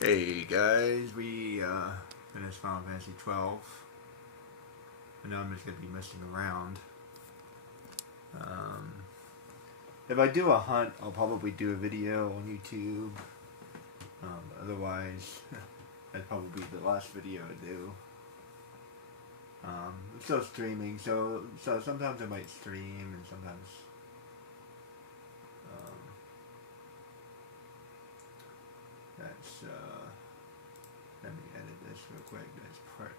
Hey guys, we finished Final Fantasy 12, and now I'm just gonna be messing around. Um, if I do a hunt, I'll probably do a video on YouTube. Otherwise, that'd probably be the last video I do. I'm still streaming, so sometimes I might stream, and sometimes um, that's let me edit this real quick. That's part.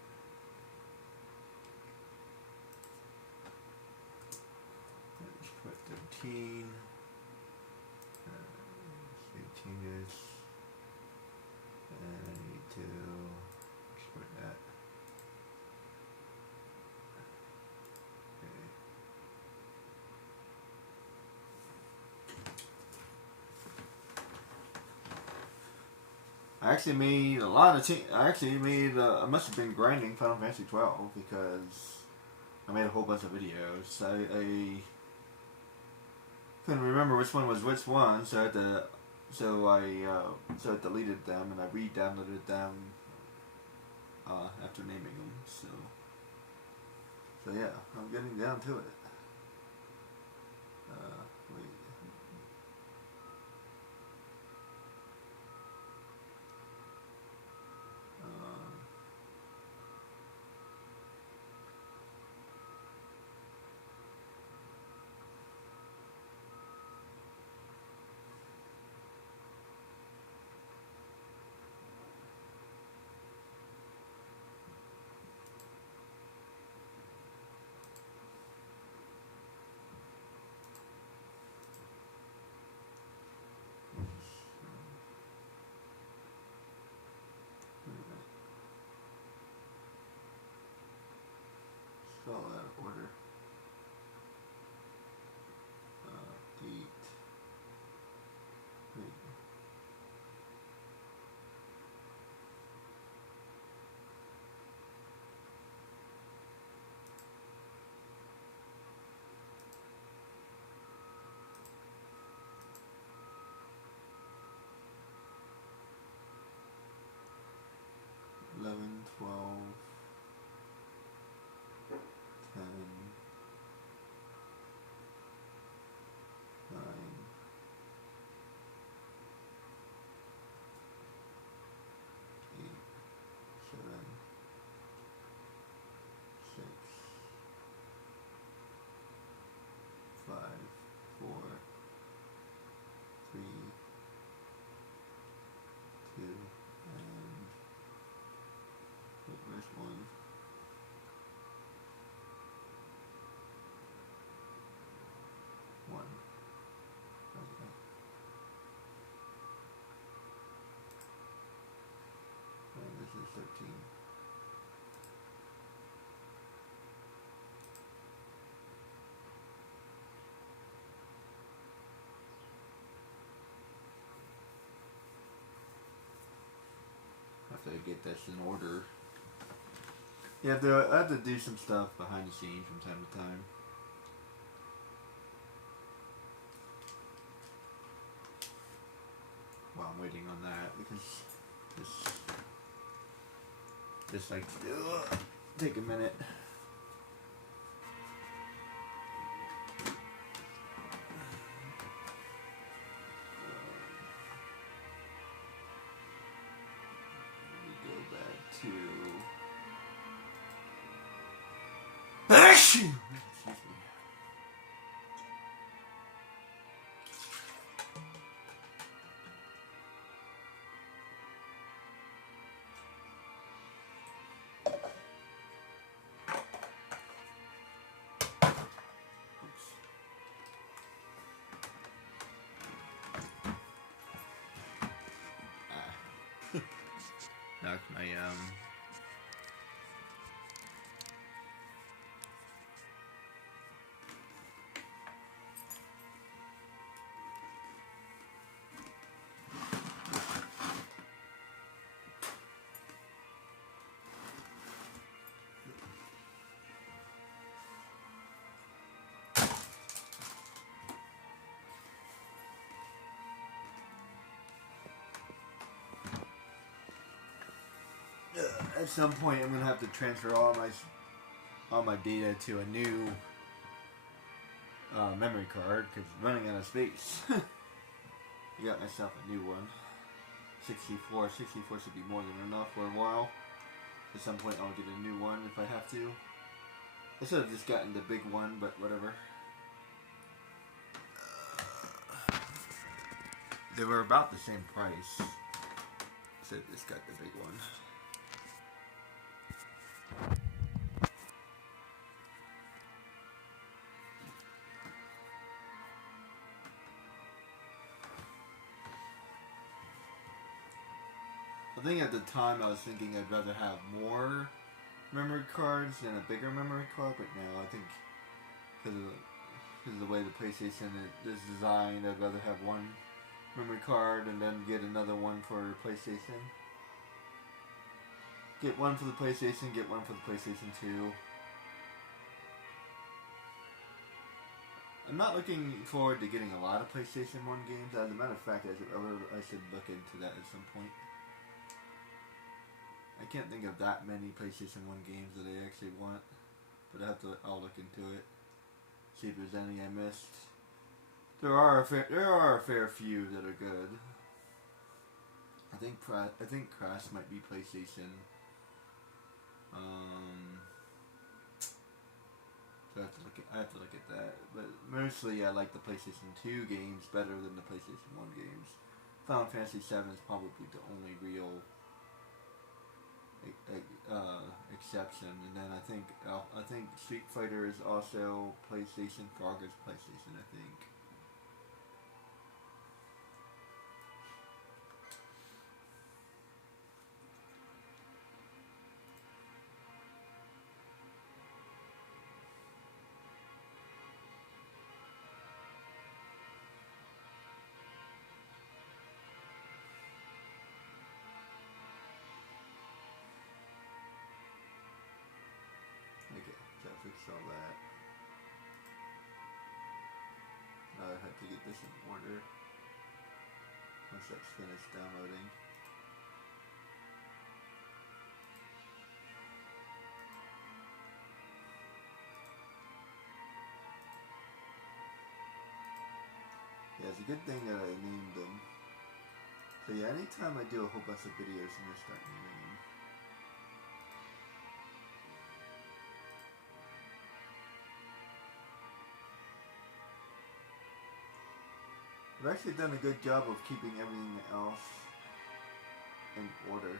Let's put 13. 18 is, and I need to export that. Okay. I actually made a lot of I must have been grinding Final Fantasy 12 because I made a whole bunch of videos. I couldn't remember which one was which one, so I deleted them and I re-downloaded them after naming them. So yeah, I'm getting down to it. Wait. It's all out of order. 8. Wait. 11, 12, 10, 9, 8, 7, 6, 5, 4, 3, 2, and wait, where's 1? 1. Okay. And this is 13. After I get this in order. Yeah, I have to do some stuff behind the scenes from time to time. While I'm waiting on that, because this likes to take a minute. Let me go back to. Excuse me. Knocked my at some point I'm gonna have to transfer all my data to a new memory card because I'm running out of space. I got myself a new one. 64 should be more than enough for a while. At some point I'll get a new one if I have to. I should have just gotten the big one, but whatever. They were about the same price. So I just got the big one. I think at the time I was thinking I'd rather have more memory cards than a bigger memory card, but now I think because of the way the PlayStation is designed, I'd rather have one memory card and then get another one for PlayStation. Get one for the PlayStation, get one for the PlayStation 2. I'm not looking forward to getting a lot of PlayStation 1 games. As a matter of fact, I should look into that at some point. I can't think of that many PlayStation 1 games that I actually want, but I'll look into it. See if there's any I missed. There are a fair few that are good. I think Crash might be PlayStation. So I have to look at that. But mostly I like the PlayStation 2 games better than the PlayStation 1 games. Final Fantasy 7 is probably the only real exception, and then I think Street Fighter is also PlayStation. Frogger's PlayStation, I think. Okay, so I fixed all that. Now I have to get this in order once that's finished downloading. Yeah, it's a good thing that I named them. So yeah, anytime I do a whole bunch of videos, I'm gonna start naming them. I've actually done a good job of keeping everything else in order.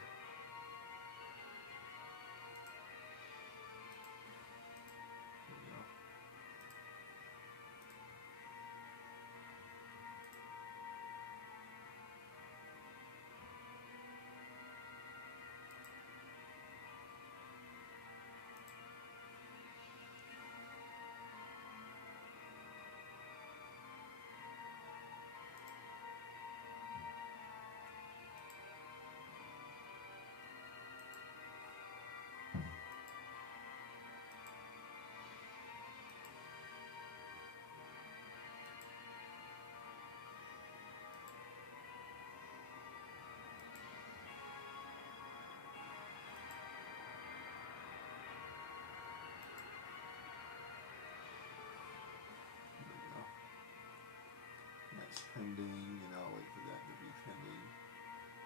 That's pending, and I'll wait for that to be pending.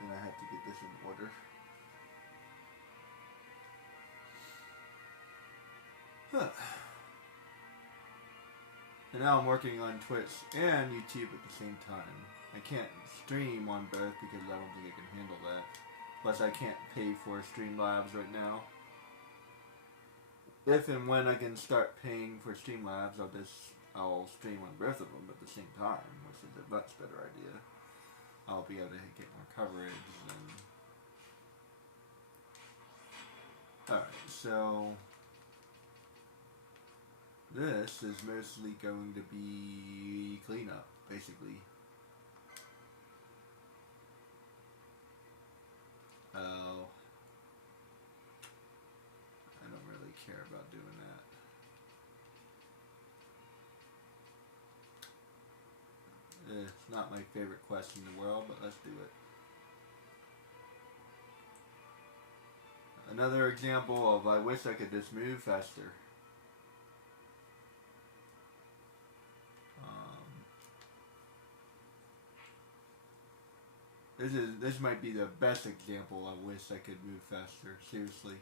Then I have to get this in order. And now I'm working on Twitch and YouTube at the same time. I can't stream on both because I don't think I can handle that. Plus I can't pay for Streamlabs right now. If and when I can start paying for Streamlabs, I'll stream on both of them at the same time, which is a much better idea. I'll be able to get more coverage and... Alright, so... This is mostly going to be cleanup, basically. Oh. I don't really care about doing that. It's not my favorite quest in the world, but let's do it. Another example of I wish I could just move faster. This might be the best example. I wish I could move faster. Seriously.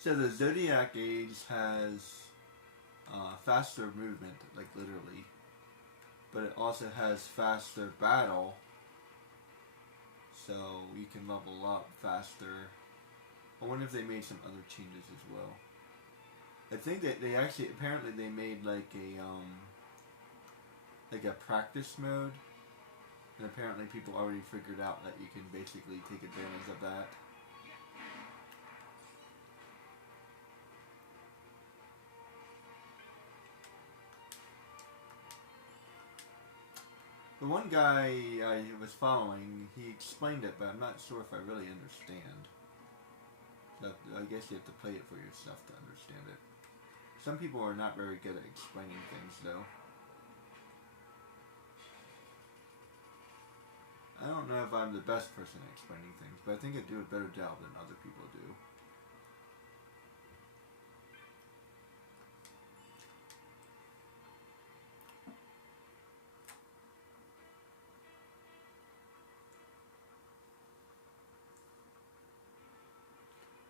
So the Zodiac Age has faster movement, like literally, but it also has faster battle, so you can level up faster. I wonder if they made some other changes as well. I think that they actually, apparently they made like a practice mode, and apparently people already figured out that you can basically take advantage of that. The one guy I was following, he explained it, but I'm not sure if I really understand. So I guess you have to play it for yourself to understand it. Some people are not very good at explaining things, though. I don't know if I'm the best person at explaining things, but I think I do a better job than other people do.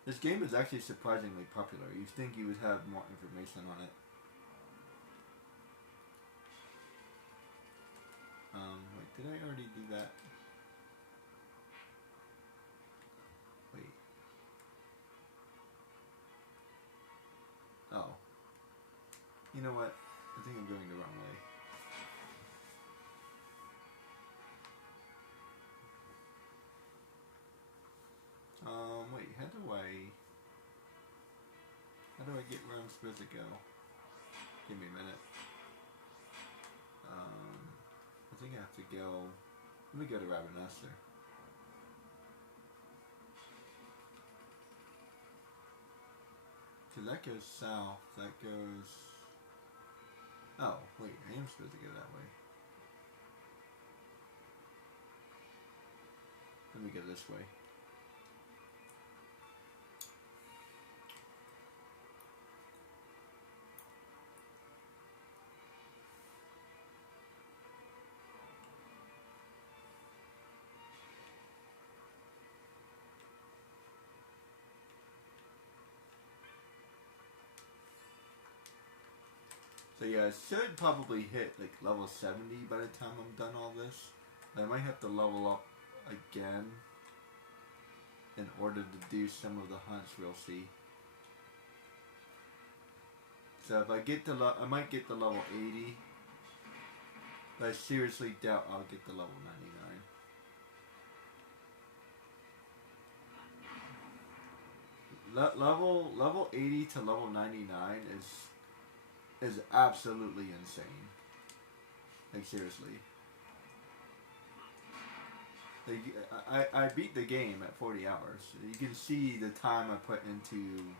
This game is actually surprisingly popular. You'd think you would have more information on it. Wait, did I already do that? Wait. Oh. You know what? I think I'm going the wrong way. Wait, how do I get where I'm supposed to go? Give me a minute. I think I have to go, let me go to Ravenester. So that goes south, that goes, oh, wait, I am supposed to go that way. Let me go this way. So yeah, I should probably hit like level 70 by the time I'm done all this. I might have to level up again in order to do some of the hunts we'll see. So if I get to I might get to level 80, but I seriously doubt I'll get to level 99. Level 80 to level 99 is absolutely insane. Like seriously. Like, I beat the game at 40 hours. You can see the time I put into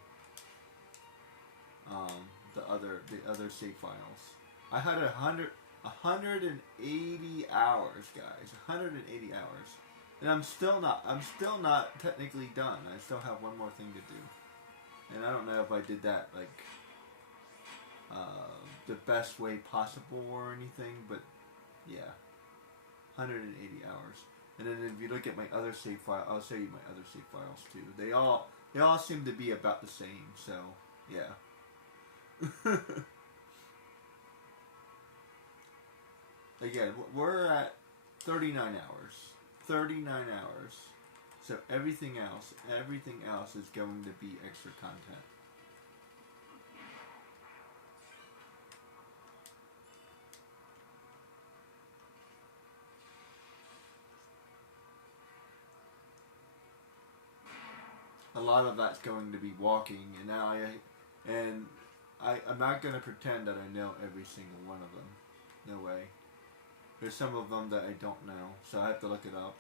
the other save files. I had 180 hours, guys. 180 hours. And I'm still not technically done. I still have one more thing to do. And I don't know if I did that like the best way possible or anything, but yeah, 180 hours. And then if you look at my other save file, I'll show you my other save files too. They all seem to be about the same. So yeah. Again, we're at 39 hours. 39 hours. So everything else is going to be extra content. A lot of that's going to be walking, and now I'm not going to pretend that I know every single one of them. No way. There's some of them that I don't know, so I have to look it up.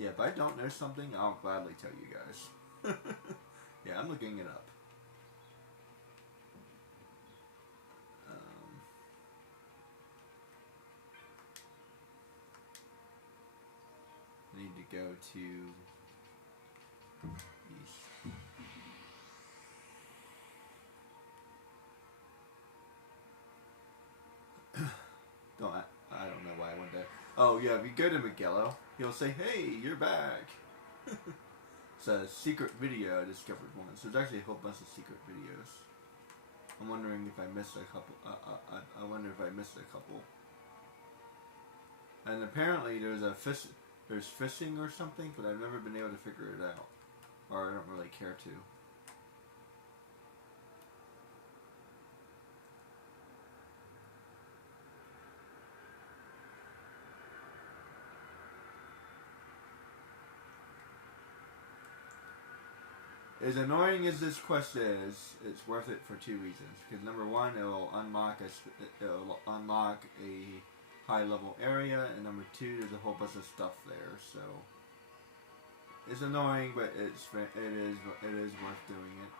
Yeah, if I don't know something, I'll gladly tell you guys. Yeah, I'm looking it up. I need to go to East. I don't know why I went there. Oh yeah, if you go to Magello, he'll say, "Hey, you're back." It's a secret video I discovered once. There's actually a whole bunch of secret videos. I'm wondering if I missed a couple. I wonder if I missed a couple. And apparently there's fishing or something, but I've never been able to figure it out, or I don't really care to. As annoying as this quest is, it's worth it for two reasons. Because number one, it'll unlock a high level area, and number two, there's a whole bunch of stuff there. So it's annoying, but it is worth doing it.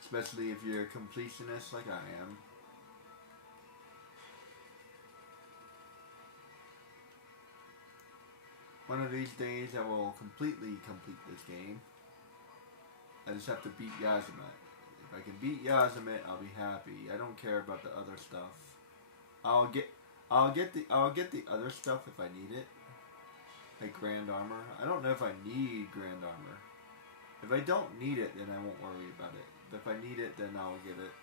Especially if you're a completionist like I am. One of these days, I will completely complete this game. I just have to beat Yazimut. If I can beat Yazimut, I'll be happy. I don't care about the other stuff. I'll get the other stuff if I need it. Like Grand Armor. I don't know if I need Grand Armor. If I don't need it, then I won't worry about it. But if I need it, then I'll get it.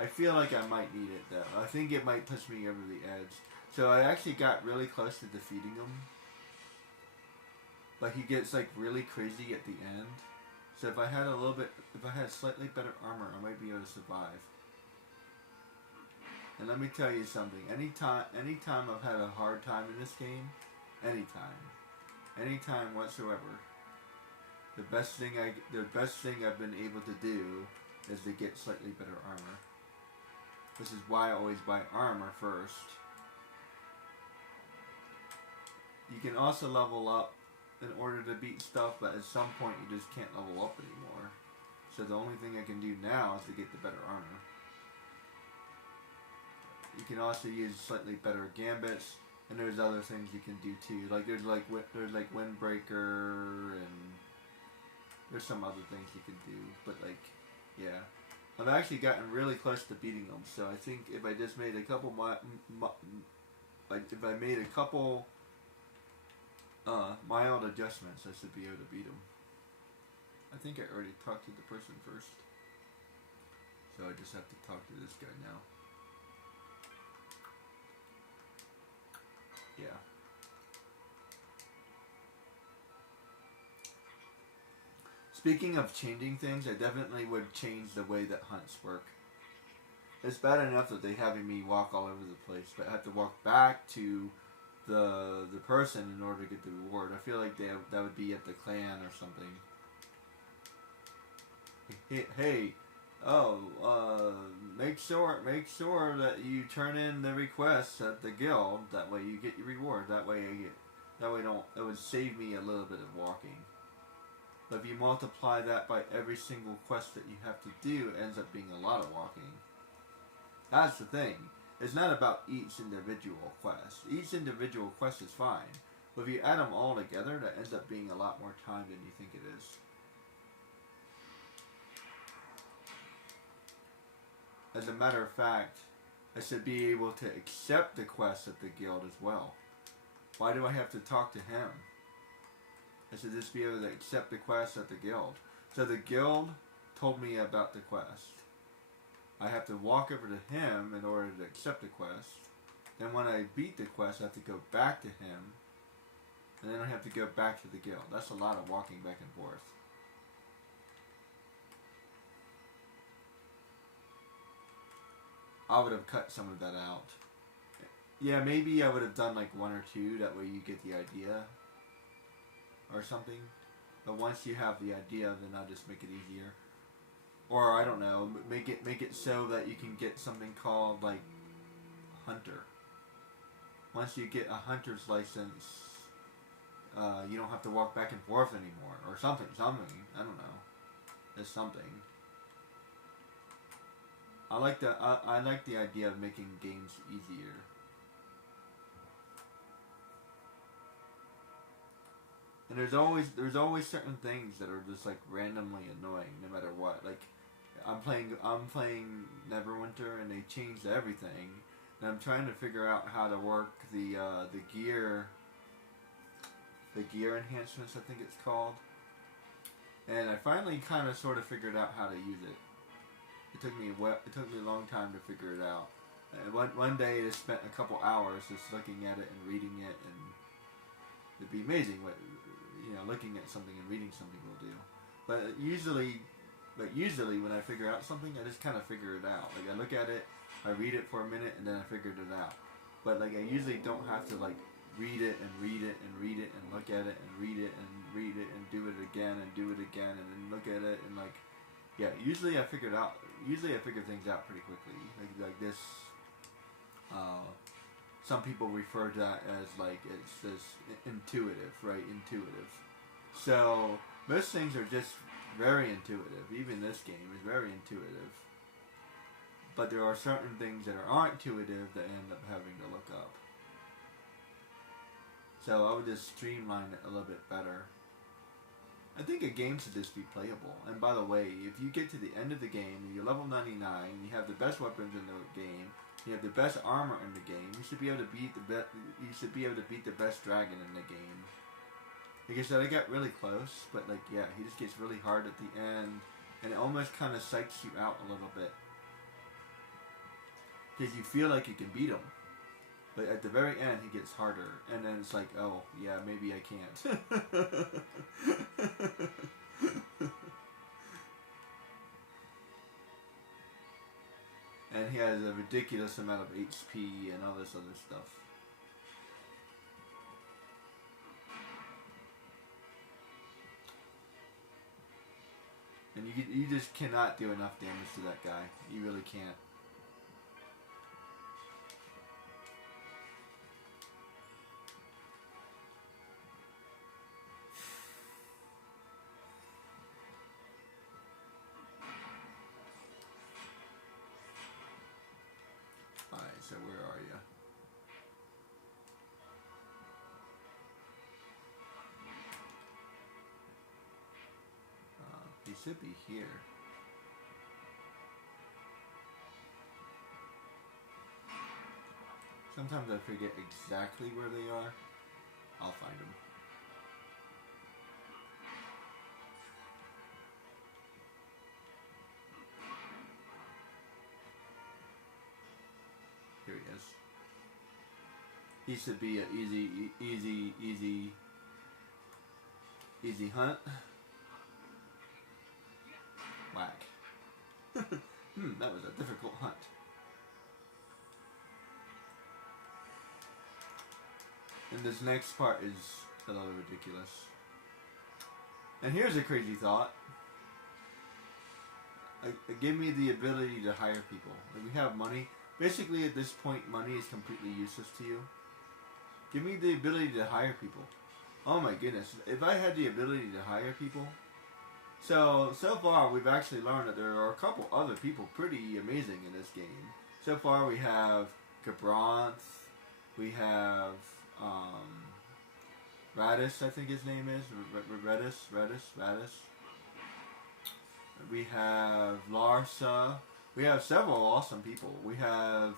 I feel like I might need it though. I think it might push me over the edge. So I actually got really close to defeating him. Like he gets like really crazy at the end. So if I had slightly better armor, I might be able to survive. And let me tell you something. Anytime I've had a hard time in this game, anytime whatsoever, the best thing I've been able to do is to get slightly better armor. This is why I always buy armor first. You can also level up in order to beat stuff, but at some point you just can't level up anymore. So the only thing I can do now is to get the better armor. You can also use slightly better gambits, and there's other things you can do too. Like there's Windbreaker, and there's some other things you can do. But like, yeah, I've actually gotten really close to beating them. So I think if I just made a couple mild adjustments, I should be able to beat them. I think I already talked to the person first, so I just have to talk to this guy now. Yeah. Speaking of changing things, I definitely would change the way that hunts work. It's bad enough that they're having me walk all over the place, but I have to walk back to the person in order to get the reward. I feel like that would be at the clan or something. Hey, make sure that you turn in the requests at the guild. That way you get your reward. That way it would save me a little bit of walking. But if you multiply that by every single quest that you have to do, it ends up being a lot of walking. That's the thing. It's not about each individual quest. Each individual quest is fine. But if you add them all together, that ends up being a lot more time than you think it is. As a matter of fact, I should be able to accept the quests at the guild as well. Why do I have to talk to him? I should just be able to accept the quest at the guild. So the guild told me about the quest. I have to walk over to him in order to accept the quest. Then when I beat the quest, I have to go back to him. And then I have to go back to the guild. That's a lot of walking back and forth. I would have cut some of that out. Yeah, maybe I would have done like one or two. That way you get the idea. Or something. But once you have the idea, then I'll just make it easier. Or I don't know, make it so that you can get something called like Hunter. once you get a hunter's license, you don't have to walk back and forth anymore, or something. I don't know. There's something. I like the idea of making games easier. And there's always certain things that are just like randomly annoying, no matter what. Like I'm playing Neverwinter, and they changed everything, and I'm trying to figure out how to work the gear enhancements, I think it's called. And I finally kind of sort of figured out how to use it. It took me a long time to figure it out. And one day I just spent a couple hours just looking at it and reading it, and it'd be amazing what looking at something and reading something will do. But usually when I figure out something, I just kind of figure it out. Like I look at it, I read it for a minute, and then I figured it out. But like I usually don't have to like read it and read it and read it and look at it and read it and read it and do it again and do it again and then look at it and like, yeah. Usually I figure things out pretty quickly. Like this. Some people refer to that as like it's this intuitive, right? Intuitive. So most things are just very intuitive. Even this game is very intuitive. But there are certain things that aren't intuitive that end up having to look up. So I would just streamline it a little bit better. I think a game should just be playable. And by the way, if you get to the end of the game, you're level 99, you have the best weapons in the game, you have the best armor in the game, you should be able to beat the best dragon in the game. Like I said, I got really close, but like yeah, he just gets really hard at the end, and it almost kind of psychs you out a little bit. Because you feel like you can beat him. But at the very end, he gets harder. And then it's like, oh, yeah, maybe I can't. And he has a ridiculous amount of HP and all this other stuff. And you just cannot do enough damage to that guy. You really can't. So where are you? He should be here. Sometimes I forget exactly where they are. I'll find them. Here he is. He should be an easy hunt. Whack. That was a difficult hunt. And this next part is a little ridiculous. And here's a crazy thought. Give me the ability to hire people. Like, we have money. Basically, at this point, money is completely useless to you. Give me the ability to hire people. Oh my goodness. If I had the ability to hire people... So far, we've actually learned that there are a couple other people pretty amazing in this game. So far, we have Gabranth. We have... Radis, I think his name is. Radis. We have Larsa. We have several awesome people. We have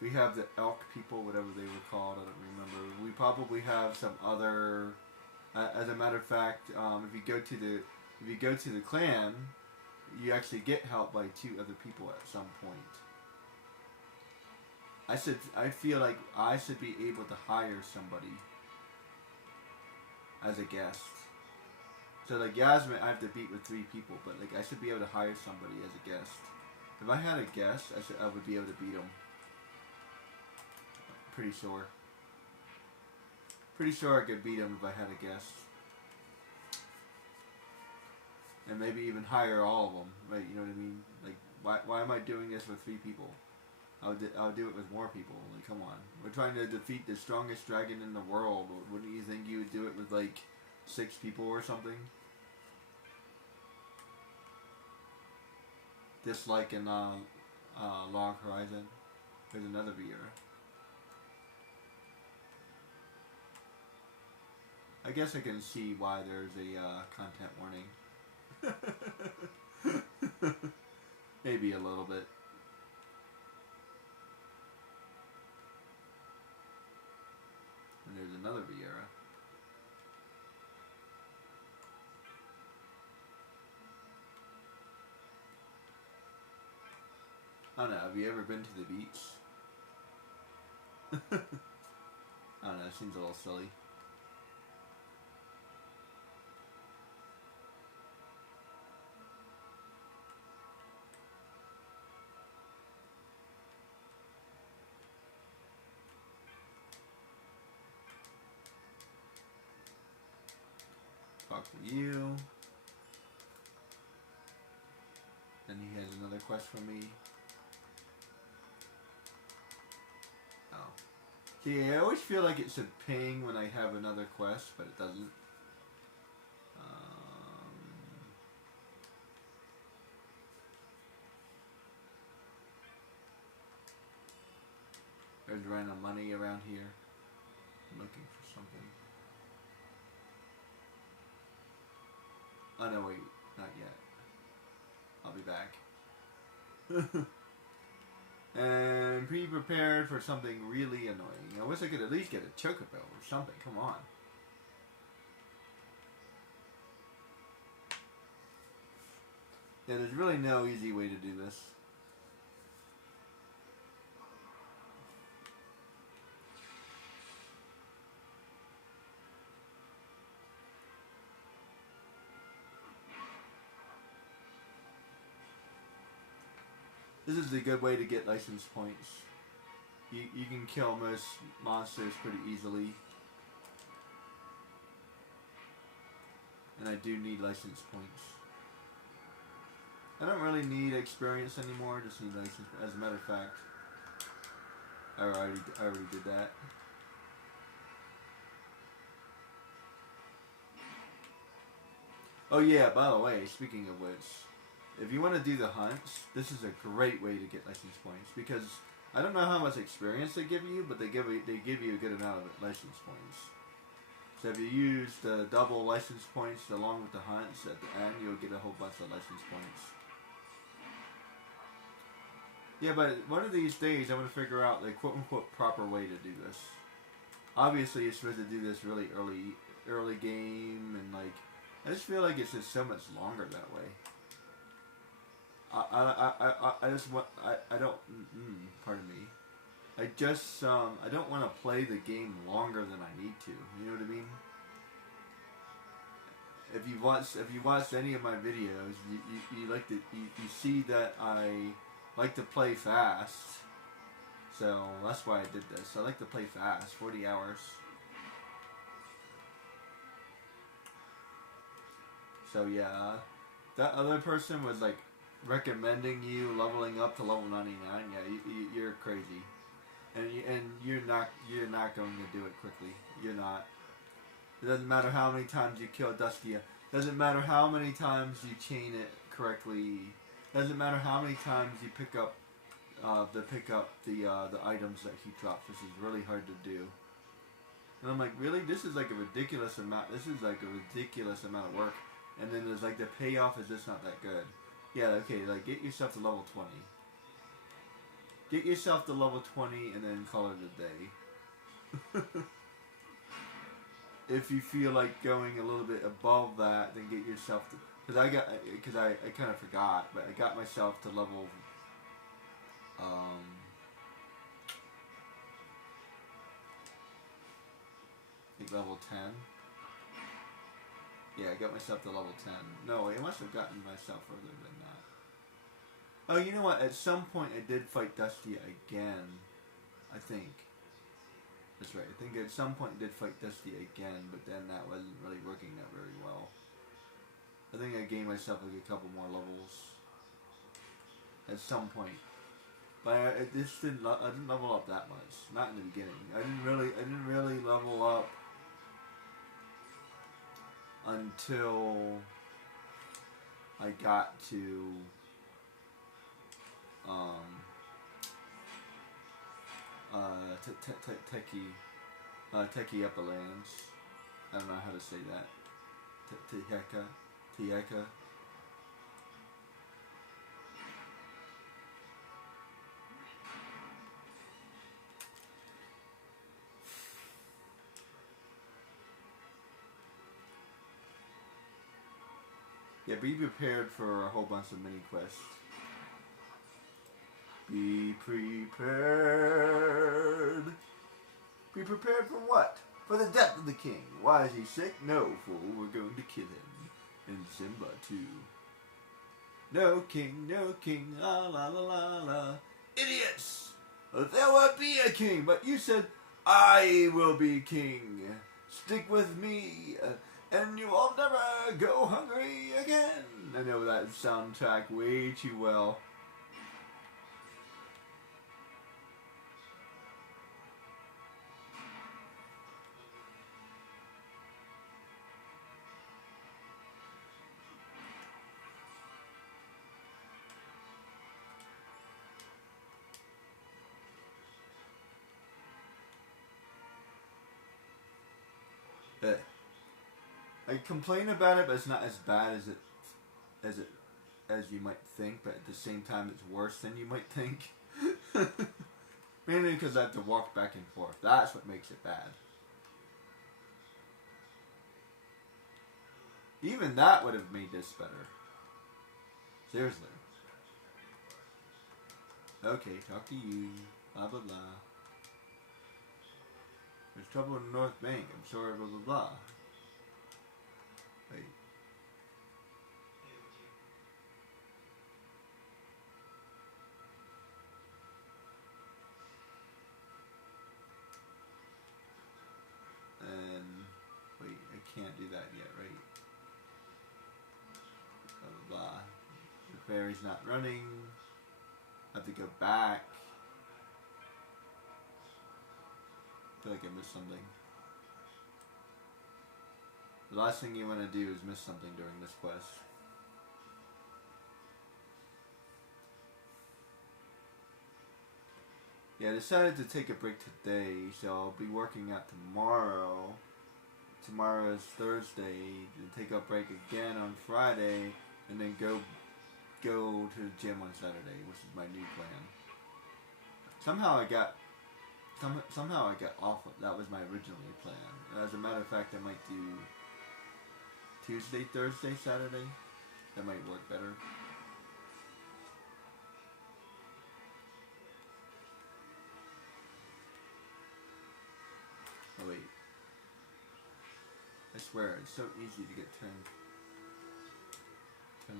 we have the elk people, whatever they were called, I don't remember. We probably have some other. As a matter of fact, if you go to the clan, you actually get help by 2 other people at some point. I feel like I should be able to hire somebody as a guest. So like Yasmin, I have to beat with 3 people, but like I should be able to hire somebody as a guest. If I had a guest, I would be able to beat him. Pretty sure. Pretty sure I could beat him if I had a guest. And maybe even hire all of them, right? You know what I mean? Like Why am I doing this with 3 people? I'll do it with more people. Like, come on. We're trying to defeat the strongest dragon in the world. Wouldn't you think you would do it with, like, 6 people or something? Just like in, Log Horizon. There's another Vieira. I guess I can see why there's a, content warning. Maybe a little bit. And there's another Vieira. I don't know, have you ever been to the beach? I don't know, it seems a little silly. Talk to you. Then he has another quest for me. Oh. See, I always feel like it should ping when I have another quest, but it doesn't. There's random money around here. I'm looking for something. Oh no, wait, not yet. I'll be back. And be prepared for something really annoying. I wish I could at least get a chocobo or something. Come on. Yeah, there's really no easy way to do this. This is a good way to get license points. You can kill most monsters pretty easily. And I do need license points. I don't really need experience anymore, I just need license. As a matter of fact, I already did that. Oh yeah, by the way, speaking of which, if you want to do the hunts, this is a great way to get license points, because I don't know how much experience they give you, but they give you a good amount of license points. So if you use the double license points along with the hunts at the end, you'll get a whole bunch of license points. Yeah, but one of these days I'm going to figure out the quote-unquote proper way to do this. Obviously, you're supposed to do this really early game, and like, I just feel like it's just so much longer that way. I just want, I don't, pardon me. I just, I don't want to play the game longer than I need to. You know what I mean? If you watch any of my videos, you see that I like to play fast. So that's why I did this. I like to play fast, 40 hours. So yeah, that other person was like recommending you leveling up to level 99. Yeah, you're crazy, and you're not going to do it quickly. You're not. It doesn't matter how many times you kill Dustia. Doesn't matter how many times you chain it correctly. Doesn't matter how many times you pick up the items that he drops. This is really hard to do. And I'm like, really? This is like a ridiculous amount. This is like a ridiculous amount of work. And then there's like the payoff is just not that good. Yeah, okay, like get yourself to level 20. Get yourself to level 20 and then call it a day. If you feel like going a little bit above that, then get yourself to... Because I kind of forgot, but I got myself to level... I think level 10. Yeah, I got myself to level 10. No, I must have gotten myself further than that. Oh, you know what? At some point I did fight Dusty again. I think. That's right. I think at some point I did fight Dusty again, but then that wasn't really working out very well. I think I gained myself like a couple more levels. at some point. But I didn't level up that much. Not in the beginning. I didn't really level up until I got to Techie Upperlands. I don't know how to say that. Tieka. Yeah, be prepared for a whole bunch of mini quests. Be prepared. Be prepared for what? For the death of the king. Why is he sick? No, fool, we're going to kill him. And Simba, too. No king, la la la la la. Idiots! There won't be a king, but you said, I will be king. Stick with me, and you will never go hungry again. I know that soundtrack way too well. I complain about it, but it's not as bad as you might think. But at the same time, it's worse than you might think. Mainly because I have to walk back and forth. That's what makes it bad. Even that would have made this better. Seriously. Okay, talk to you. Blah blah blah. There's trouble in the North Bank. I'm sorry, blah blah blah. Wait. And wait, I can't do that yet, right? Blah blah blah. The ferry's not running. I have to go back. I feel like I missed something. The last thing you want to do is miss something during this quest. Yeah, I decided to take a break today, so I'll be working out tomorrow. Tomorrow is Thursday. To take a break again on Friday, and then go to the gym on Saturday, which is my new plan. Somehow I got off of that. Was my original plan. As a matter of fact, I might do Tuesday, Thursday, Saturday. That might work better. Oh wait. I swear, it's so easy to get turned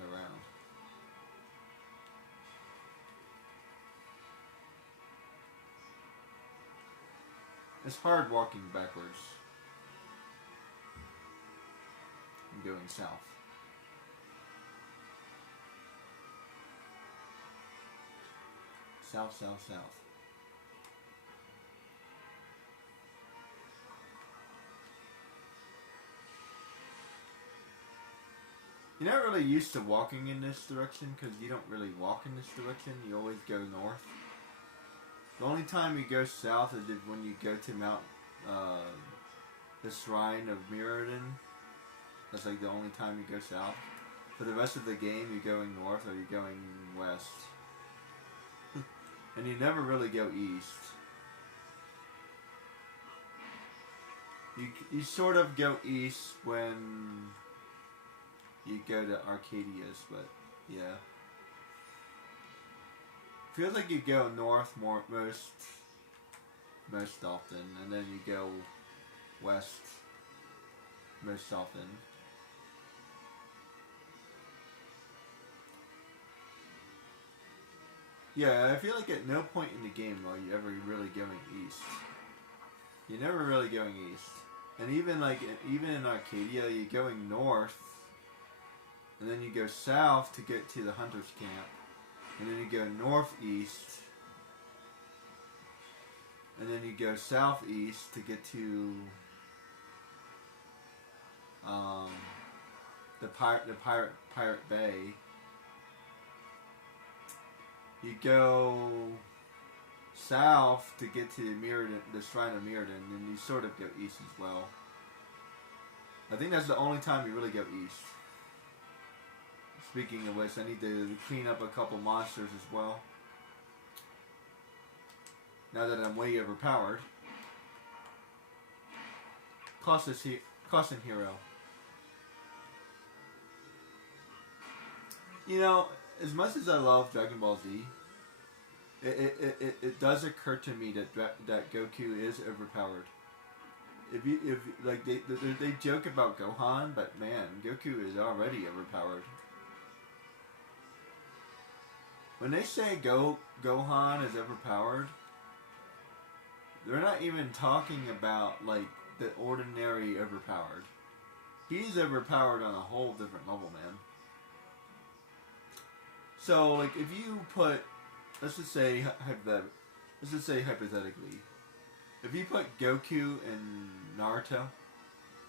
around. It's hard walking backwards and going south. South, south, south. You're not really used to walking in this direction because you don't really walk in this direction. You always go north. The only time you go south is when you go to the Shrine of Mirrodin. That's like the only time you go south. For the rest of the game, you're going north or you're going west. And you never really go east. You sort of go east when you go to Arcadius, but yeah. Feels like you go north most often, and then you go west most often. Yeah, I feel like at no point in the game are you ever really going east. You're never really going east. And even in Arcadia, you're going north, and then you go south to get to the hunter's camp. and then you go northeast, and then you go southeast to get to the Pirate Bay. You go south to get to Mirrodin, the Shrine of Mirrodin, and you sort of go east as well. I think that's the only time you really go east. Speaking of which, I need to clean up a couple monsters as well. Now that I'm way overpowered. Caution Hero. You know, as much as I love Dragon Ball Z, it does occur to me that Goku is overpowered. If like they joke about Gohan, but man, Goku is already overpowered. When they say Gohan is overpowered, they're not even talking about like the ordinary overpowered. He's overpowered on a whole different level, man. So, like, if you put, let's just say hypothetically, if you put Goku in Naruto,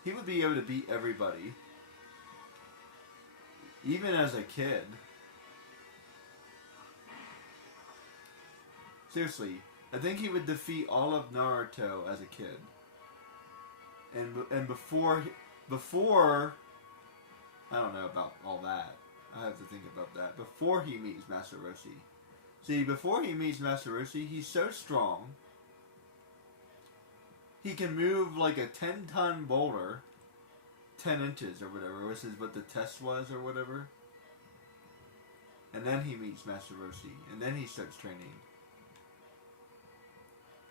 he would be able to beat everybody, even as a kid. Seriously, I think he would defeat all of Naruto as a kid. And before, I don't know about all that. I have to think about that. Before he meets Master Roshi. See, before he meets Master Roshi, he's so strong. He can move like a 10-ton boulder 10 inches or whatever, which is what the test was or whatever. And then he meets Master Roshi. And then he starts training.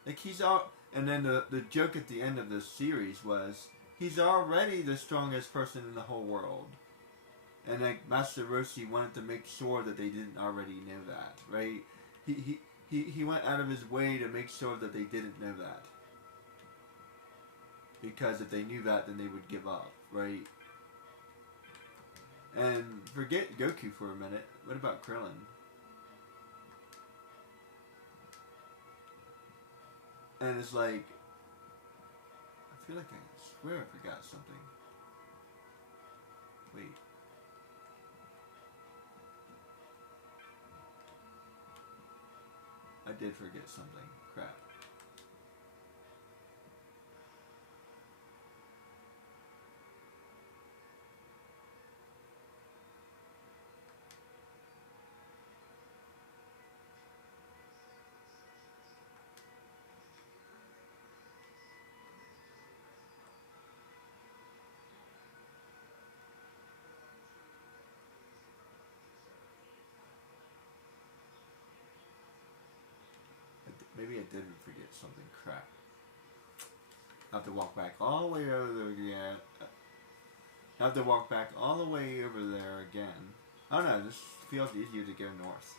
Like he's out, and then the joke at the end of this series was, he's already the strongest person in the whole world. And like Master Roshi wanted to make sure that they didn't already know that, right? He went out of his way to make sure that they didn't know that. Because if they knew that, then they would give up, right? And forget Goku for a minute. What about Krillin? And it's like, I feel like I swear I forgot something. Wait. I did forget something. Crap. Maybe I did forget something. Crap. I have to walk back all the way over there again. I have to walk back all the way over there again. I don't know, this feels easier to go north.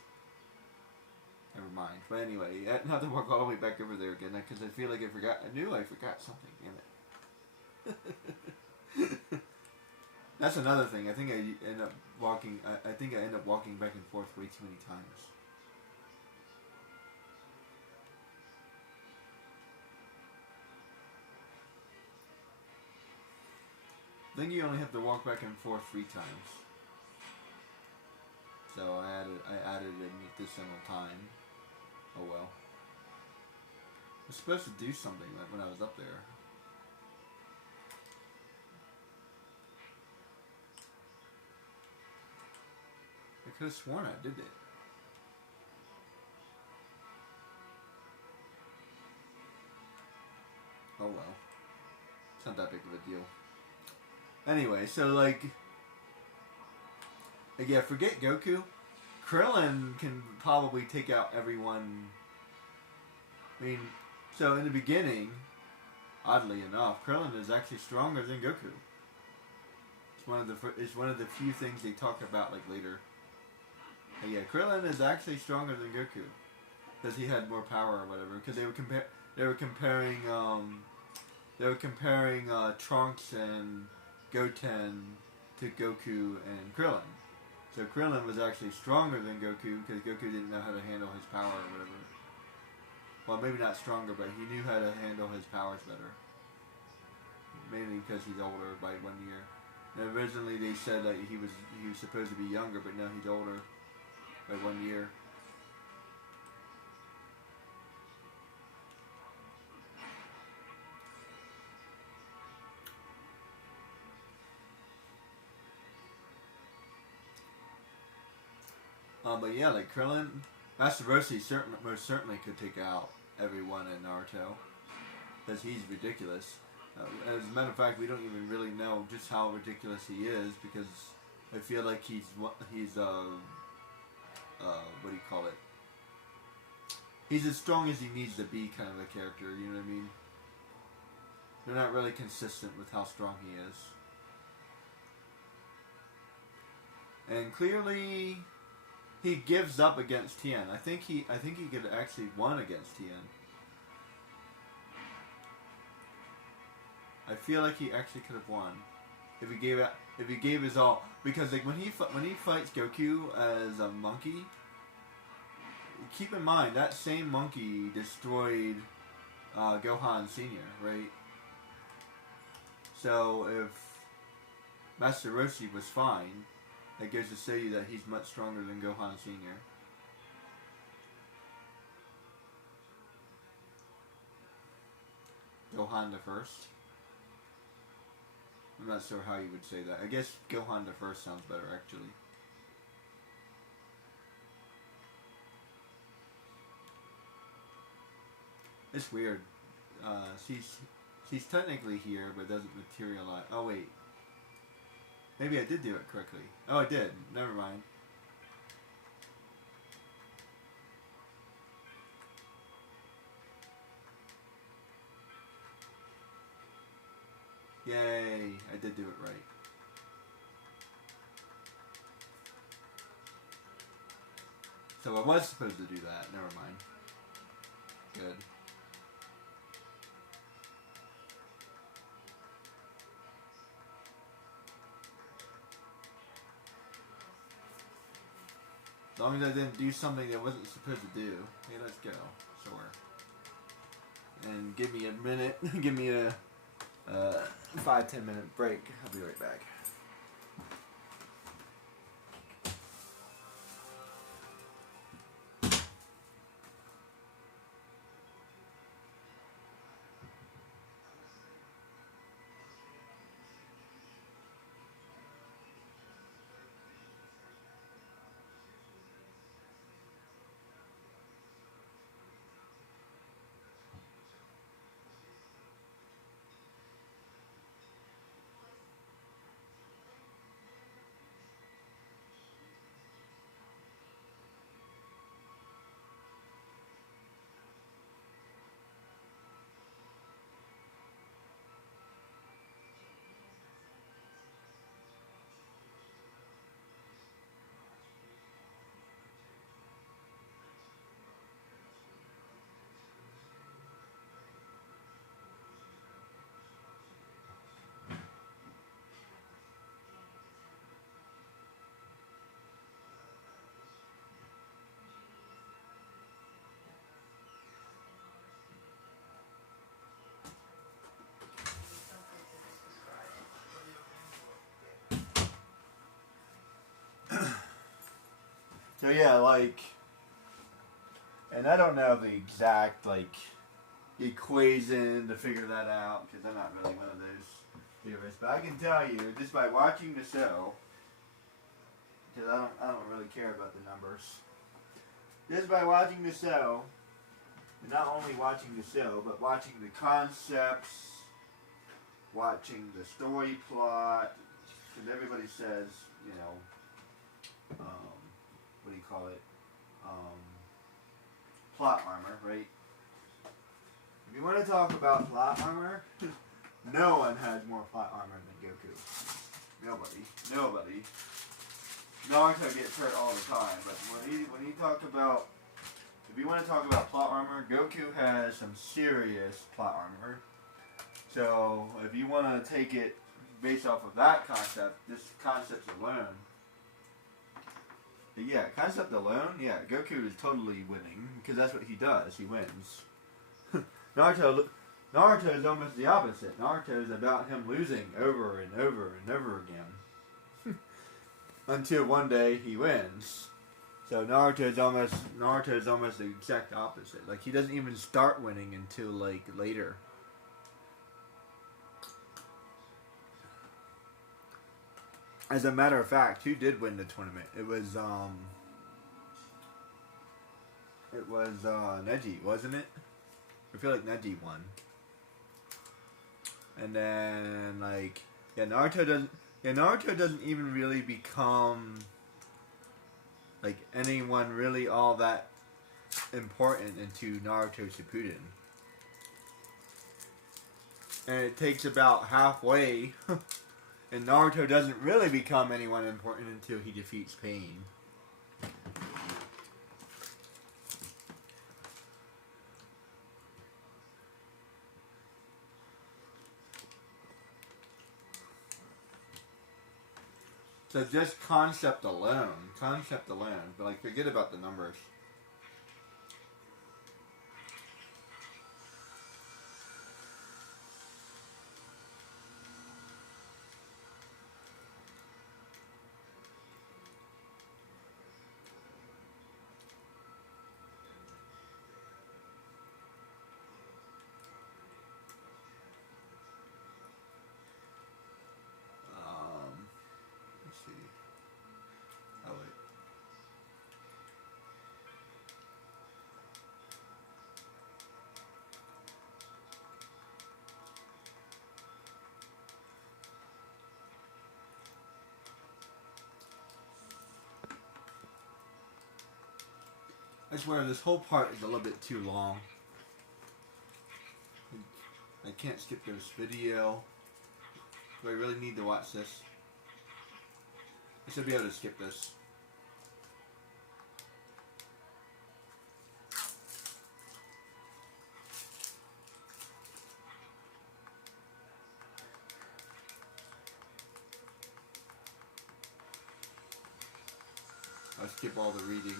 Never mind. But anyway, I have to walk all the way back over there again because I feel like I forgot. I knew I forgot something. Damn it. That's another thing. I think I end up walking. I think I end up walking back and forth way too many times. I think you only have to walk back and forth 3 times. So I added an additional time. Oh well. I was supposed to do something like when I was up there. I could have sworn I did it. Oh well. It's not that big of a deal. Anyway, so like yeah, forget Goku. Krillin can probably take out everyone. I mean, so in the beginning, oddly enough, Krillin is actually stronger than Goku. It's one of the few things they talk about like later. But yeah, Krillin is actually stronger than Goku because he had more power or whatever. Because they were comparing Trunks and Goten to Goku and Krillin. So Krillin was actually stronger than Goku because Goku didn't know how to handle his power or whatever. Well, maybe not stronger, but he knew how to handle his powers better. Mainly because he's older by 1 year. And originally they said that he was supposed to be younger, but now he's older by 1 year. But yeah, like Krillin, Master Roshi most certainly could take out everyone in Naruto, because he's ridiculous. As a matter of fact, we don't even really know just how ridiculous he is, because I feel like he's what do you call it? He's as strong as he needs to be, kind of a character. You know what I mean? They're not really consistent with how strong he is, and clearly he gives up against Tien. I think he could actually won against Tien. I feel like he actually could have won if he gave his all. Because like when he fights Goku as a monkey, keep in mind that same monkey destroyed Gohan Senior, right? So if Master Roshi was fine, that goes to show you that he's much stronger than Gohan Senior. Gohan the First. I'm not sure how you would say that. I guess Gohan the First sounds better, actually. It's weird. She's technically here, but doesn't materialize. Oh wait, maybe I did do it correctly. Oh, I did. Never mind. Yay! I did do it right. So I was supposed to do that. Never mind. Good. As long as I didn't do something I wasn't supposed to do. Hey, let's go. Sure. And give me a minute. Give me a 5-10 minute break. I'll be right back. So yeah, like, and I don't know the exact, like, equation to figure that out, because I'm not really one of those theorists, but I can tell you, just by watching the show, because I don't really care about the numbers, just by watching the show, and not only watching the show, but watching the concepts, watching the story plot, because everybody says, you know, what do you call it? Plot armor, right? If you want to talk about plot armor, no one has more plot armor than Goku. Nobody. Naruto gets hurt all the time, but when you talk about, if you want to talk about plot armor, Goku has some serious plot armor. So if you want to take it based off of that concept, just concepts alone, Yeah, concept alone, yeah, Goku is totally winning because that's what he does. He wins. Naruto is almost the opposite. Naruto is about him losing over and over and over again until one day he wins. So Naruto is almost the exact opposite. Like he doesn't even start winning until like later. As a matter of fact, who did win the tournament? It was Neji, wasn't it? I feel like Neji won. And then like Naruto doesn't even really become like anyone really all that important into Naruto Shippuden. And it takes about halfway and Naruto doesn't really become anyone important until he defeats Pain. So just concept alone, but like forget about the numbers. Let's see. Oh wait. I swear this whole part is a little bit too long. I can't skip this video. Do I really need to watch this? I should be able to skip this. I'll skip all the reading.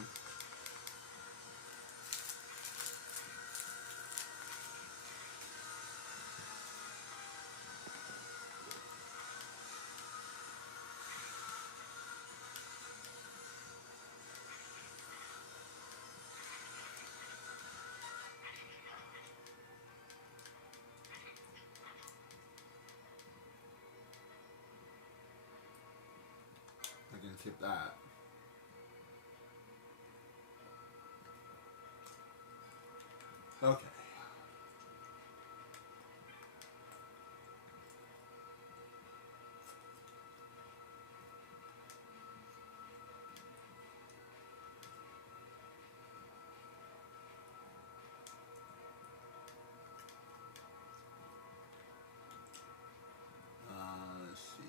I can skip that. Okay. Let's see.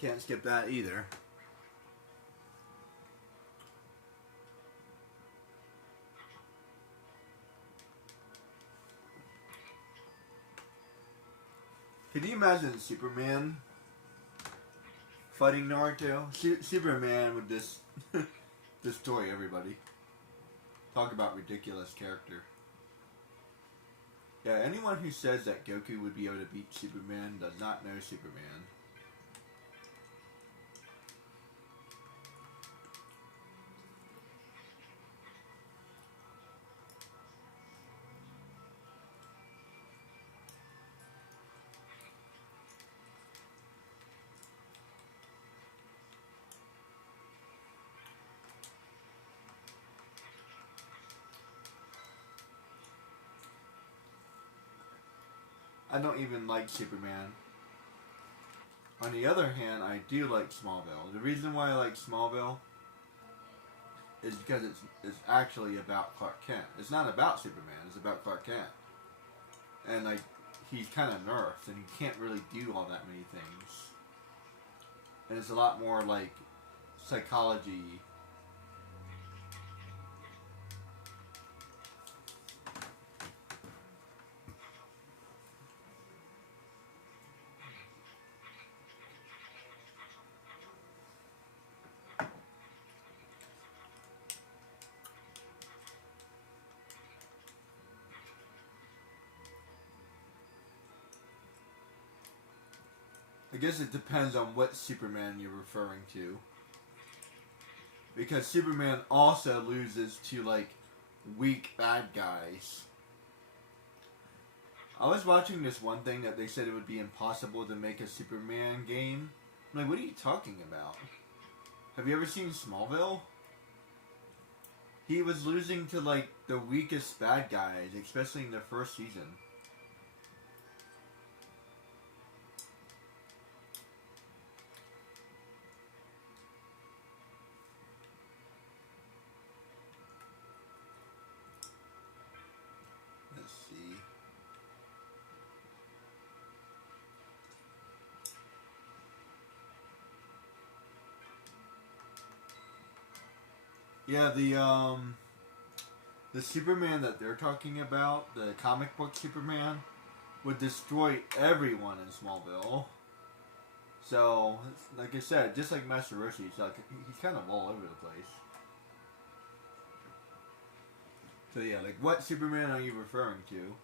Can't skip that either. Can you imagine Superman fighting Naruto? Superman would just destroy everybody. Talk about ridiculous character. Yeah, anyone who says that Goku would be able to beat Superman does not know Superman. I don't even like Superman. On the other hand, I do like Smallville. The reason why I like Smallville is because it's actually about Clark Kent. It's not about Superman, it's about Clark Kent. And like he's kind of nerfed and he can't really do all that many things. And it's a lot more like psychology guess it depends on what Superman you're referring to. Because Superman also loses to, like, weak bad guys. I was watching this one thing that they said it would be impossible to make a Superman game. I'm like, what are you talking about? Have you ever seen Smallville? He was losing to, like, the weakest bad guys, especially in the first season. Let's see. Yeah, the Superman that they're talking about, the comic book Superman, would destroy everyone in Smallville. So, like I said, just like Master Roshi, he's kind of all over the place. So yeah, like what Superman are you referring to?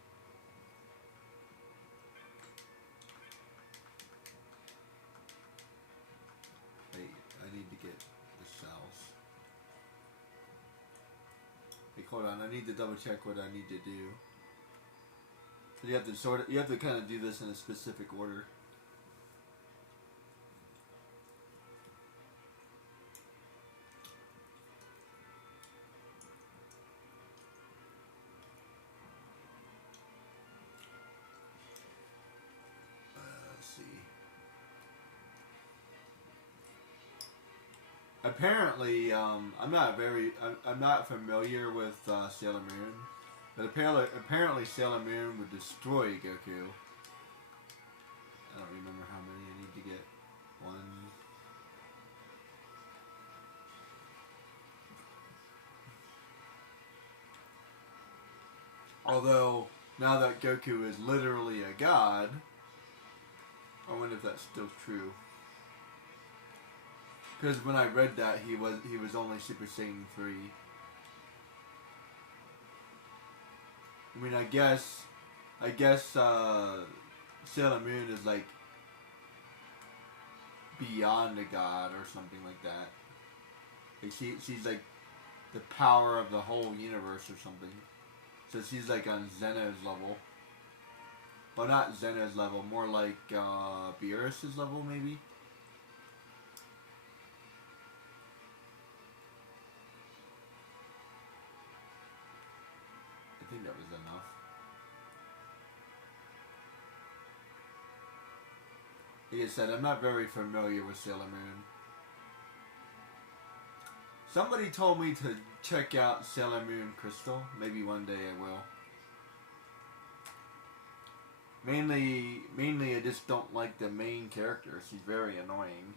Wait, I need to get the cells. Hey, hold on, I need to double check what I need to do. So you have to kind of do this in a specific order. Let's see. Apparently, I'm not familiar with Sailor Moon, but apparently Sailor Moon would destroy Goku. I don't remember how many I need to get. One. Although, now that Goku is literally a god, I wonder if that's still true. Because when I read that, he was only Super Saiyan 3. I mean, I guess Sailor Moon is like beyond a god or something like that. Like she's like the power of the whole universe or something. So she's like on Zeno's level. Well, not Zeno's level, more like Beerus's level maybe. I think that was enough. Like I said, I'm not very familiar with Sailor Moon. Somebody told me to check out Sailor Moon Crystal. Maybe one day I will. Mainly I just don't like the main character. She's very annoying.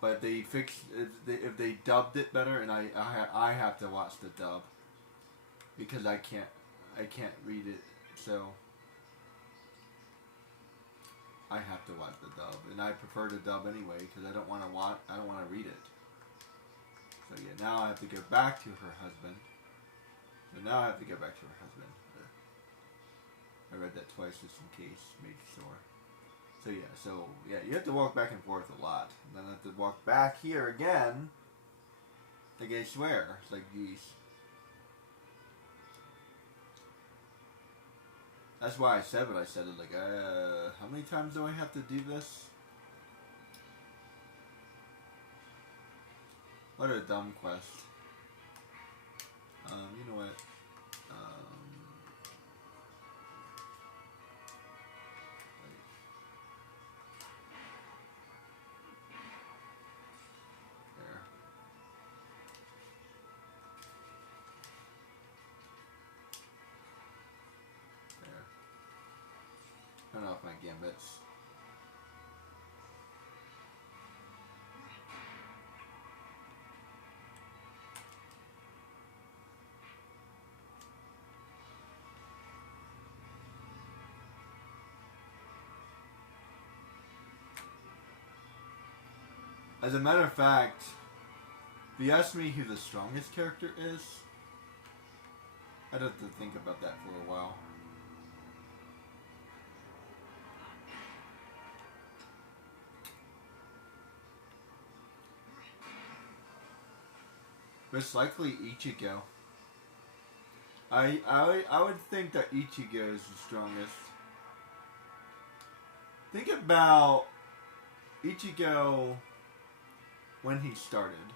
But they fixed if they dubbed it better, and I have to watch the dub because I can't read it, so I have to watch the dub, and I prefer the dub anyway because I don't want to read it. So yeah, now I have to go back to her husband. I read that twice just in case, make sure. So yeah, you have to walk back and forth a lot. And then I have to walk back here again. Like I swear, it's like geez. That's why I said what I said. Like, how many times do I have to do this? What a dumb quest. You know what? There. Turn off my gambits. As a matter of fact, if you ask me who the strongest character is, I'd have to think about that for a while. Most likely Ichigo. I would think that Ichigo is the strongest. Think about Ichigo when he started.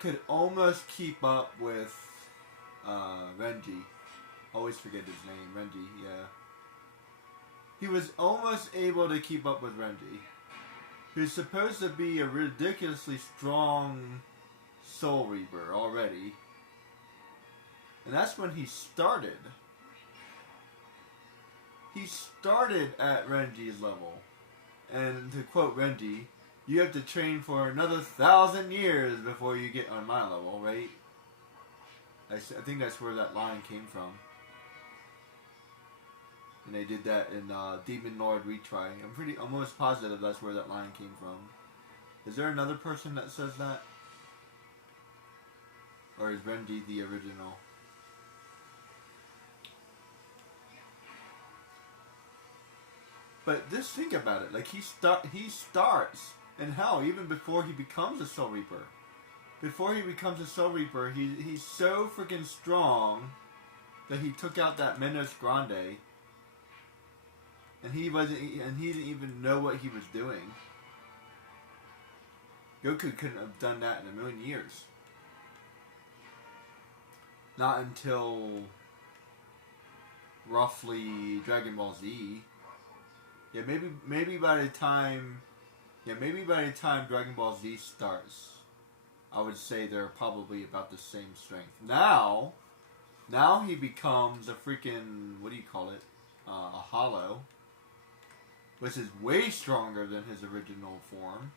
Could almost keep up with Renji. Always forget his name. Renji, yeah. He was almost able to keep up with Renji. Who's supposed to be a ridiculously strong Soul Reaper already. And that's when he started. He started at Renji's level. And to quote Renji, you have to train for another 1,000 years before you get on my level, right? I think that's where that line came from. And they did that in Demon Lord Retry. I'm almost positive that's where that line came from. Is there another person that says that? Or is Renji the original? But just think about it. Like he starts, and hell, even before he becomes a Soul Reaper. Before he becomes a Soul Reaper, he's so freaking strong that he took out that Menos Grande. And he didn't even know what he was doing. Goku couldn't have done that in a million years. Not until roughly Dragon Ball Z. Yeah, maybe by the time Dragon Ball Z starts, I would say they're probably about the same strength. Now he becomes a freaking, what do you call it? A hollow. Which is way stronger than his original form.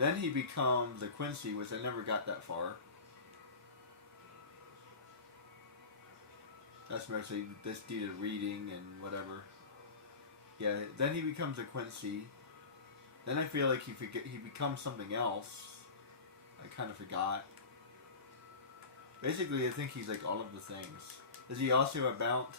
Then he becomes a Quincy, which I never got that far. That's mostly this due to reading and whatever. Yeah, then he becomes a Quincy. Then I feel like he becomes something else. I kind of forgot. Basically, I think he's like all of the things. Is he also a Bount?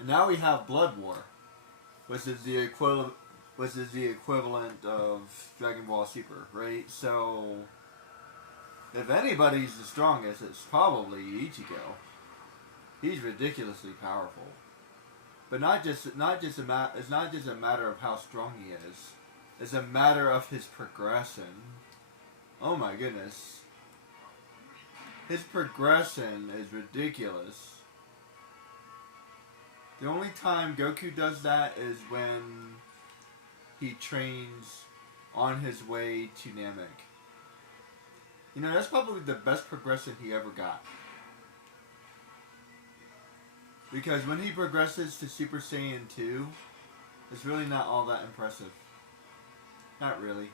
And now we have Blood War, which is the equivalent of Dragon Ball Super, right? So, if anybody's the strongest, it's probably Ichigo. He's ridiculously powerful, but it's not just a matter of how strong he is. It's a matter of his progression. Oh my goodness, his progression is ridiculous. The only time Goku does that is when he trains on his way to Namek. You know, that's probably the best progression he ever got. Because when he progresses to Super Saiyan 2, it's really not all that impressive. Not really.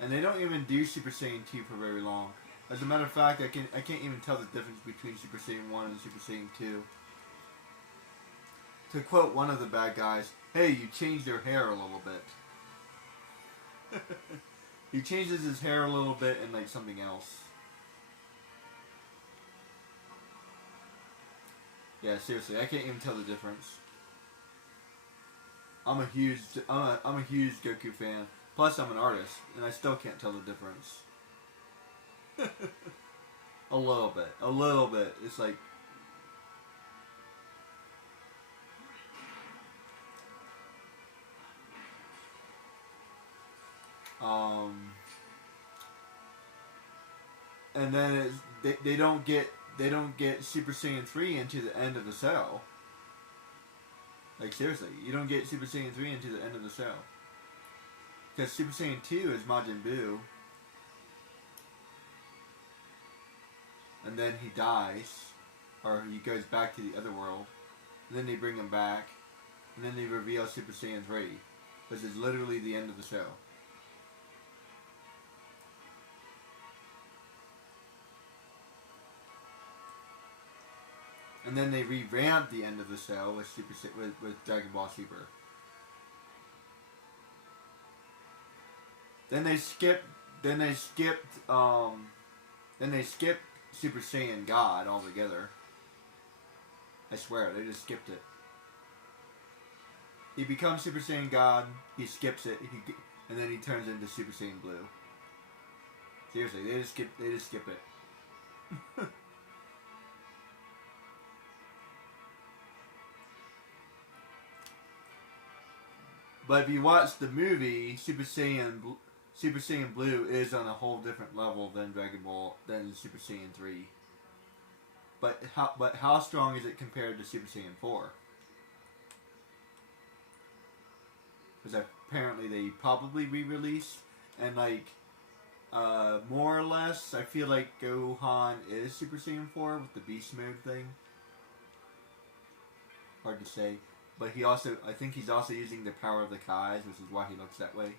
And they don't even do Super Saiyan 2 for very long. As a matter of fact, I can't even tell the difference between Super Saiyan 1 and Super Saiyan 2. To quote one of the bad guys, hey, you changed your hair a little bit. He changes his hair a little bit and like something else. Yeah, seriously, I can't even tell the difference. I'm a huge Goku fan. Plus, I'm an artist, and I still can't tell the difference. A little bit. It's like, and then they don't get Super Saiyan 3 into the end of the cell. Like seriously, you don't get Super Saiyan 3 into the end of the cell. Because Super Saiyan 2 is Majin Buu. And then he dies. Or he goes back to the other world. And then they bring him back. And then they reveal Super Saiyan 3. Which is literally the end of the show. And then they revamp the end of the show with Dragon Ball Super. Then they skip then they skipped Super Saiyan God altogether. I swear, they just skipped it. He becomes Super Saiyan God, he skips it, and then he turns into Super Saiyan Blue. Seriously, they just skip it. But if you watch the movie, Super Saiyan Blue is on a whole different level than than Super Saiyan 3. But how strong is it compared to Super Saiyan 4? Because apparently they probably re-released, and like more or less, I feel like Gohan is Super Saiyan 4 with the beast mode thing. Hard to say. But I think he's also using the power of the Kais, which is why he looks that way.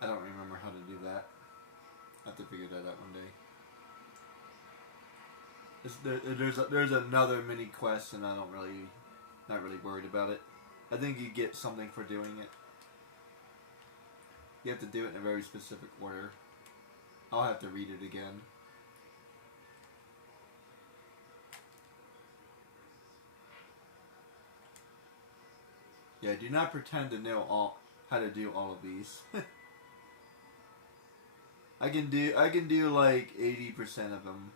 I don't remember how to do that. I have to figure that out one day. There's another mini quest, and not really worried about it. I think you get something for doing it. You have to do it in a very specific order. I'll have to read it again. Yeah, do not pretend to know how to do all of these. I can do like 80% of them.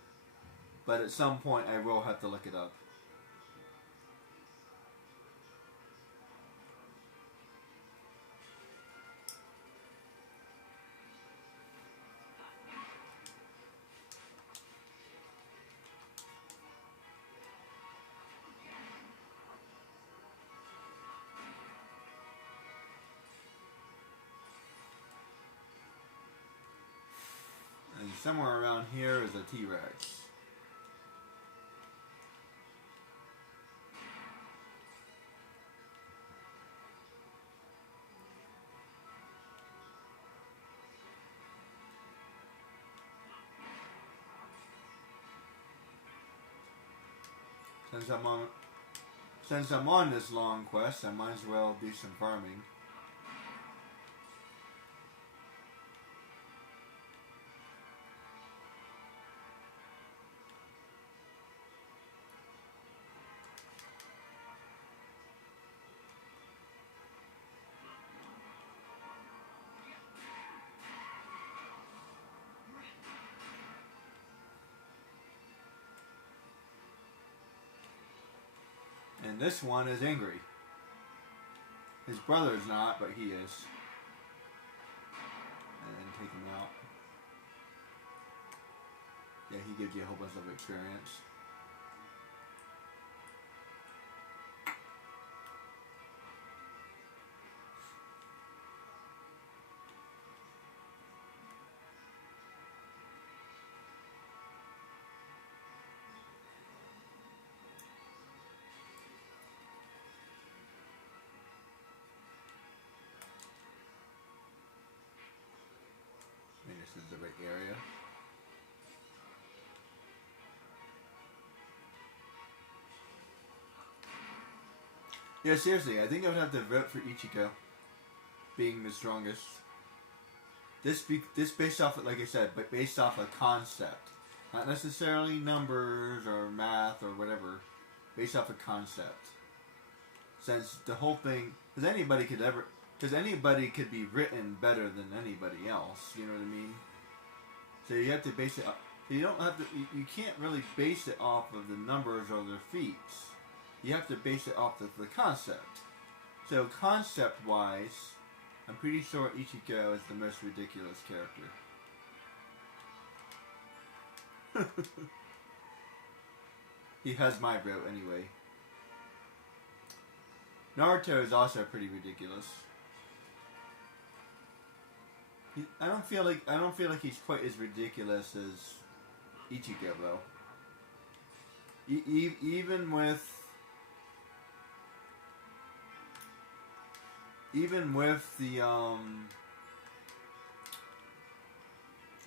But at some point, I will have to look it up. And somewhere around here is a T-Rex. Since I'm on this long quest, I might as well do some farming. And this one is angry. His brother's not, but he is. And take him out. Yeah, he gives you a whole bunch of experience. I think this is the right area. Yeah, seriously, I think I would have to vote for Ichigo being the strongest. This based off of, like I said, but based off a concept, not necessarily numbers or math or whatever. Based off a concept. Since the whole thing, because anybody could be written better than anybody else. You know what I mean? So you have to base it. You don't have to. You can't really base it off of the numbers or the feats. You have to base it off of the concept. So concept-wise, I'm pretty sure Ichigo is the most ridiculous character. He has my vote anyway. Naruto is also pretty ridiculous. I don't feel like he's quite as ridiculous as Ichigo though. Even with even with the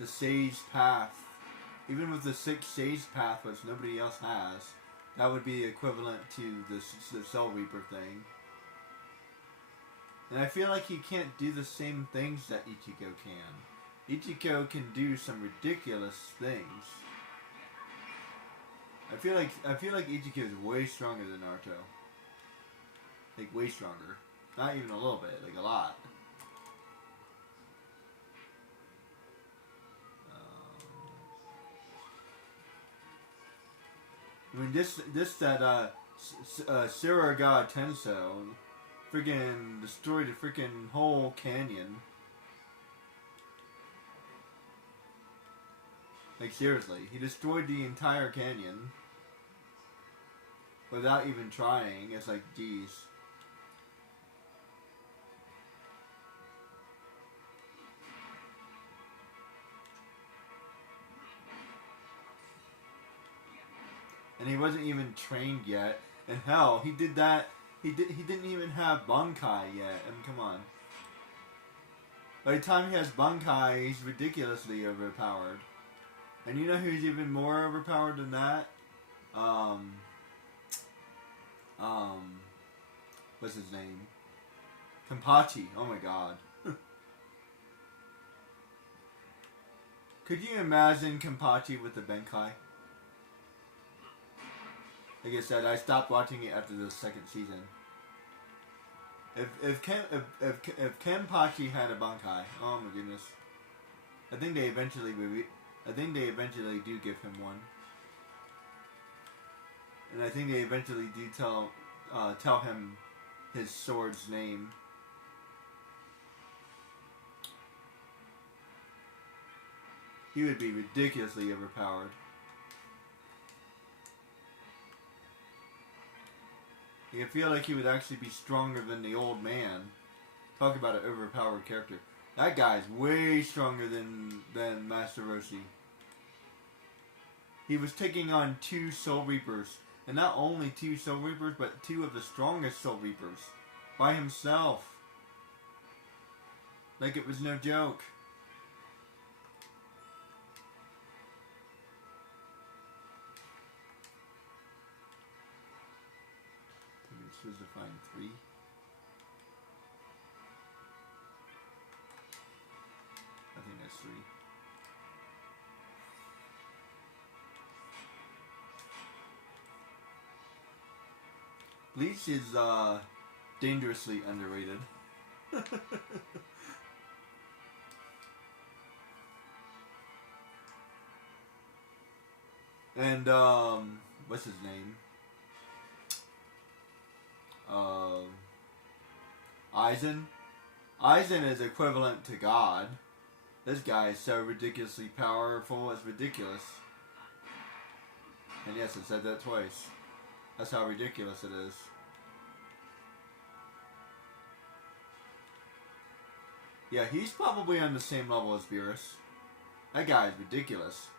sage path, even with the 6 sage path, which nobody else has, that would be equivalent to the Soul Reaper thing. And I feel like he can't do the same things that Ichigo can. Ichigo can do some ridiculous things. I feel like Ichigo is way stronger than Naruto. Like way stronger. Not even a little bit, like a lot. I mean, Siraga Tenso freaking destroyed the freaking whole canyon. Like seriously, he destroyed the entire canyon without even trying. It's like, geez. And he wasn't even trained yet. And hell, he did that. He didn't even have Bankai yet. I mean, come on. By the time he has Bankai, he's ridiculously overpowered. And you know who's even more overpowered than that? What's his name? Kenpachi. Oh my god. Could you imagine Kenpachi with the Bankai? Like I said, I stopped watching it after the 2nd season. If Kenpachi had a Bankai, oh my goodness. I think they eventually do give him one. And I think they eventually do tell him his sword's name. He would be ridiculously overpowered. I feel like he would actually be stronger than the old man. Talk about an overpowered character. That guy's way stronger than Master Roshi. He was taking on 2 Soul Reapers. And not only 2 Soul Reapers, but 2 of the strongest Soul Reapers. By himself. Like it was no joke. I think it's supposed to find 3. I think that's 3. Bleach is dangerously underrated. And what's his name? Aizen. Aizen is equivalent to God. This guy is so ridiculously powerful, it's ridiculous. And yes, I said that twice. That's how ridiculous it is. Yeah, he's probably on the same level as Beerus. That guy is ridiculous.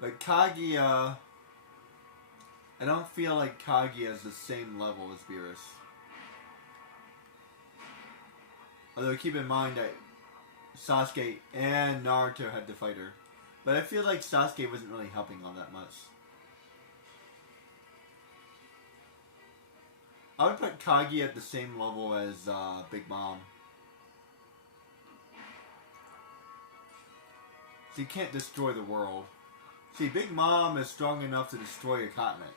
But Kaguya, I don't feel like Kaguya is the same level as Beerus. Although keep in mind that Sasuke and Naruto had to fight her. But I feel like Sasuke wasn't really helping all that much. I would put Kaguya at the same level as Big Mom. She can't destroy the world. See, Big Mom is strong enough to destroy a continent.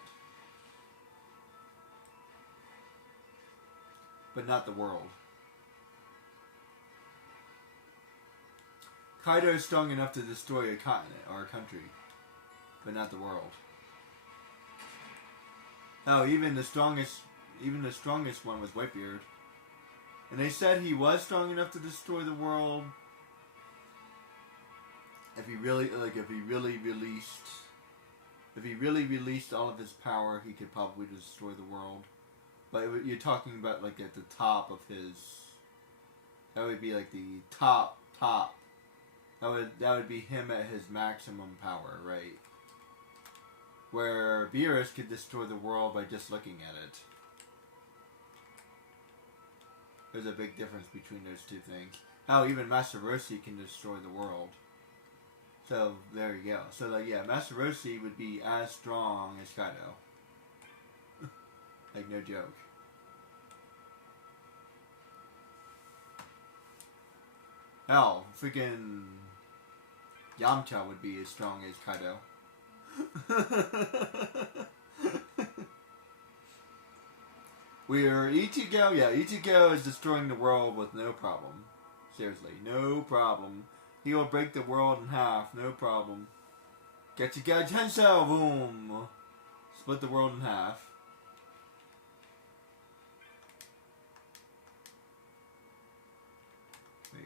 But not the world. Kaido is strong enough to destroy a continent or a country. But not the world. Oh, even the strongest one was Whitebeard. And they said he was strong enough to destroy the world if he really released all of his power, he could probably destroy the world. But you're talking about like at the top of his. That would be like the top That would be him at his maximum power, right? Where Beerus could destroy the world by just looking at it. There's a big difference between those two things. How even Master Roshi can destroy the world. So, there you go. So, like, yeah, Master Roshi would be as strong as Kaido. Like, no joke. Hell, freaking Yamcha would be as strong as Kaido. Where Ichigo, yeah, Ichigo is destroying the world with no problem. Seriously, no problem. He will break the world in half, no problem. Getsuga Tensho, boom! Split the world in half. Wait.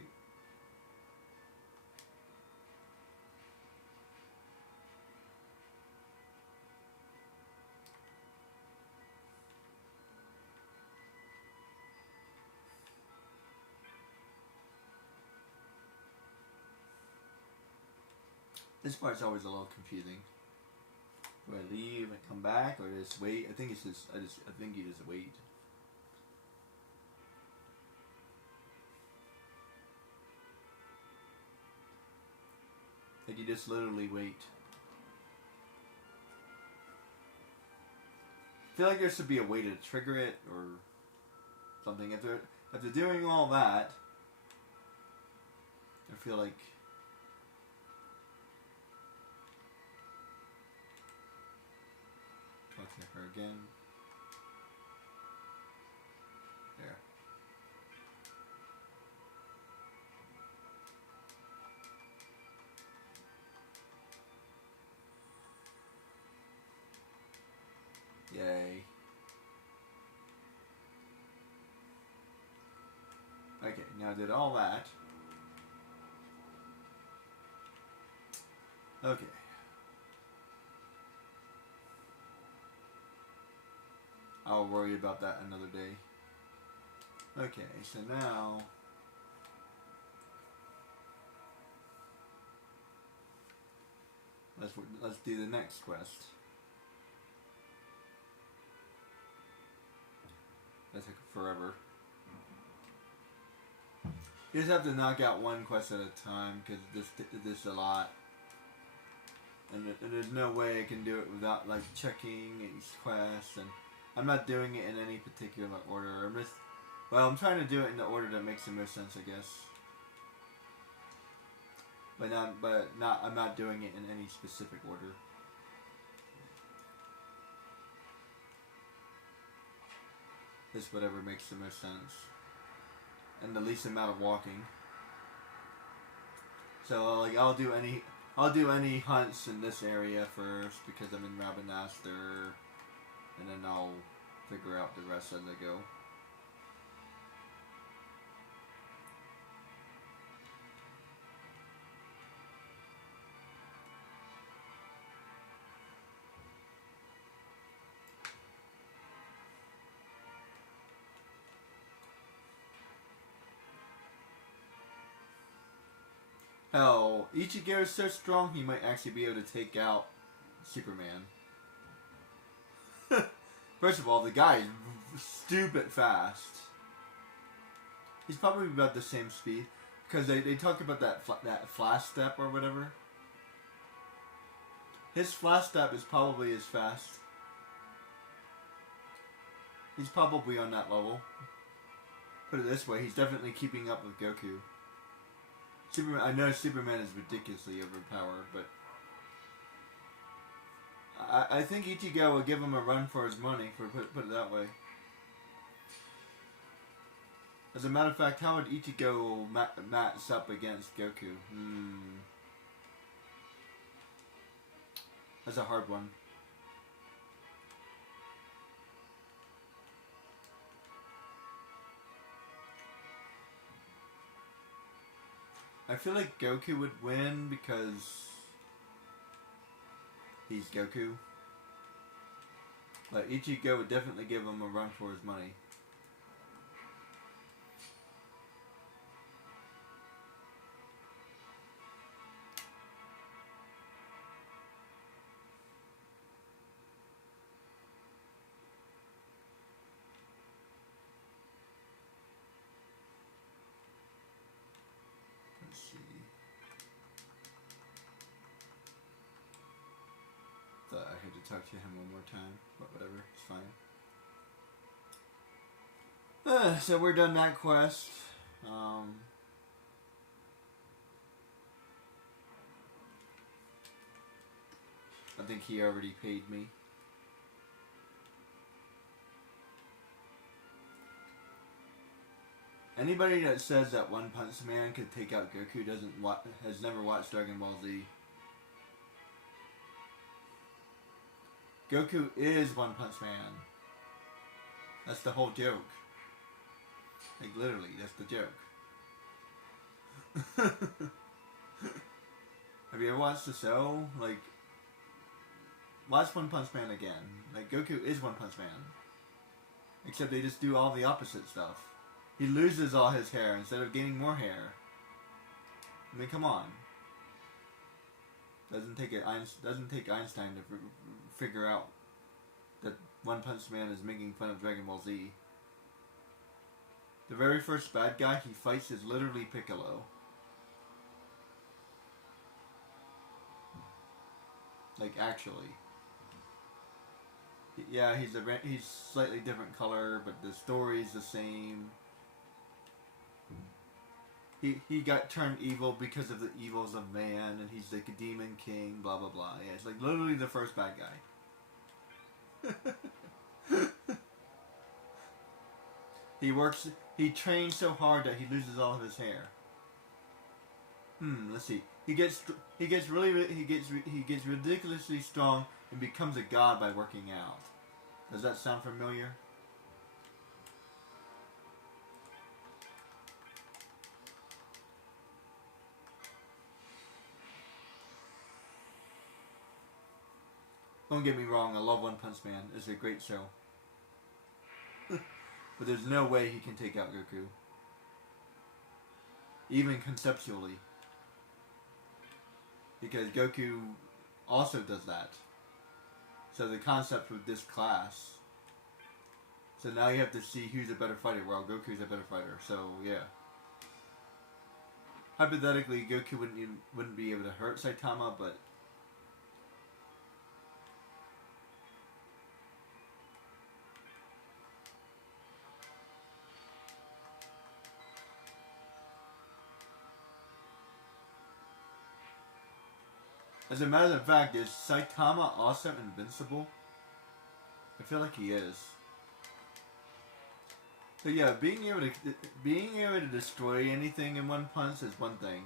This part's always a little confusing. Do I leave and come back, or just wait? I think it's just. I think you just wait. Like you just literally wait. I feel like there should be a way to trigger it or something. If they're doing all that, I feel like. Talk to her again. There. Yay. Okay, now I did all that. Okay. I'll worry about that another day. Okay, so now let's do the next quest. That took forever. You just have to knock out one quest at a time because this is a lot, and there's no way I can do it without like checking each quest. And I'm not doing it in any particular order. I'm trying to do it in the order that makes the most sense, I guess. I'm not doing it in any specific order. Just whatever makes the most sense. And the least amount of walking. So like I'll do any hunts in this area first because I'm in Rabanastre, and then I'll figure out the rest as I go. Hell, Ichigo is so strong he might actually be able to take out Superman. First of all, the guy is stupid fast. He's probably about the same speed because they talk about that flash step or whatever. His flash step is probably as fast. He's probably on that level. Put it this way, he's definitely keeping up with Goku. Superman, I know Superman is ridiculously overpowered, but I think Ichigo will give him a run for his money, put it that way. As a matter of fact, how would Ichigo match up against Goku? That's a hard one. I feel like Goku would win because he's Goku. Like Ichigo would definitely give him a run for his money. talk to him one more time, but whatever, it's fine. So we're done that quest. I think he already paid me. Anybody that says that One Punch Man could take out Goku has never watched Dragon Ball Z. Goku is One Punch Man. That's the whole joke. Like literally, that's the joke. Have you ever watched the show? Like, watch One Punch Man again. Like, Goku is One Punch Man. Except they just do all the opposite stuff. He loses all his hair instead of gaining more hair. I mean, come on. Doesn't take Einstein to figure out that One Punch Man is making fun of Dragon Ball Z. The very first bad guy he fights is literally Piccolo. Like, actually. Yeah, he's slightly different color, but the story's the same. He got turned evil because of the evils of man, and he's like a demon king, blah blah blah. Yeah, it's like literally the first bad guy. He trains so hard that he loses all of his hair. Let's see. He gets ridiculously strong and becomes a god by working out. Does that sound familiar? Don't get me wrong, I love One Punch Man. It's a great show. But there's no way he can take out Goku. Even conceptually. Because Goku also does that. So the concept with this class. So now you have to see who's a better fighter. Well, Goku's a better fighter. So, yeah. Hypothetically, Goku wouldn't be able to hurt Saitama, but as a matter of fact, is Saitama also invincible? I feel like he is. So yeah, being able to destroy anything in one punch is one thing,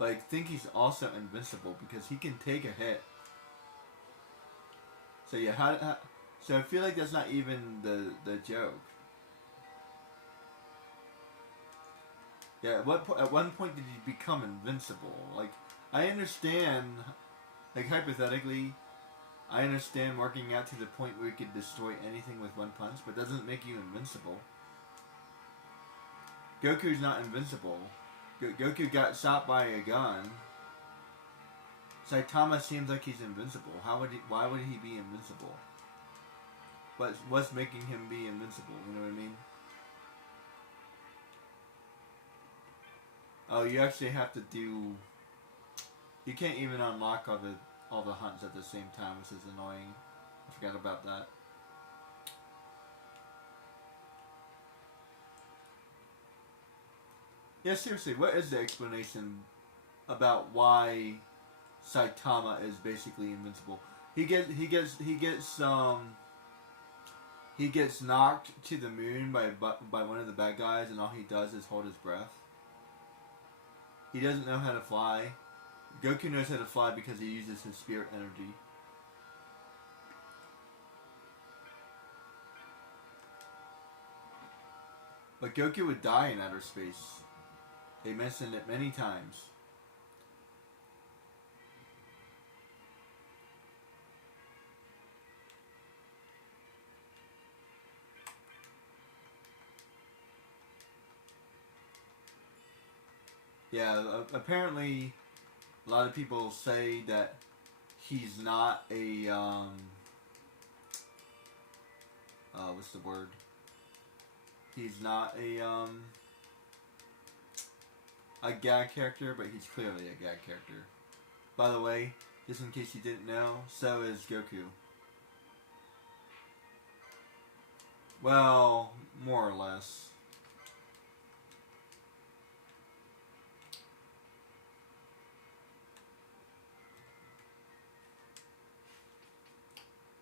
but I think he's also invincible because he can take a hit. So yeah, so I feel like that's not even the joke. Yeah, at one point did he become invincible? Like, I understand. Like, hypothetically, I understand working out to the point where you could destroy anything with one punch, but doesn't make you invincible. Goku's not invincible. Goku got shot by a gun. Saitama seems like he's invincible. Why would he be invincible? What's making him be invincible? You know what I mean? Oh, you actually have to do. You can't even unlock all the hunts at the same time, which is annoying. I forgot about that. Yeah, seriously, what is the explanation about why Saitama is basically invincible? He gets knocked to the moon by one of the bad guys, and all he does is hold his breath. He doesn't know how to fly. Goku knows how to fly because he uses his spirit energy. But Goku would die in outer space. They mentioned it many times. Yeah, apparently a lot of people say that he's not a, what's the word? He's not a gag character, but he's clearly a gag character. By the way, just in case you didn't know, so is Goku. Well, more or less.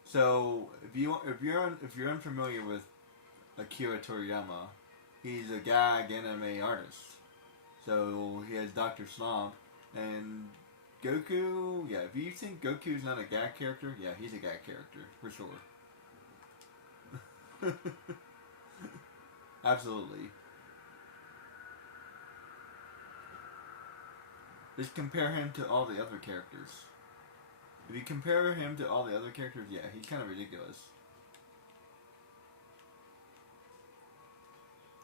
So if you're unfamiliar with Akira Toriyama, he's a gag anime artist. So he has Dr. Slump and Goku. Yeah, if you think Goku's not a gag character, yeah, he's a gag character for sure. Absolutely. Just compare him to all the other characters. If you compare him to all the other characters, yeah, he's kind of ridiculous.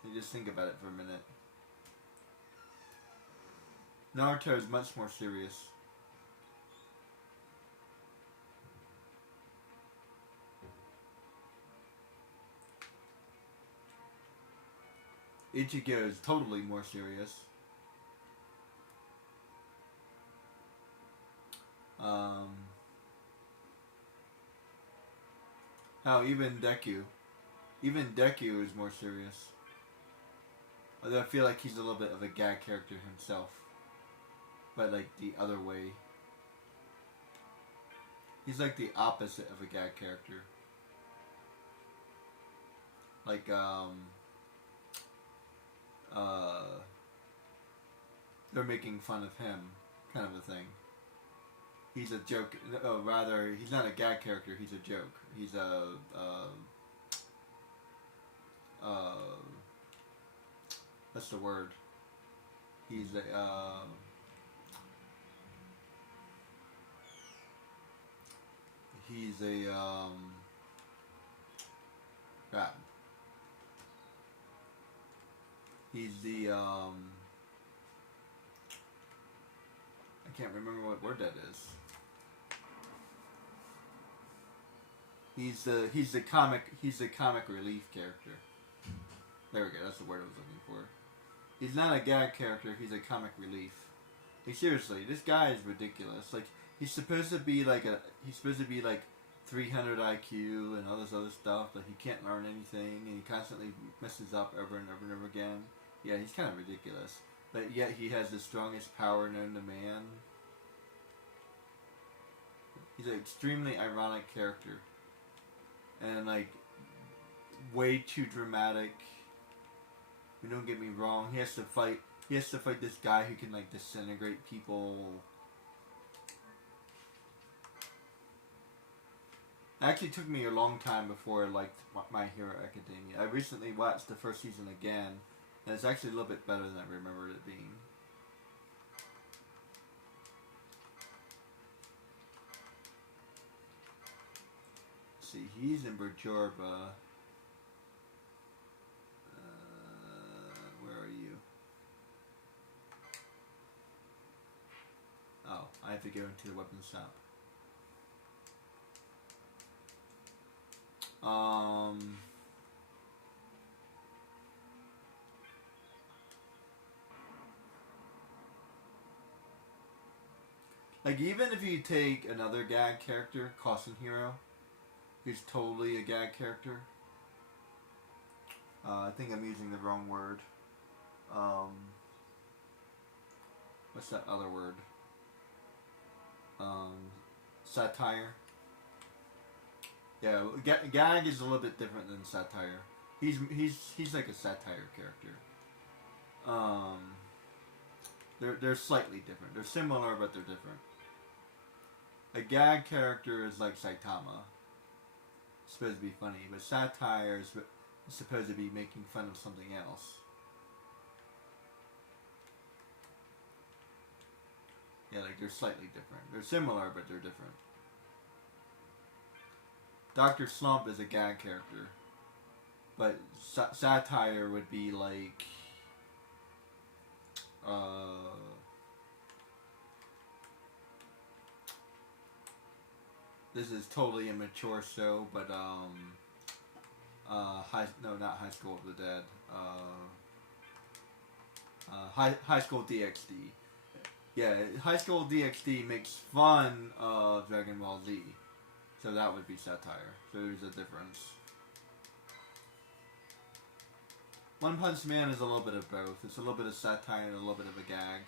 You just think about it for a minute. Naruto is much more serious. Ichigo is totally more serious. How even Deku is more serious. Although I feel like he's a little bit of a gag character himself, but like the other way. He's like the opposite of a gag character. Like they're making fun of him, kind of a thing. He's a joke. Rather, he's not a gag character. He's a joke. He's a what's the word? He's a crap. He's the I can't remember what word that is. He's the comic relief character. There we go. That's the word I was looking for. He's not a gag character. He's a comic relief. Like, seriously, this guy is ridiculous. Like, he's supposed to be like 300 IQ and all this other stuff, but he can't learn anything, and he constantly messes up over and over and over again. Yeah, he's kind of ridiculous. But yet he has the strongest power known to man. He's an extremely ironic character. And like, way too dramatic. Don't get me wrong, he has to fight this guy who can like disintegrate people. It actually took me a long time before I liked My Hero Academia. I recently watched the first season again, and it's actually a little bit better than I remembered it being. Let's see, he's in Bajorba. Where are you? Oh, I have to go into the weapon shop. Like, even if you take another gag character, Cousin Hero, who's totally a gag character. I think I'm using the wrong word. What's that other word? Satire. Yeah, gag is a little bit different than satire. He's like a satire character. They're slightly different. They're similar, but they're different. A gag character is like Saitama. It's supposed to be funny, but satire is supposed to be making fun of something else. Yeah, like they're slightly different. They're similar, but they're different. Dr. Slump is a gag character, but satire would be like this is totally immature show, but not High School of the Dead. High School DxD. Yeah, High School DxD makes fun of Dragon Ball Z, so that would be satire. So there's a difference. One Punch Man is a little bit of both. It's a little bit of satire and a little bit of a gag.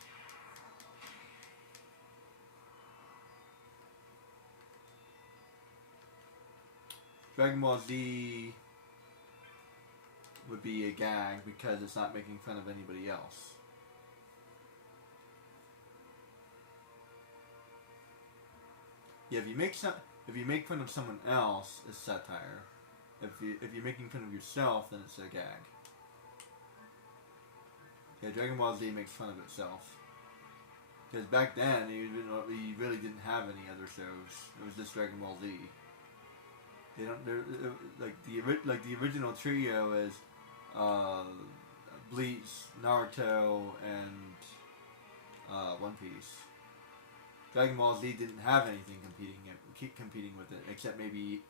Dragon Ball Z would be a gag because it's not making fun of anybody else. Yeah, if you make fun of someone else, it's satire. If you're making fun of yourself, then it's a gag. Yeah, Dragon Ball Z makes fun of itself. Because back then, you really didn't have any other shows. It was just Dragon Ball Z. They don't. Like the original trio is Bleach, Naruto, and One Piece. Dragon Ball Z didn't have anything competing with it, except maybe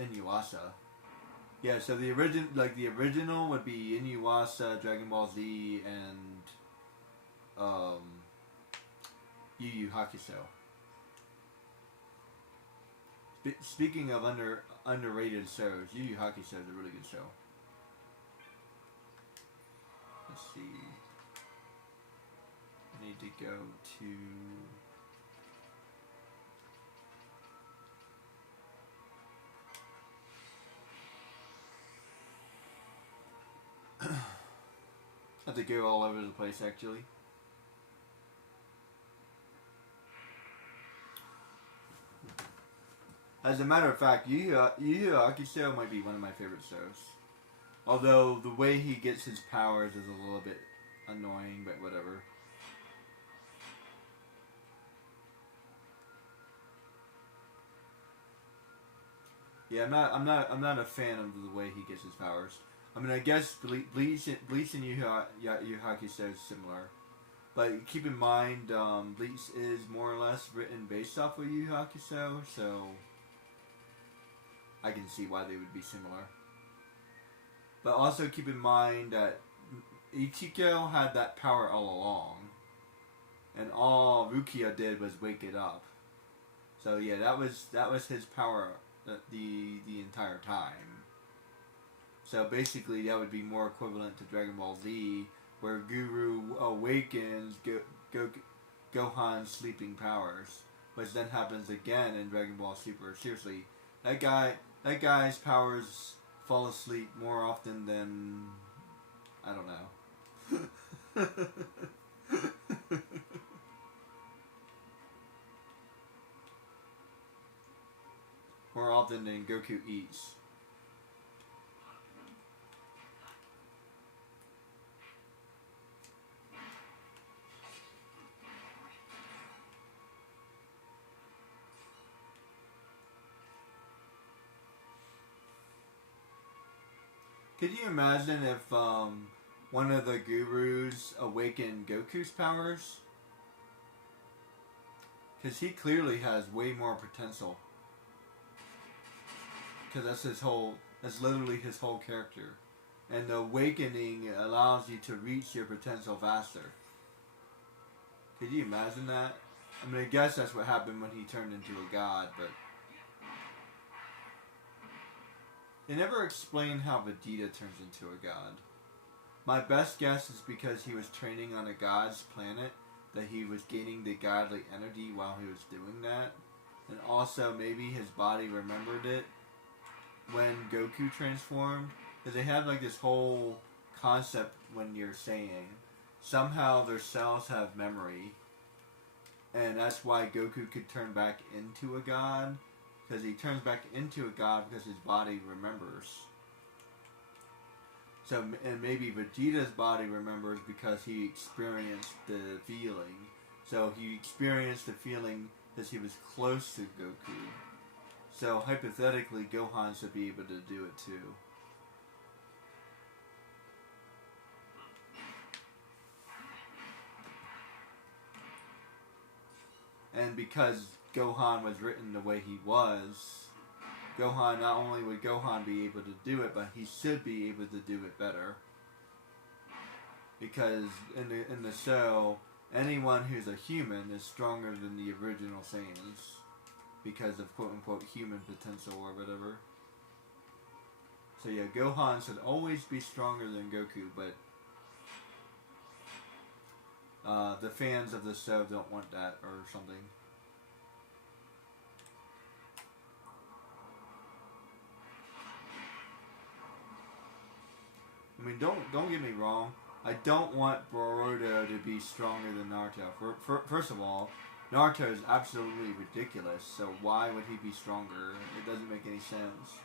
Inuyasha. Yeah, so the original would be Inuyasha, Dragon Ball Z, and Yu Yu Hakusho. Speaking of underrated shows, Yu Yu Hakusho is a really good show. Let's see. I need to go to... I have to go all over the place, actually. As a matter of fact, Yu Yu Hakusho might be one of my favorite shows. Although the way he gets his powers is a little bit annoying, but whatever. Yeah, I'm not a fan of the way he gets his powers. I mean, I guess Bleach and Yu Yu Hakusho is similar. But keep in mind, Bleach is more or less written based off of Yu Yu Hakusho, so I can see why they would be similar. But also keep in mind that Ichiko had that power all along, and all Rukia did was wake it up. So yeah, that was his power the entire time. So basically, that would be more equivalent to Dragon Ball Z, where Guru awakens Gohan's sleeping powers, which then happens again in Dragon Ball Super. Seriously, that guy's powers fall asleep more often than, I don't know. More often than Goku eats. Could you imagine if one of the gurus awakened Goku's powers? Because he clearly has way more potential. Because that's literally his whole character. And the awakening allows you to reach your potential faster. Could you imagine that? I mean, I guess that's what happened when he turned into a god, but... They never explain how Vegeta turns into a god. My best guess is because he was training on a god's planet, that he was gaining the godly energy while he was doing that. And also, maybe his body remembered it when Goku transformed. Because they have like this whole concept when you're saying, somehow their cells have memory. And that's why Goku could turn back into a god. Because he turns back into a god because his body remembers. So, and maybe Vegeta's body remembers because he experienced the feeling. So he experienced the feeling because he was close to Goku. So hypothetically, Gohan should be able to do it too. And because Gohan was written the way he was, Gohan, not only would Gohan be able to do it, but he should be able to do it better. Because in the show, anyone who's a human is stronger than the original Saiyans because of quote-unquote human potential or whatever. So yeah, Gohan should always be stronger than Goku, but the fans of the show don't want that or something. I mean, don't get me wrong. I don't want Boruto to be stronger than Naruto. First of all, Naruto is absolutely ridiculous, so why would he be stronger? It doesn't make any sense.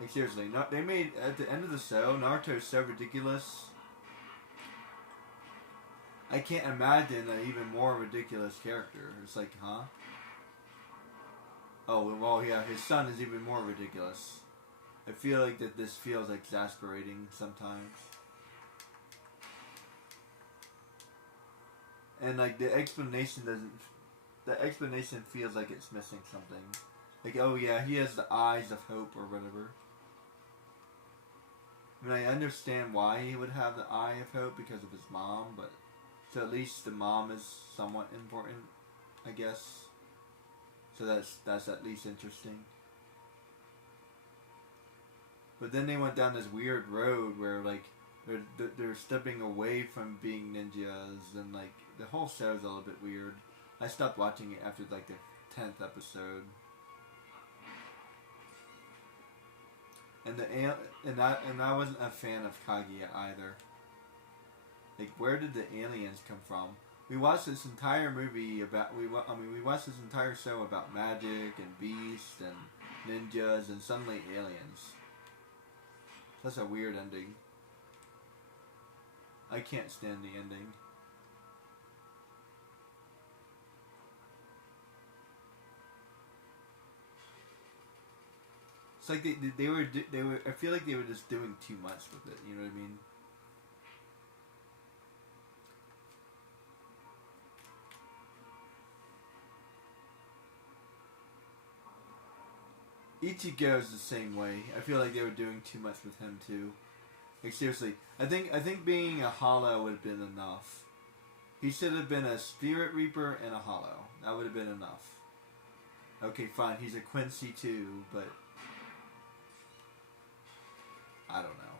Like, seriously, they made, at the end of the show, Naruto is so ridiculous. I can't imagine an even more ridiculous character. It's like, huh? Oh, well, yeah, his son is even more ridiculous. I feel like that this feels exasperating sometimes. And like the explanation feels like it's missing something. Like, oh yeah, he has the eyes of hope or whatever. I mean, I understand why he would have the eye of hope because of his mom, but so at least the mom is somewhat important, I guess. So that's at least interesting. But then they went down this weird road where like they're stepping away from being ninjas, and like the whole show is a little bit weird. I stopped watching it after like the 10th episode. And I wasn't a fan of Kaguya either. Like, where did the aliens come from? We watched this entire movie about we watched this entire show about magic and beasts and ninjas, and suddenly aliens. That's a weird ending. I can't stand the ending. It's like they were. I feel like they were just doing too much with it. You know what I mean? Ichigo is the same way. I feel like they were doing too much with him too. Like, seriously, I think being a Hollow would have been enough. He should have been a Spirit Reaper and a Hollow. That would have been enough. Okay, fine. He's a Quincy too, but I don't know.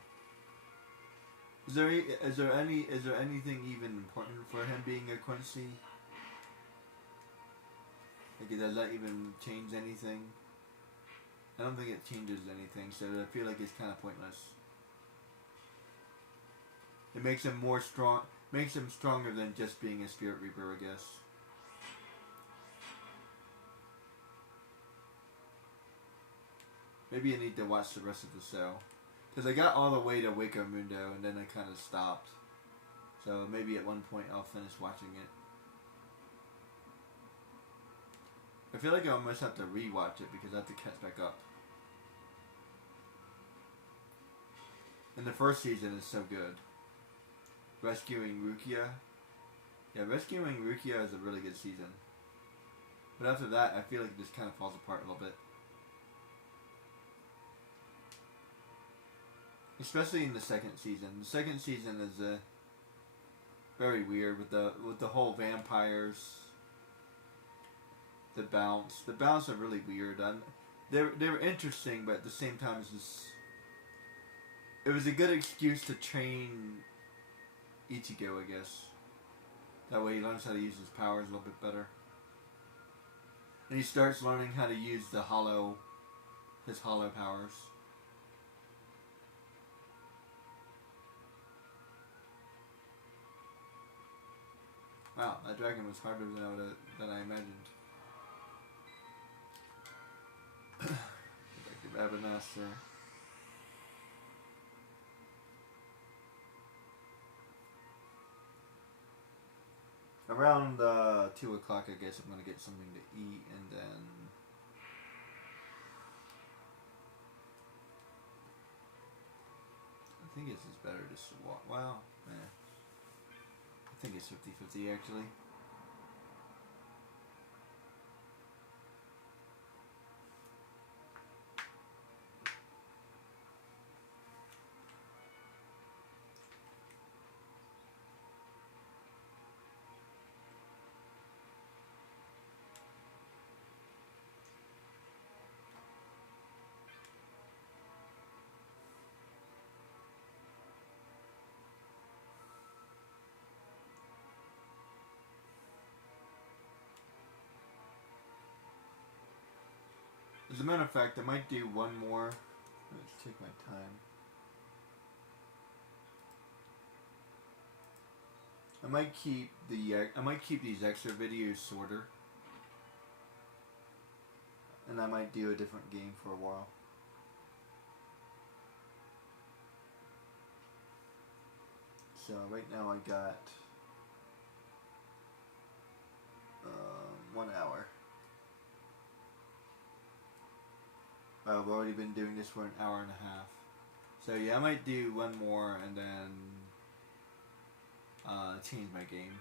Is there anything even important for him being a Quincy? Like, does that even change anything? I don't think it changes anything, so I feel like it's kind of pointless. It makes him more strong. Makes him stronger than just being a Spirit Reaper, I guess. Maybe I need to watch the rest of the show. Because I got all the way to Waco Mundo and then I kind of stopped. So maybe at one point I'll finish watching it. I feel like I almost have to rewatch it because I have to catch back up. And the first season is so good. Rescuing Rukia. Yeah, Rescuing Rukia is a really good season. But after that, I feel like it just kind of falls apart a little bit. Especially in the second season. The second season is very weird with the whole vampires. The bounce are really weird. They were interesting, but at the same time, it was a good excuse to train Ichigo, I guess. That way he learns how to use his powers a little bit better. And he starts learning how to use his hollow powers. Wow, that dragon was harder than I imagined. Back to Rabanastra. Around 2 o'clock, I guess I'm gonna get something to eat, and then I think it's just better just to walk. Wow, man. I think it's 50-50 actually. As a matter of fact, I might do one more. Let's take my time. I might keep these extra videos shorter, and I might do a different game for a while. So right now I got 1 hour. I've already been doing this for an hour and a half. So yeah, I might do one more and then change my game.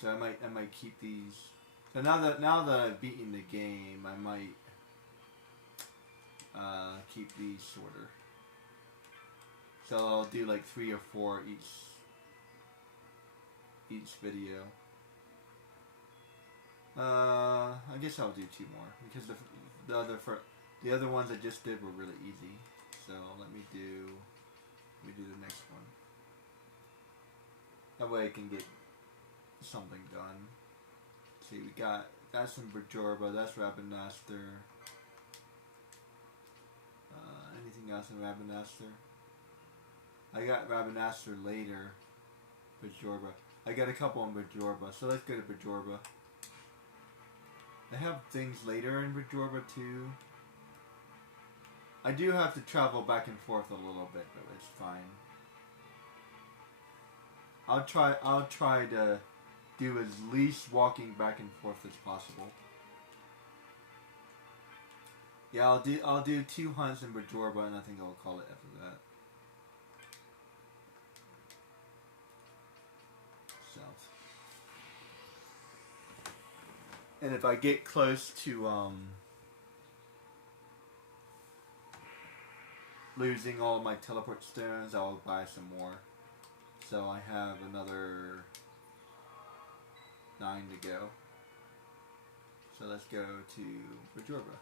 So I might keep these. So now that I've beaten the game, I might keep these shorter. So I'll do like 3 or 4 each video. I guess I'll do 2 more because the other ones I just did were really easy. So let me do the next one. That way I can get something done. See, we got some Bajorba, that's Rabbinaster. Anything else in Rabbinaster? I got Rabbinaster later. Bajorba. I got a couple on Bajorba, so let's go to Bajorba. I have things later in Bajorba too. I do have to travel back and forth a little bit, but it's fine. I'll try to do as least walking back and forth as possible. Yeah, I'll do 2 hunts in Bajorba, and I think I'll call it after that. South. And if I get close to losing all my teleport stones, I'll buy some more. So I have another 9 to go. So let's go to Bajorba.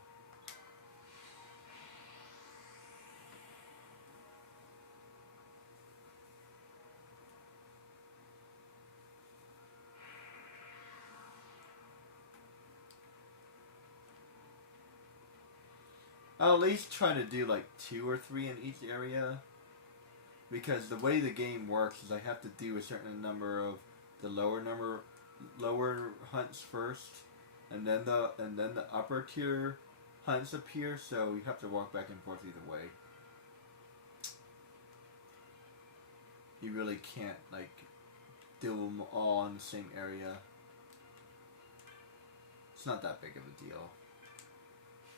I'll at least try to do like 2 or 3 in each area, because the way the game works is I have to do a certain number of the lower hunts first, and then the upper tier hunts appear. So you have to walk back and forth either way. You really can't like do them all in the same area. It's not that big of a deal.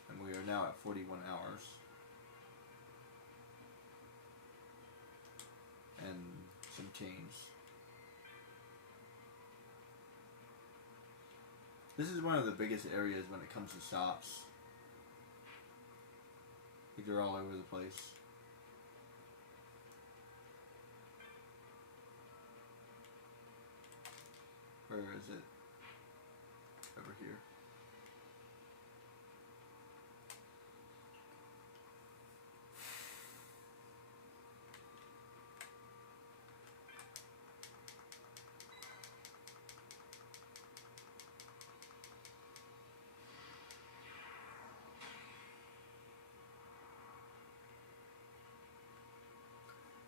And we are now at 41 hours. And some change. This is one of the biggest areas when it comes to shops. Like they're all over the place. Where is it? Over here.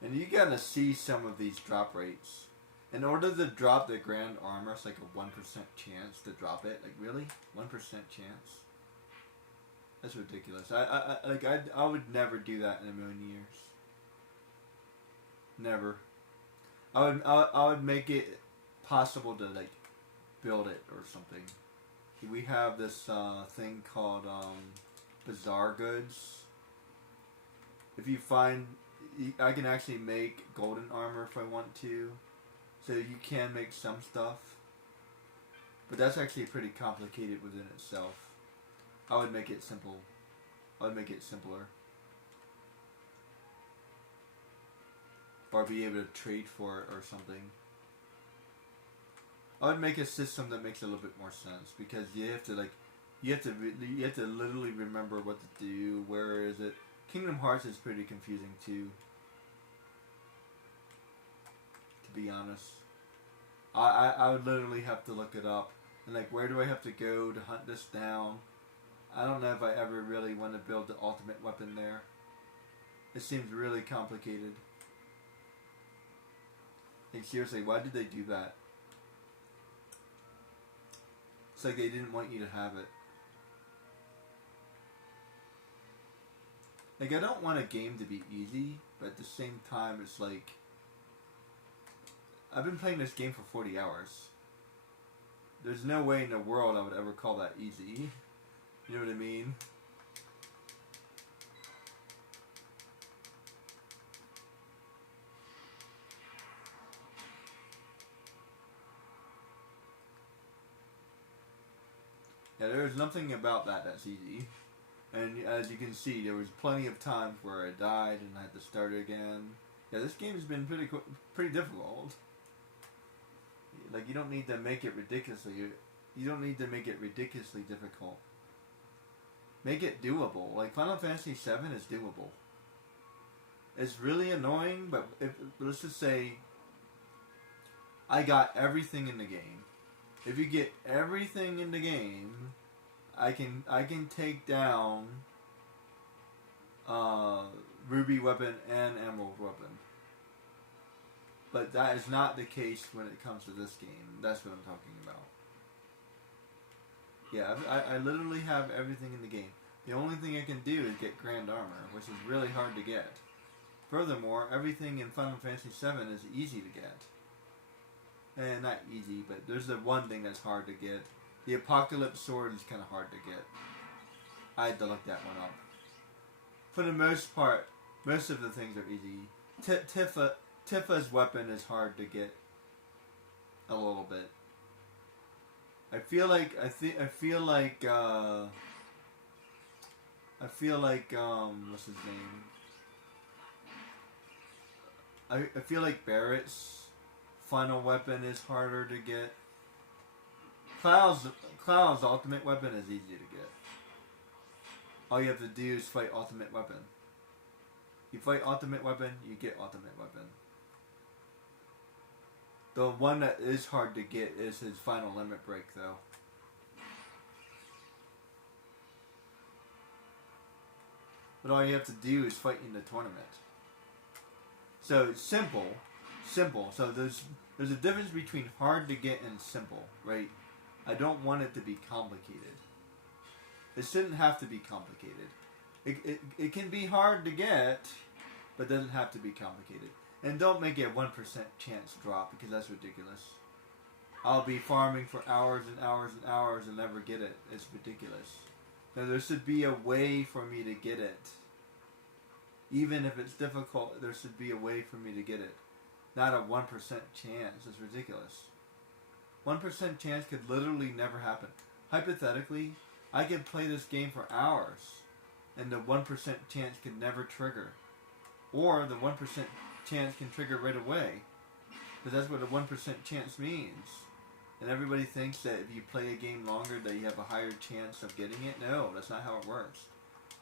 And you gotta see some of these drop rates. In order to drop the grand armor, it's like a 1% chance to drop it. Like really? 1% chance? That's ridiculous. I would never do that in a million years. Never. I would make it possible to like build it or something. We have this thing called Bazaar Goods. If you find, I can actually make golden armor if I want to. So you can make some stuff. But that's actually pretty complicated within itself. I would make it simple. I would make it simpler. Or be able to trade for it or something. I would make a system that makes a little bit more sense, because you have to literally remember what to do. Where is it? Kingdom Hearts is pretty confusing too, to be honest. I would literally have to look it up, And like, where do I have to go to hunt this down? I don't know if I ever really want to build the ultimate weapon there. It seems really complicated. Like, seriously, why did they do that? It's like they didn't want you to have it. Like, I don't want a game to be easy, but at the same time, it's like, I've been playing this game for 40 hours. There's no way in the world I would ever call that easy. You know what I mean? Yeah, there's nothing about that that's easy. And as you can see, there was plenty of times where I died and I had to start again. Yeah, this game has been pretty difficult. Like, you don't need to make it ridiculously. You don't need to make it ridiculously difficult. Make it doable. Like, Final Fantasy VII is doable. It's really annoying, but let's just say I got everything in the game. If you get everything in the game, I can take down Ruby weapon and Emerald weapon. But that is not the case when it comes to this game. That's what I'm talking about. Yeah, I literally have everything in the game. The only thing I can do is get Grand Armor, which is really hard to get. Furthermore, everything in Final Fantasy VII is easy to get. And not easy, but there's the one thing that's hard to get. The Apocalypse Sword is kind of hard to get. I had to look that one up. For the most part, most of the things are easy. Tifa's weapon is hard to get a little bit. I feel like what's his name? I feel like Barrett's final weapon is harder to get. Cloud's ultimate weapon is easy to get. All you have to do is fight ultimate weapon. You fight ultimate weapon, you get ultimate weapon. The one that is hard to get is his final limit break, though. But all you have to do is fight in the tournament. So it's simple. So there's a difference between hard to get and simple, right? I don't want it to be complicated. It shouldn't have to be complicated. It can be hard to get, but doesn't have to be complicated. And don't make it a 1% chance drop, because that's ridiculous. I'll be farming for hours and hours and hours and never get it. It's ridiculous. Now, there should be a way for me to get it. Even if it's difficult, there should be a way for me to get it. Not a 1% chance. It's ridiculous. 1% chance could literally never happen. Hypothetically, I could play this game for hours, and the 1% chance could never trigger. Or the 1% chance can trigger right away. Because that's what a 1% chance means. And everybody thinks that if you play a game longer that you have a higher chance of getting it. No, that's not how it works.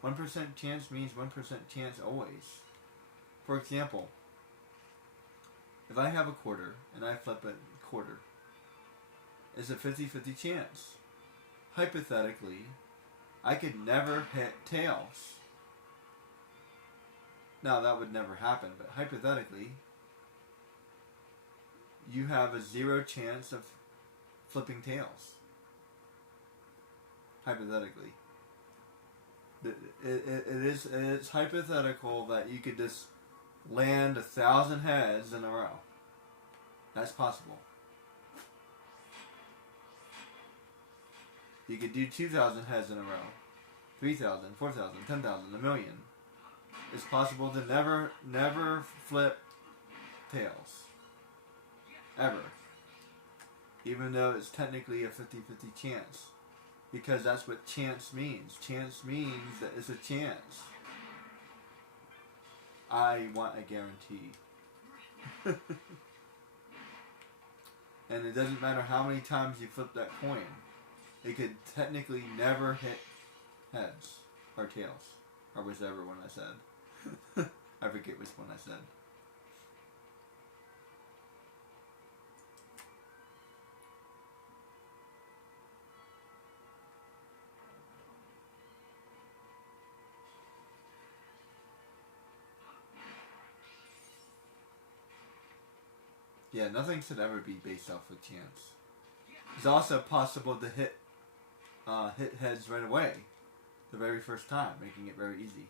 1% chance means 1% chance always. For example, if I have a quarter and I flip a quarter, it's a 50-50 chance. Hypothetically, I could never hit tails. Now, that would never happen, but hypothetically, you have a 0 chance of flipping tails. Hypothetically. It's hypothetical that you could just land 1,000 heads in a row. That's possible. You could do 2,000 heads in a row. 3,000, 4,000, 10,000, a million. It's possible to never flip tails. Ever. Even though it's technically a 50-50 chance. Because that's what chance means. Chance means that it's a chance. I want a guarantee. And it doesn't matter how many times you flip that coin. It could technically never hit heads or tails. Or whichever one I said. I forget which one I said. Yeah, nothing should ever be based off of chance. It's also possible to hit heads right away, the very first time, making it very easy.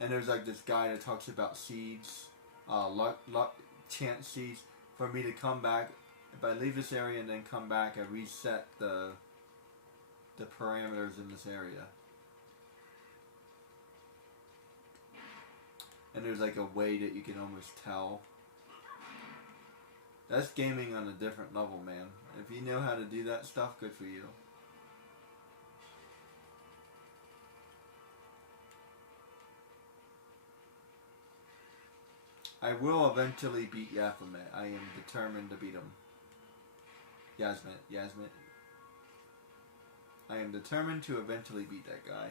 And there's like this guy that talks about seeds, luck, chance seeds. For me to come back, if I leave this area and then come back, I reset the parameters in this area. And there's like a way that you can almost tell. That's gaming on a different level, man. If you know how to do that stuff, good for you. I will eventually beat Yaphamet. I am determined to beat him. Yasmet. I am determined to eventually beat that guy.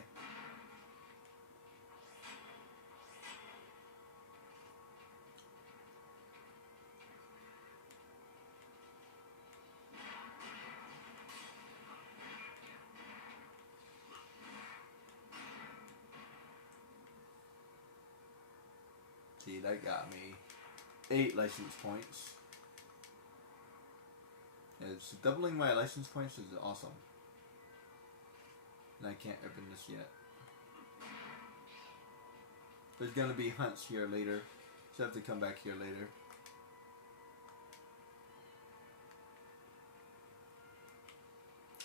See, that got me 8 license points. It's doubling my license points is awesome. And I can't open this yet. There's gonna be hunts here later, so I have to come back here later.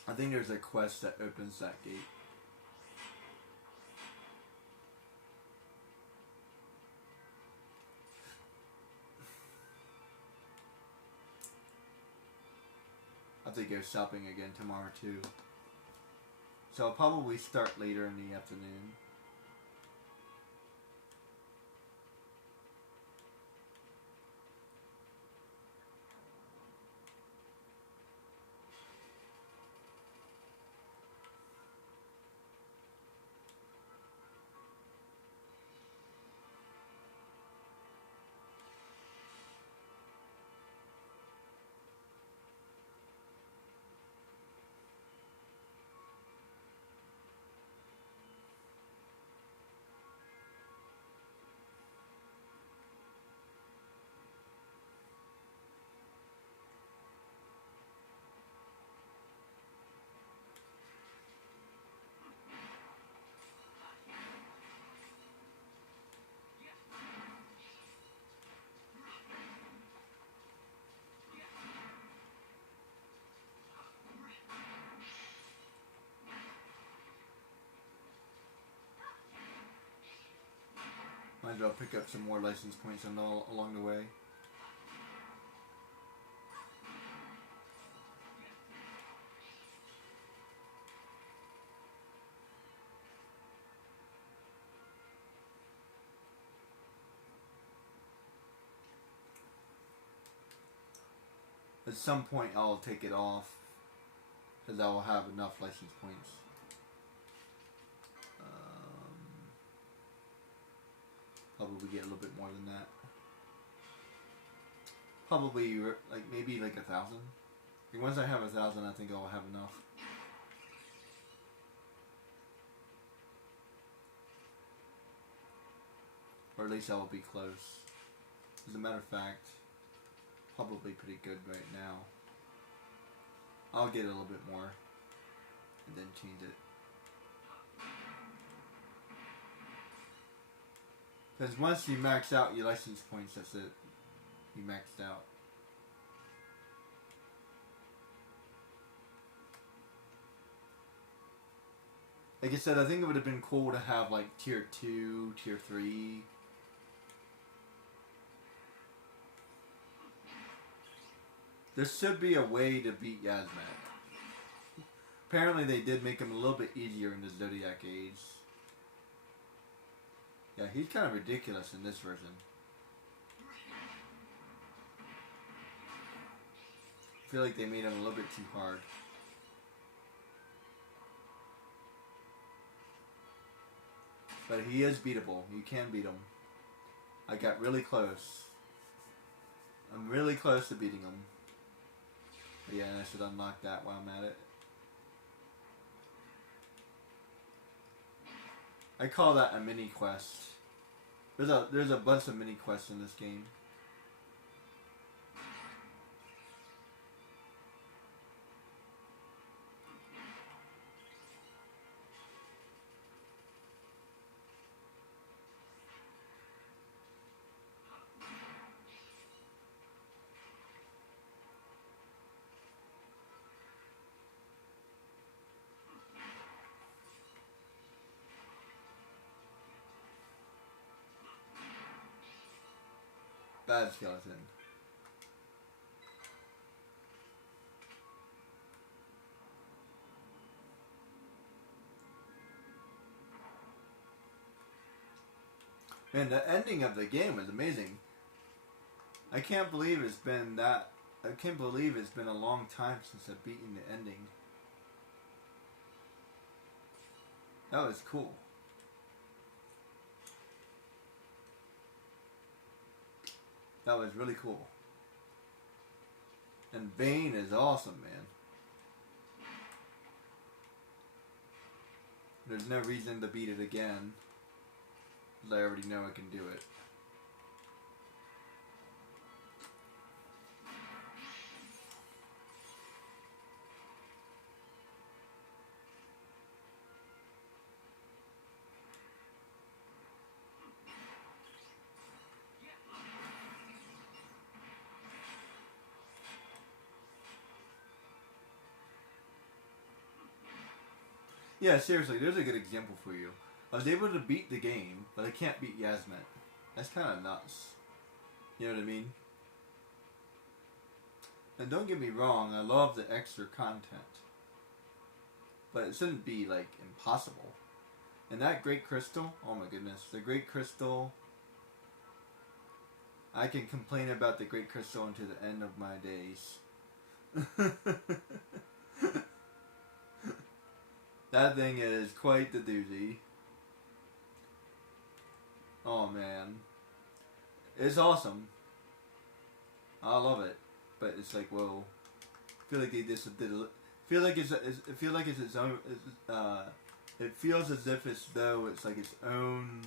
I think there's a quest that opens that gate. I have to go shopping again tomorrow too. So I'll probably start later in the afternoon. Might as well pick up some more license points along the way. At some point I'll take it off, because I will have enough license points. Probably get a little bit more than that. Probably like maybe like 1,000. Once I have 1,000, I think I'll have enough. Or at least I will be close. As a matter of fact, probably pretty good right now. I'll get a little bit more and then change it. Because once you max out your license points, that's it. You maxed out. Like I said, I think it would have been cool to have like tier 2, tier 3. There should be a way to beat Yasmet. Apparently they did make him a little bit easier in the Zodiac Age. Yeah, he's kind of ridiculous in this version. I feel like they made him a little bit too hard. But he is beatable. You can beat him. I got really close. I'm really close to beating him. But yeah, I should unlock that while I'm at it. I call that a mini quest. There's a bunch of mini quests in this game. Bad skeleton. Man, the ending of the game was amazing. I can't believe it's been that. I can't believe it's been a long time since I've beaten the ending. That was cool. That was really cool. And Bane is awesome, man. There's no reason to beat it again. I already know I can do it. Yeah, seriously, there's a good example for you. I was able to beat the game, but I can't beat Yasmin. That's kind of nuts. You know what I mean? And don't get me wrong, I love the extra content. But it shouldn't be, like, impossible. And that Great Crystal, oh my goodness, the Great Crystal... I can complain about the Great Crystal until the end of my days. That thing is quite the doozy. Oh man. It's awesome. I love it. But it's like, whoa. I feel like they just did a... feel like it's its own... it feels as if it's though it's like its own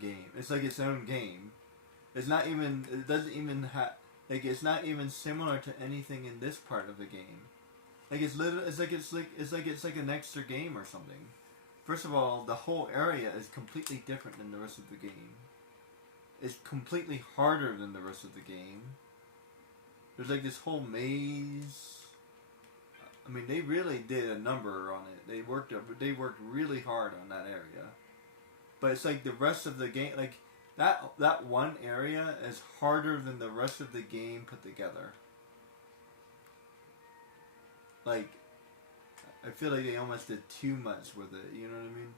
game. It's like its own game. It's not even... It doesn't even have... Like, it's not even similar to anything in this part of the game. Like it's literally, it's like an extra game or something. First of all, the whole area is completely different than the rest of the game. It's completely harder than the rest of the game. There's like this whole maze. I mean, they really did a number on it. They worked really hard on that area. But it's like the rest of the game, like that one area is harder than the rest of the game put together. Like, I feel like they almost did too much with it, you know what I mean?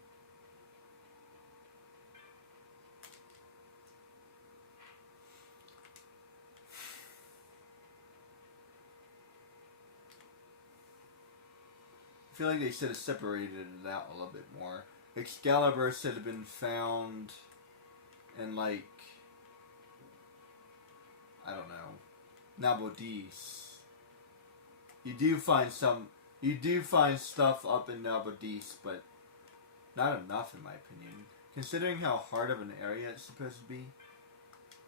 I feel like they should have separated it out a little bit more. Excalibur should have been found in, like, I don't know, Nabodis. You do find stuff up in Nabodis, but not enough in my opinion. Considering how hard of an area it's supposed to be.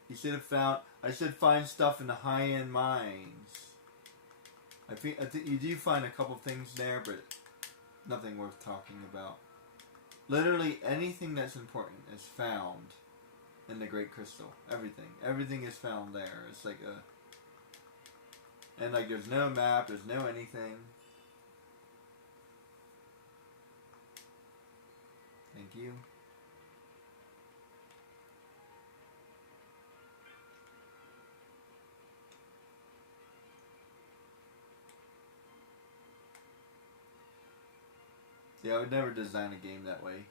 I should find stuff in the high-end mines. I think you do find a couple things there, but nothing worth talking about. Literally anything that's important is found in the Great Crystal. Everything is found there. It's like a... And like there's no map, there's no anything. Thank you. Yeah, I would never design a game that way.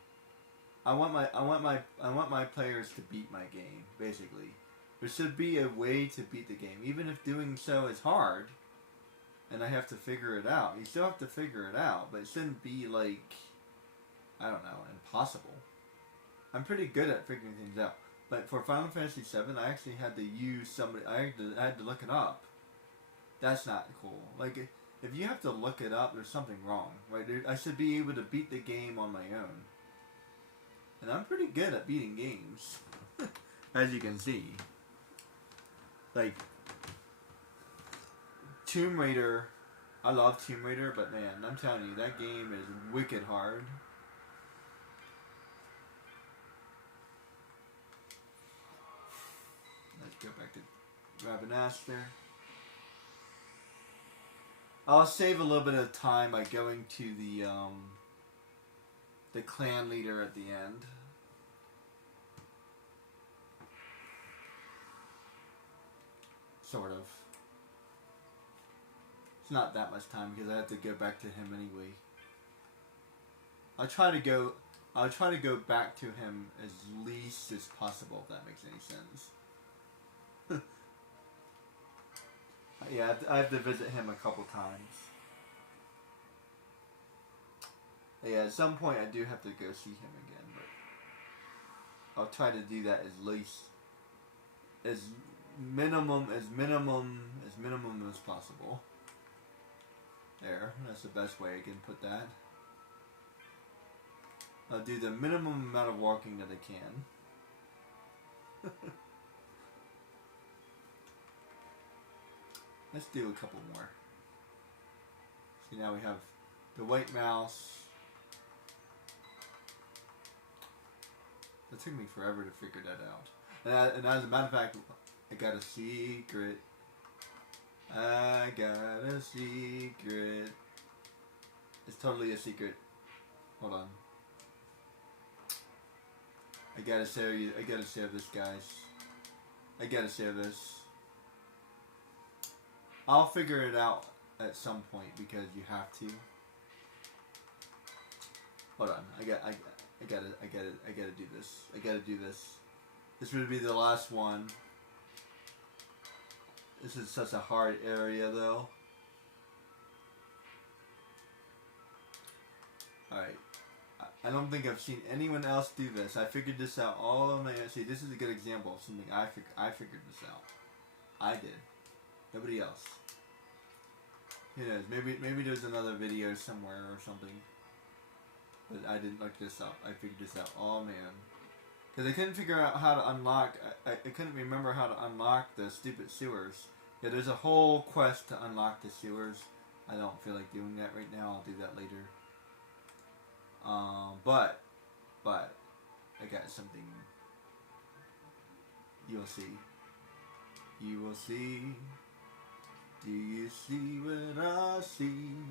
I want my players to beat my game, basically. There should be a way to beat the game, even if doing so is hard, and I have to figure it out. You still have to figure it out, but it shouldn't be like, I don't know, impossible. I'm pretty good at figuring things out, but for Final Fantasy VII, I actually had to use somebody. I had to look it up. That's not cool. Like, if you have to look it up, there's something wrong, right? I should be able to beat the game on my own, and I'm pretty good at beating games, as you can see. Like, Tomb Raider, I love Tomb Raider, but man, I'm telling you, that game is wicked hard. Let's go back to grabbing Aster. I'll save a little bit of time by going to the clan leader at the end. sort of. It's not that much time because I have to go back to him anyway. I'll try to go back to him as least as possible, if that makes any sense. Yeah, I have to visit him a couple times. Yeah, at some point I do have to go see him again, but I'll try to do that as minimum as possible. There, that's the best way I can put that. I'll do the minimum amount of walking that I can. Let's do a couple more. See, now we have the white mouse. It took me forever to figure that out. And as a matter of fact, I got a secret. I got a secret. It's totally a secret. Hold on. I gotta share this, guys. I gotta share this. I'll figure it out at some point because you have to. Hold on. I gotta do this. I gotta do this. This would be the last one. This is such a hard area, though. Alright. I don't think I've seen anyone else do this. I figured this out all on my own. See, this is a good example of something I figured this out. I did. Nobody else. Who knows? Maybe there's another video somewhere or something. But I didn't look this up. I figured this out. Oh man. Because I couldn't figure out how to unlock... I couldn't remember how to unlock the stupid sewers. Yeah, there's a whole quest to unlock the sewers. I don't feel like doing that right now. I'll do that later. But I got something. You'll see. You will see. Do you see what I see?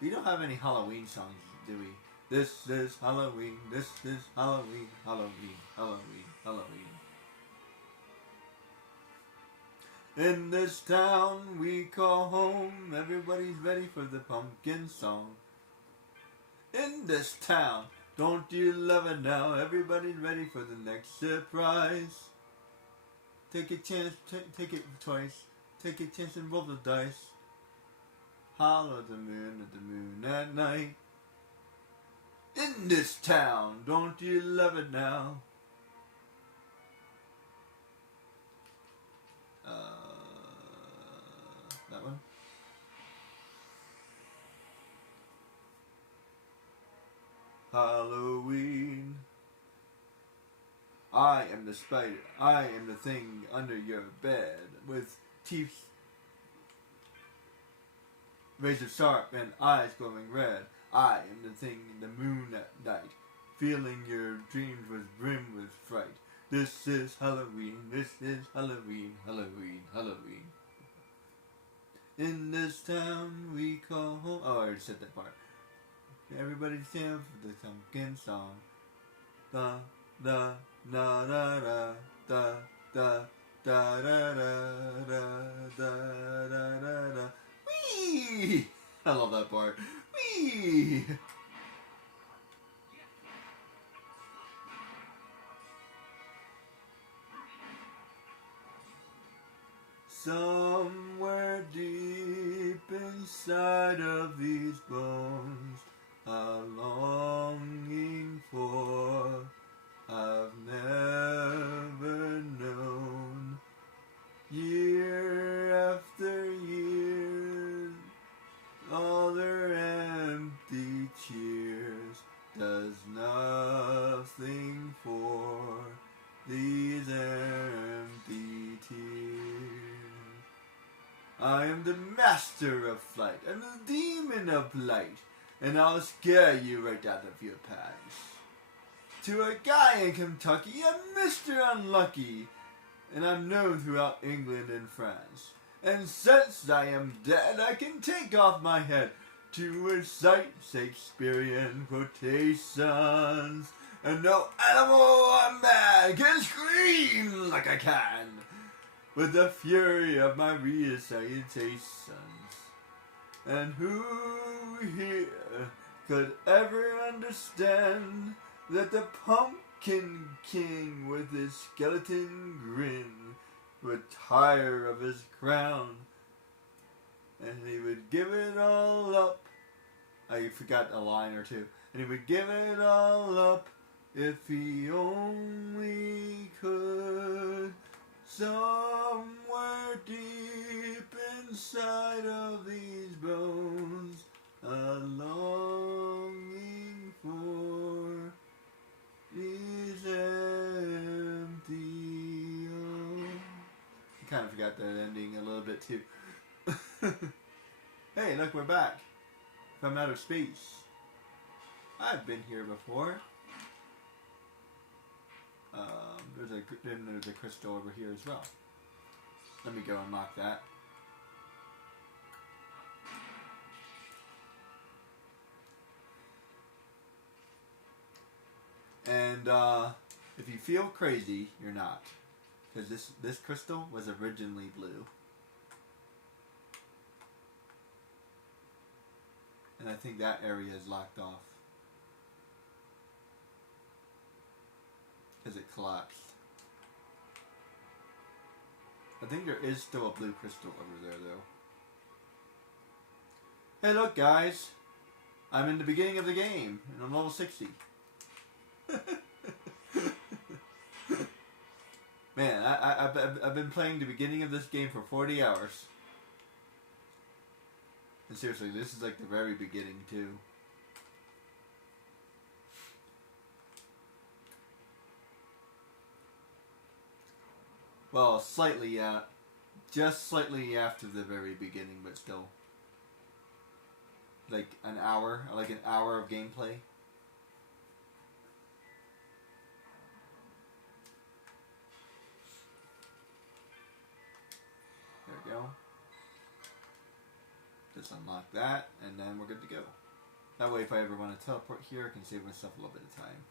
We don't have any Halloween songs, do we? This is Halloween. This is Halloween. Halloween. Halloween. Halloween. In this town we call home, everybody's ready for the pumpkin song. In this town, don't you love it now? Everybody's ready for the next surprise. Take a chance, take it twice. Take a chance and roll the dice. Holler at the moon at night. In this town, don't you love it now? That one? Halloween. I am the spider. I am the thing under your bed with teeth razor sharp and eyes glowing red. I am the thing in the moon at night, filling your dreams with brim with fright. This is Halloween. This is Halloween. Halloween. Halloween. In this town we call home. Oh, I already said that part. Everybody stand for the pumpkin song. Da da da da da da da da da da da da da da. Wee! I love that part. Wee! Somewhere deep inside of these bones, a longing for I've never known. Year after year, all their empty cheers does nothing for these empty tears. I am the master of flight, I'm the demon of light, and I'll scare you right out of your pants. To a guy in Kentucky, I'm Mr. Unlucky, and I'm known throughout England and France. And since I am dead, I can take off my head to recite Shakespearean quotations. And no animal or man can scream like I can. with the fury of my reascientation. And who here could ever understand that the Pumpkin King with his skeleton grin would tire of his crown and he would give it all up. I forgot a line or two. And he would give it all up if he only could. Somewhere deep inside of these bones, a longing for these empty arms. I kind of forgot that ending a little bit too. Hey, look, we're back from outer space. I've been here before. There's a crystal over here as well. Let me go unlock that. And if you feel crazy, you're not, because this crystal was originally blue. And I think that area is locked off because it collapsed. I think there is still a blue crystal over there though. Hey look guys, I'm in the beginning of the game and I'm level 60. Man, I've been playing the beginning of this game for 40 hours. And seriously, this is like the very beginning too. Well, slightly, yeah. Just slightly after the very beginning, but still. Like an hour of gameplay. There we go. Just unlock that, and then we're good to go. That way, if I ever want to teleport here, I can save myself a little bit of time.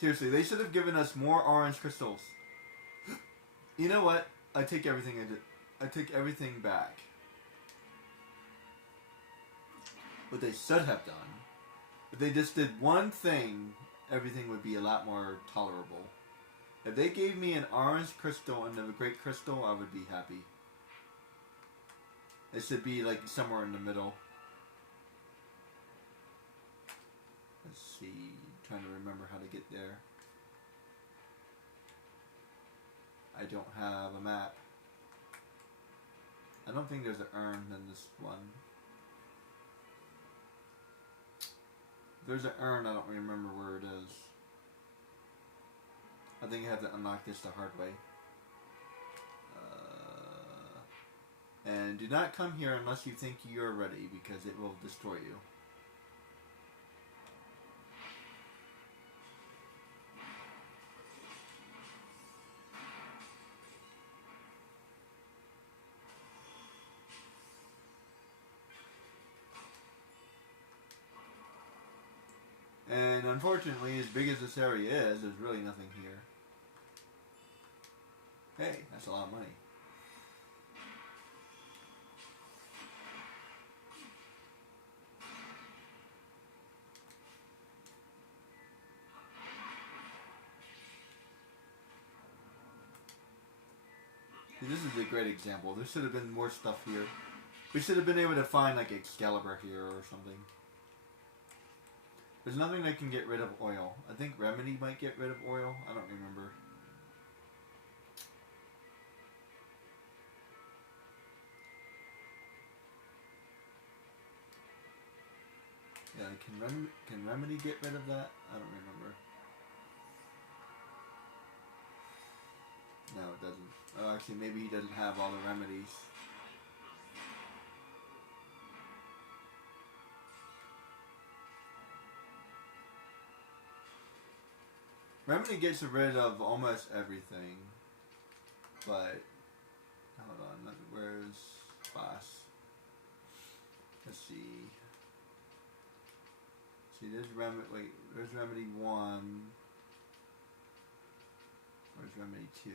Seriously, they should have given us more orange crystals. You know what? I take everything I did. I take everything back. What they should have done, if they just did one thing, everything would be a lot more tolerable. If they gave me an orange crystal and a great crystal, I would be happy. It should be like somewhere in the middle. Let's see. Trying to remember how to get there. I don't have a map. I don't think there's an urn in this one. If there's an urn, I don't remember where it is. I think I have to unlock this the hard way. And do not come here unless you think you're ready, because it will destroy you. And unfortunately, as big as this area is, there's really nothing here. Hey, that's a lot of money. See, this is a great example. There should have been more stuff here. We should have been able to find like Excalibur here or something. There's nothing that can get rid of oil. I think Remedy might get rid of oil. I don't remember. Yeah, can Remedy get rid of that? I don't remember. No, it doesn't. Oh, actually, maybe he doesn't have all the remedies. Remedy gets rid of almost everything. But, hold on, where's boss? Let's see. See, there's Remedy. Wait, there's Remedy 1. Where's Remedy 2?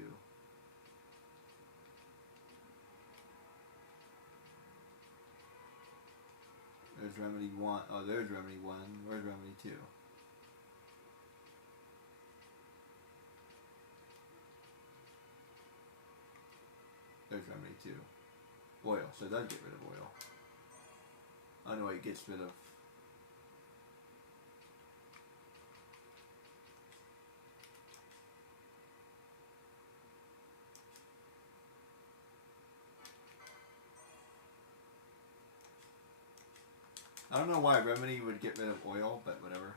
There's Remedy 1. Oh, there's Remedy 1. Where's Remedy 2? There's Remedy 2. Oil. So it does get rid of oil. Oh no, it gets rid of... I don't know why Remedy would get rid of oil, but whatever.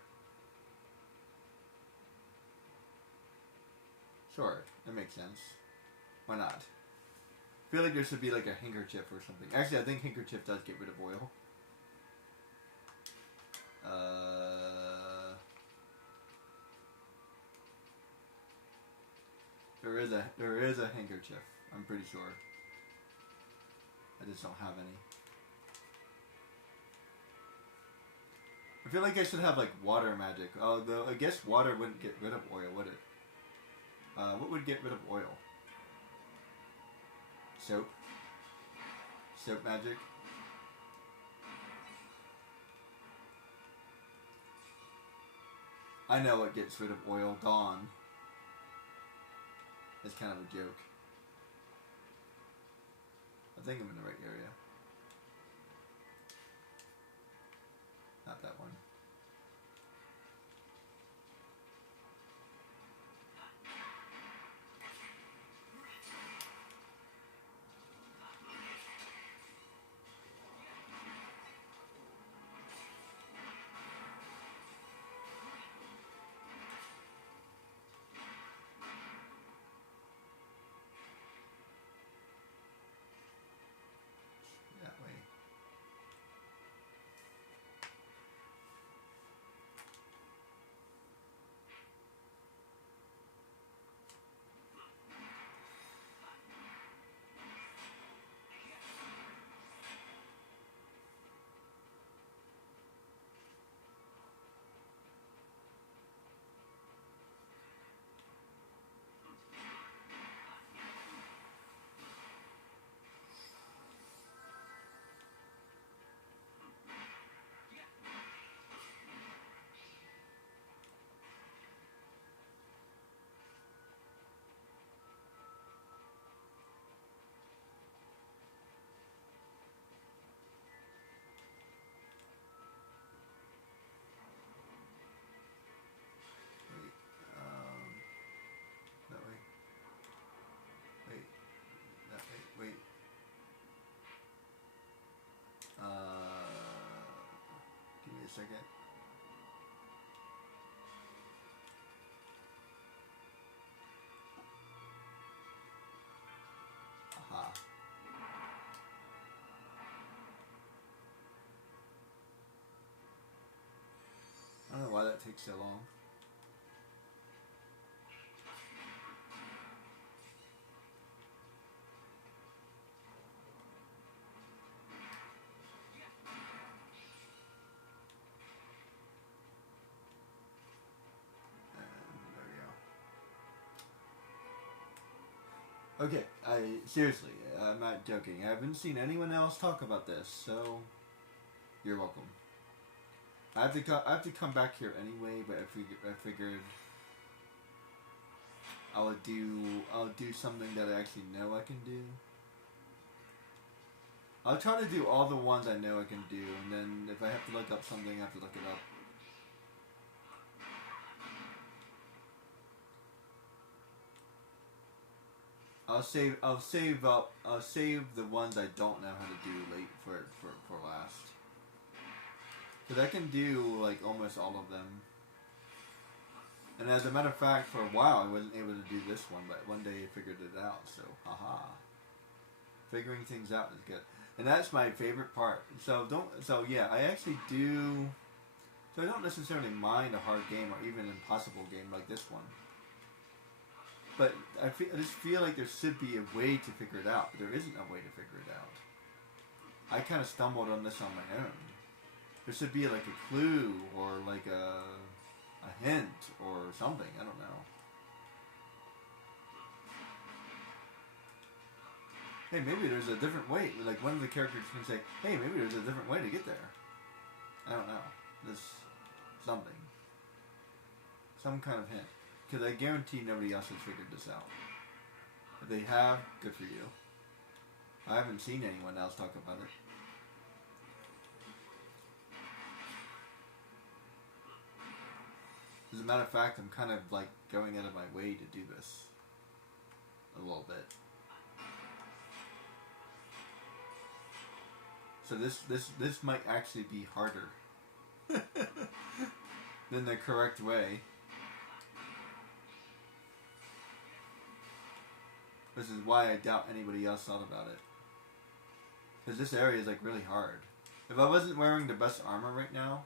Sure, that makes sense. Why not? I feel like there should be like a handkerchief or something. Actually, I think handkerchief does get rid of oil. There is a handkerchief. I'm pretty sure. I just don't have any. I feel like I should have like water magic. Although I guess water wouldn't get rid of oil, would it? What would get rid of oil? Soap. Soap magic. I know what gets rid of oil. Dawn. It's kind of a joke. I think I'm in the right area. Not that one. That way. That way. Wait. That way. Wait. Give me a second. Aha. I don't know why that takes so long. Okay, seriously, I'm not joking. I haven't seen anyone else talk about this, so you're welcome. I have to come back here anyway, but I figured I'll do something that I actually know I can do. I'll try to do all the ones I know I can do, and then if I have to look up something, I have to look it up. I'll save the ones I don't know how to do for last. Because I can do like almost all of them. And as a matter of fact, for a while I wasn't able to do this one, but one day I figured it out, so haha. Figuring things out is good. And that's my favorite part. So yeah, I actually do, so I don't necessarily mind a hard game or even an impossible game like this one. But I just feel like there should be a way to figure it out. But there isn't a way to figure it out. I kind of stumbled on this on my own. There should be like a clue or like a hint or something. I don't know. Hey, maybe there's a different way. Like one of the characters can say, "Hey, maybe there's a different way to get there." I don't know. This something, some kind of hint, because I guarantee nobody else has figured this out. If they have, good for you. I haven't seen anyone else talk about it. As a matter of fact, I'm kind of like going out of my way to do this a little bit. So this might actually be harder than the correct way. This is why I doubt anybody else thought about it. Because this area is like really hard. If I wasn't wearing the best armor right now,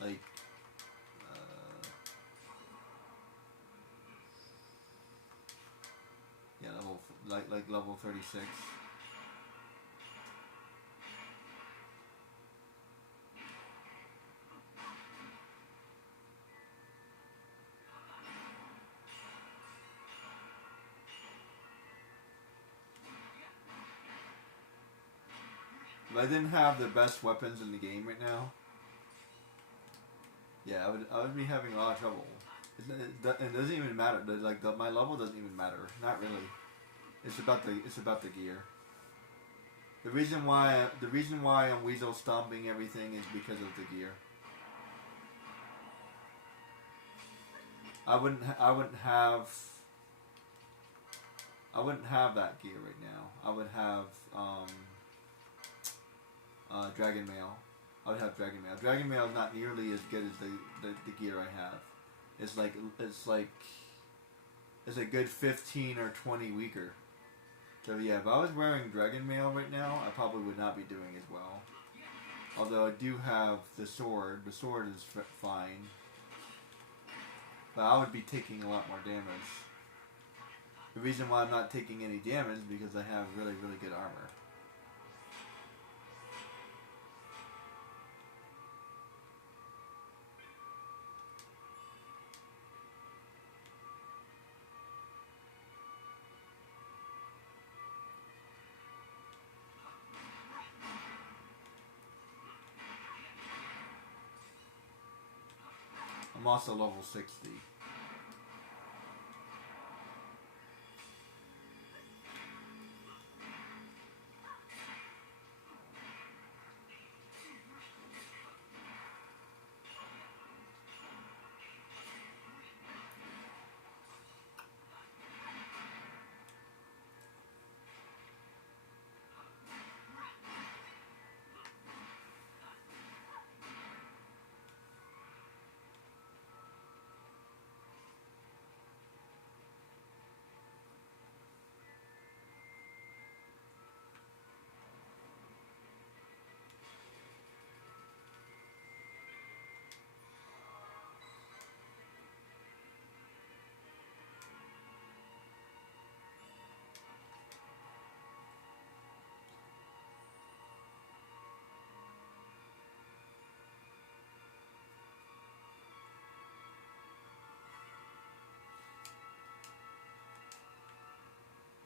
like, yeah, like level 36. If I didn't have the best weapons in the game right now, yeah, I would be having a lot of trouble. It doesn't even matter. My level doesn't even matter. Not really. It's about the gear. The reason why I'm weasel stomping everything is because of the gear. I wouldn't have that gear right now. I would have Dragon Mail. I would have Dragon Mail. Dragon Mail is not nearly as good as the gear I have. It's a good 15 or 20 weaker. So yeah, if I was wearing Dragon Mail right now, I probably would not be doing as well. Although I do have the sword. The sword is fine. But I would be taking a lot more damage. The reason why I'm not taking any damage is because I have really, really good armor. I'm also level 60.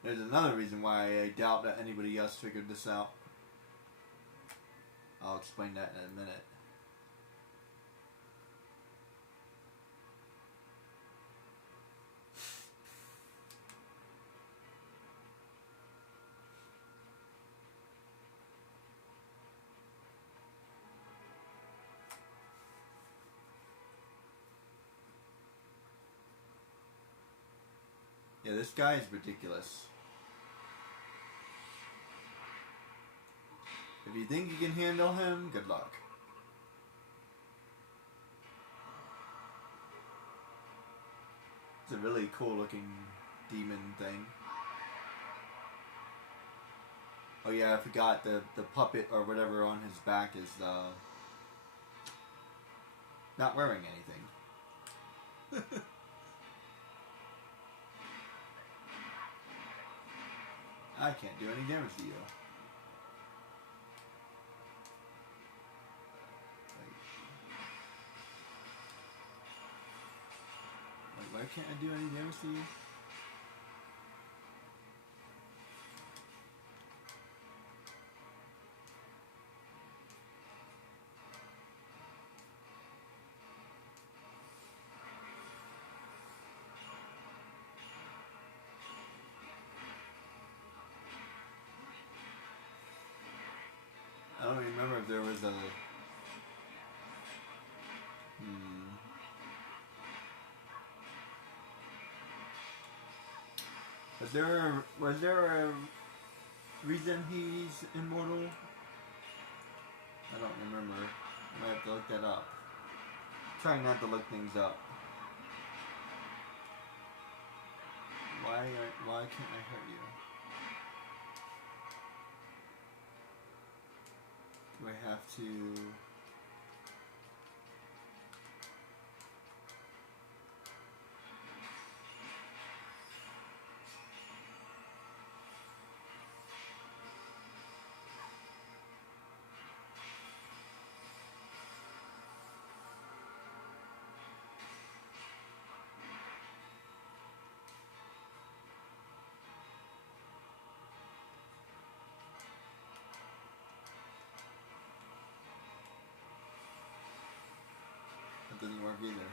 There's another reason why I doubt that anybody else figured this out. I'll explain that in a minute. Yeah, this guy is ridiculous. If you think you can handle him, good luck. It's a really cool looking demon thing. Oh yeah, I forgot the puppet or whatever on his back is not wearing anything. I can't do any damage to you. can't I do any damage to you? I don't remember if there was a... Was there a reason he's immortal? I don't remember. I might have to look that up. Trying not to look things up. Why can't I hurt you? Do I have to... That doesn't work either.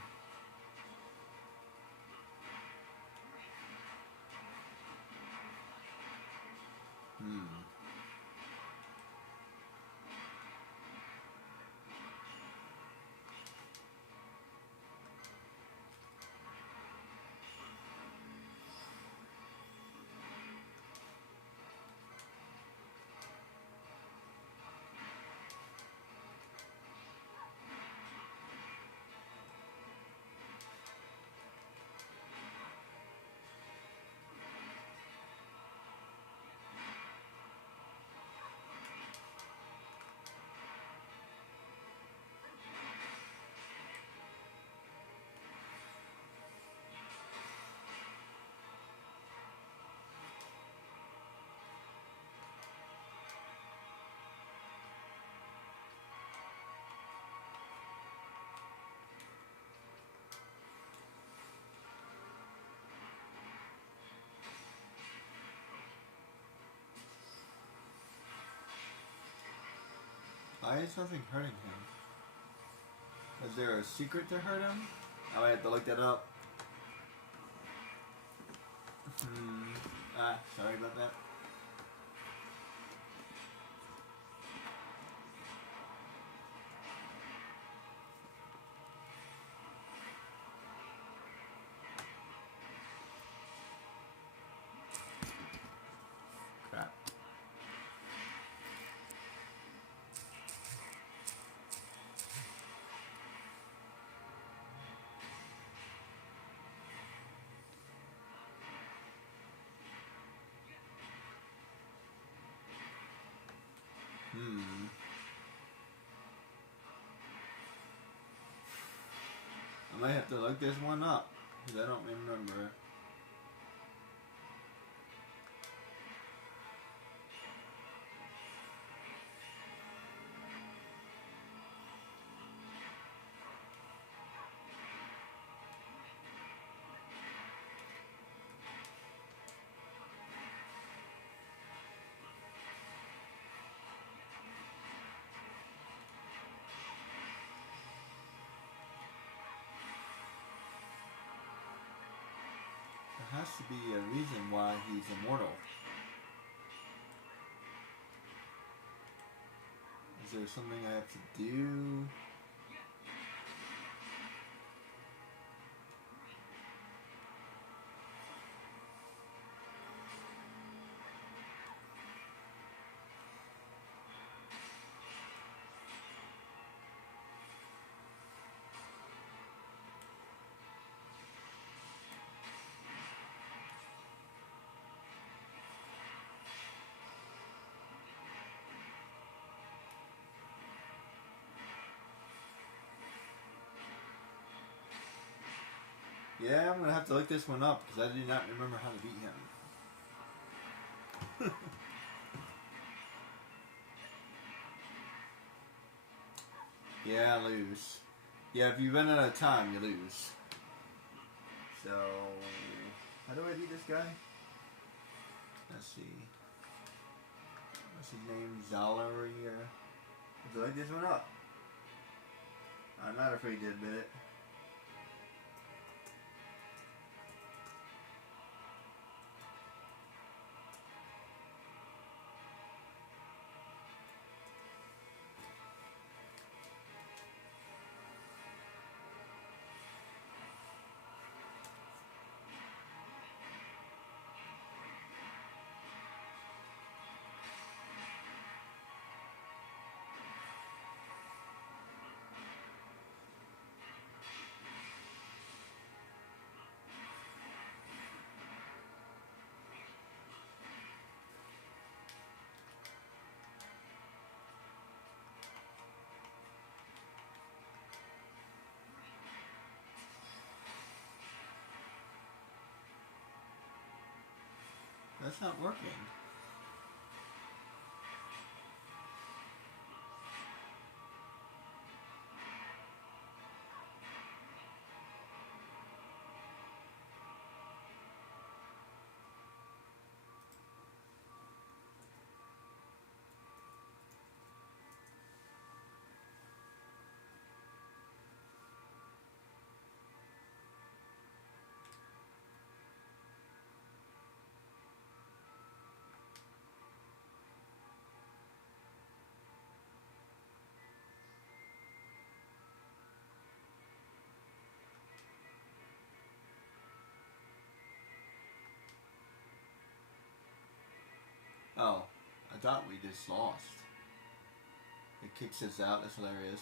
Why is nothing hurting him? Is there a secret to hurt him? I might have to look that up. Sorry about that. Crap. I might have to look this one up, because I don't remember. There has to be a reason why he's immortal. Is there something I have to do? Yeah, I'm gonna have to look this one up because I do not remember how to beat him. Yeah, I lose. Yeah, if you run out of time, you lose. So, how do I beat this guy? Let's see. What's his name? Zaleria. Do I like this one up? I'm not afraid to admit it. That's not working. Oh, I thought we just lost. It kicks us out. That's hilarious.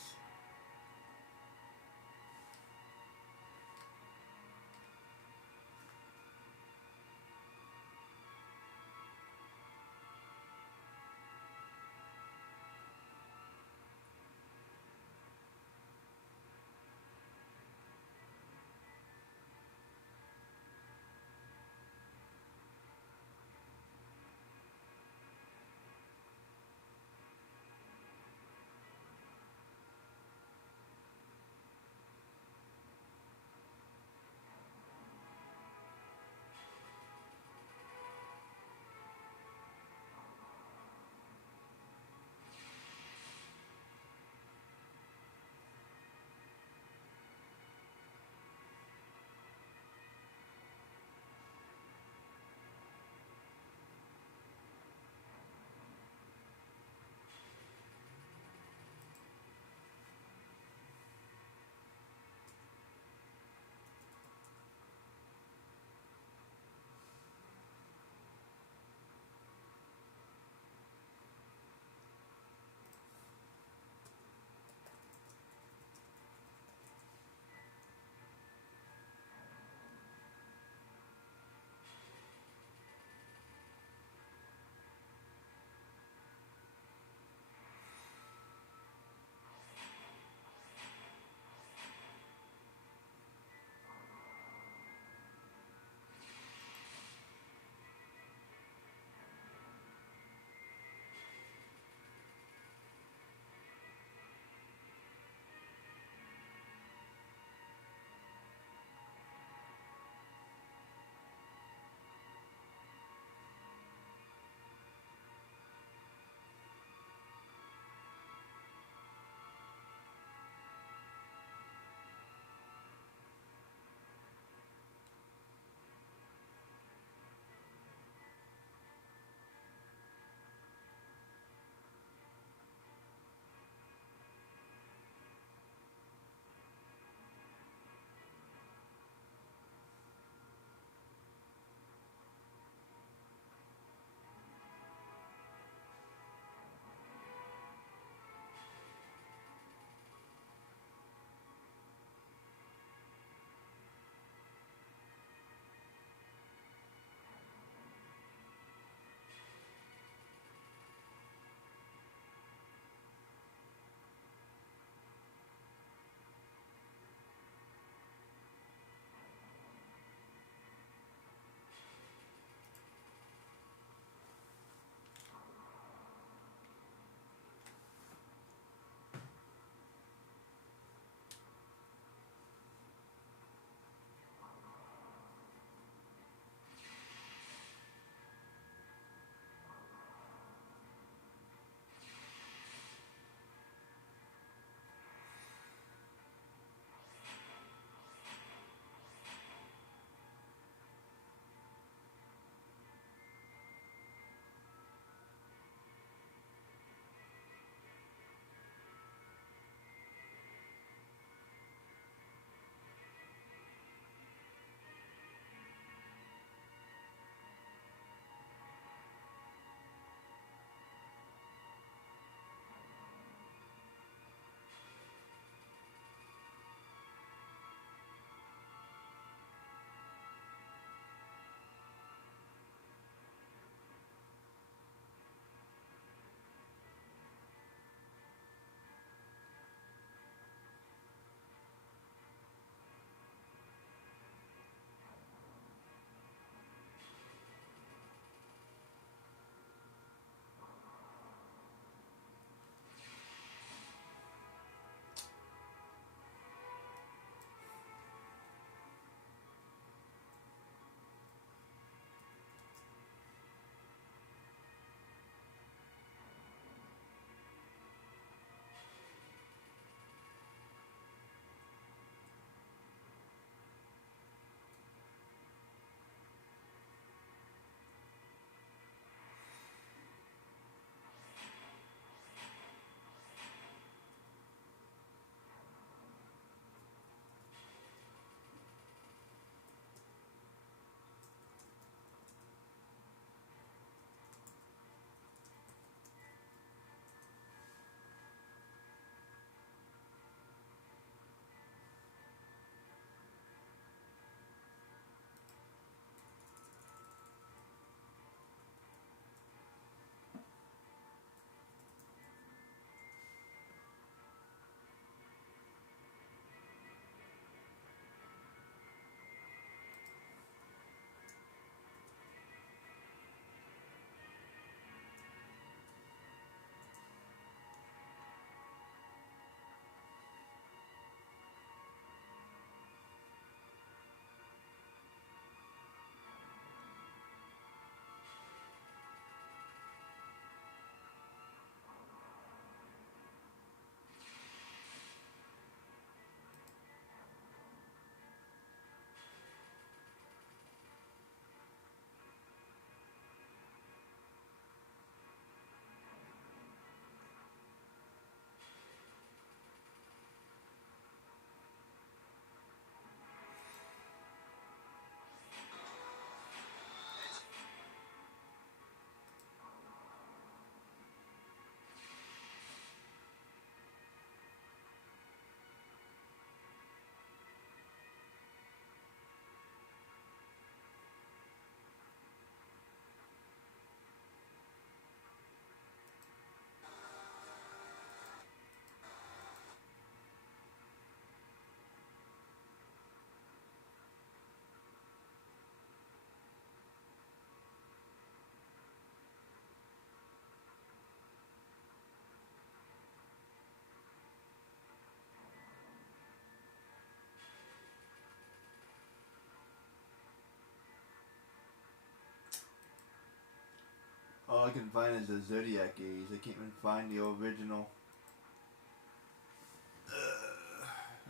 All I can find is the Zodiac Age. I can't even find the original.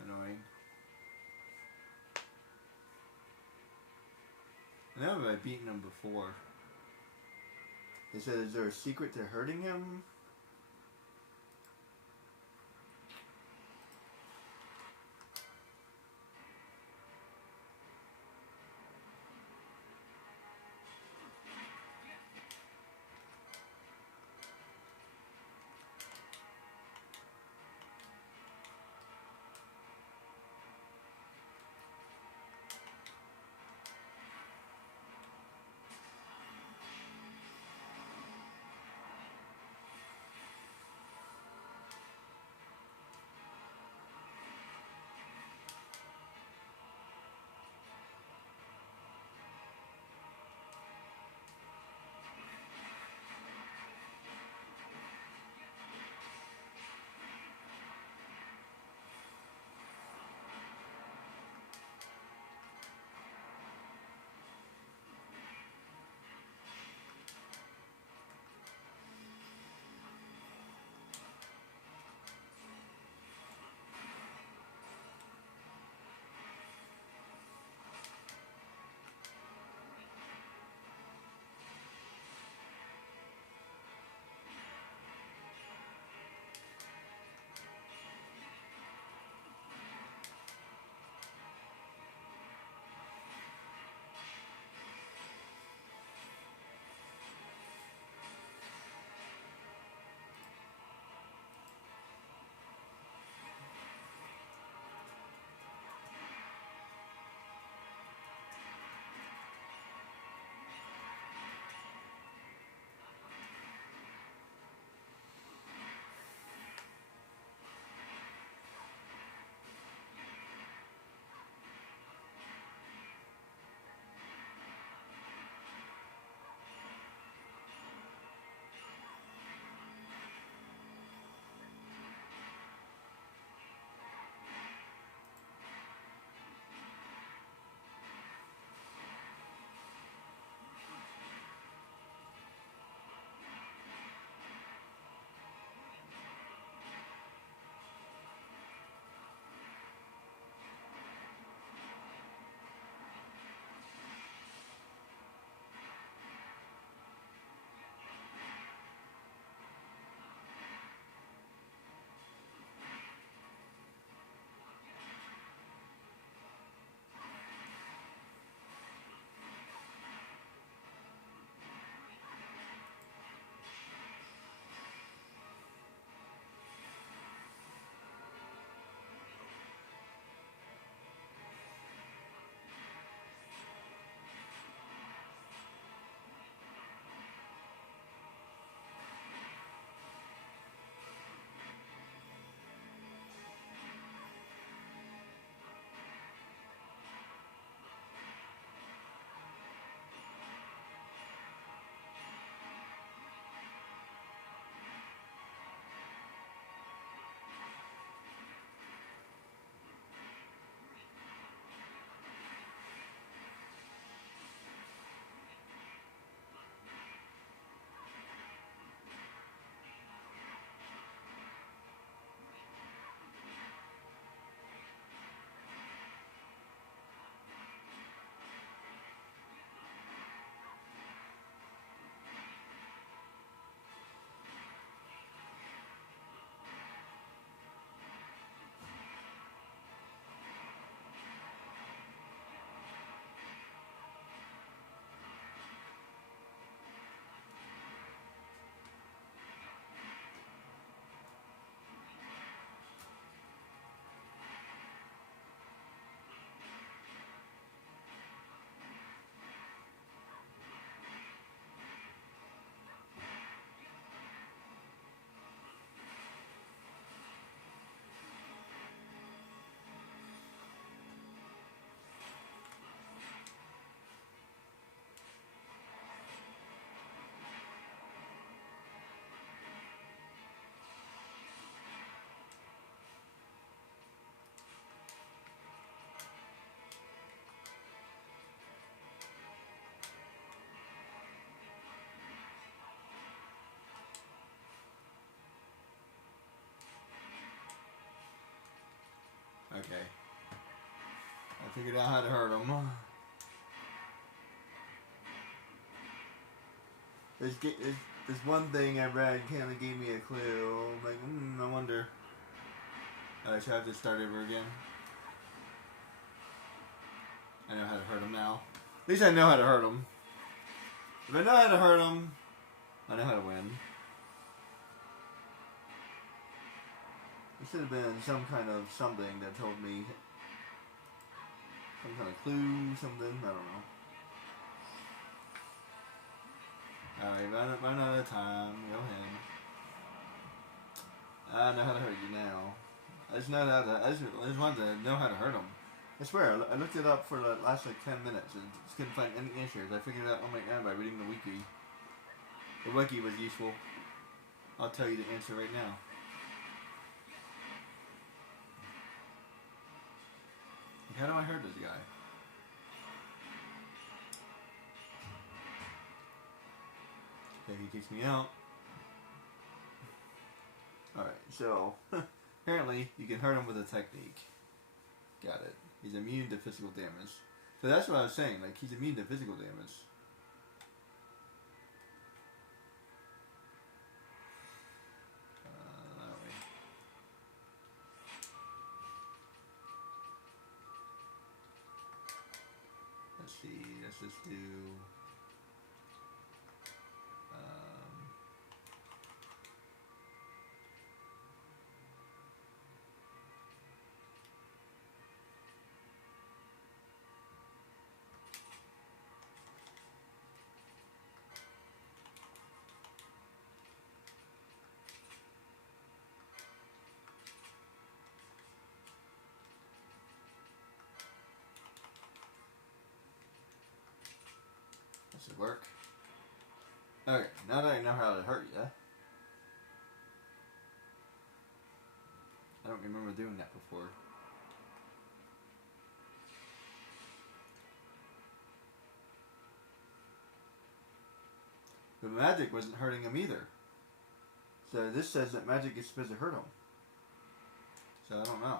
Annoying. Never I've beaten him before. They said, is there a secret to hurting him? Okay. I figured out how to hurt him. There's one thing I read kind of gave me a clue. I'm like, I wonder. I should have to start over again. I know how to hurt him now. At least I know how to hurt him. If I know how to hurt him, I know how to win. There should have been some kind of something that told me. Some kind of clue, something, I don't know. Alright, run out of time. Go ahead. I know how to hurt you now. I just wanted to know how to hurt him. I swear, I looked it up for the last like 10 minutes and just couldn't find any answers. I figured it out on my own by reading the wiki. The wiki was useful. I'll tell you the answer right now. How do I hurt this guy? Okay, he kicks me out. Alright, so apparently you can hurt him with a technique. Got it. He's immune to physical damage. So that's what I was saying, like he's immune to physical damage. Let's see, let's just do that should work. Okay, now that I know how to hurt you. I don't remember doing that before. But magic wasn't hurting him either. So this says that magic is supposed to hurt him. So I don't know.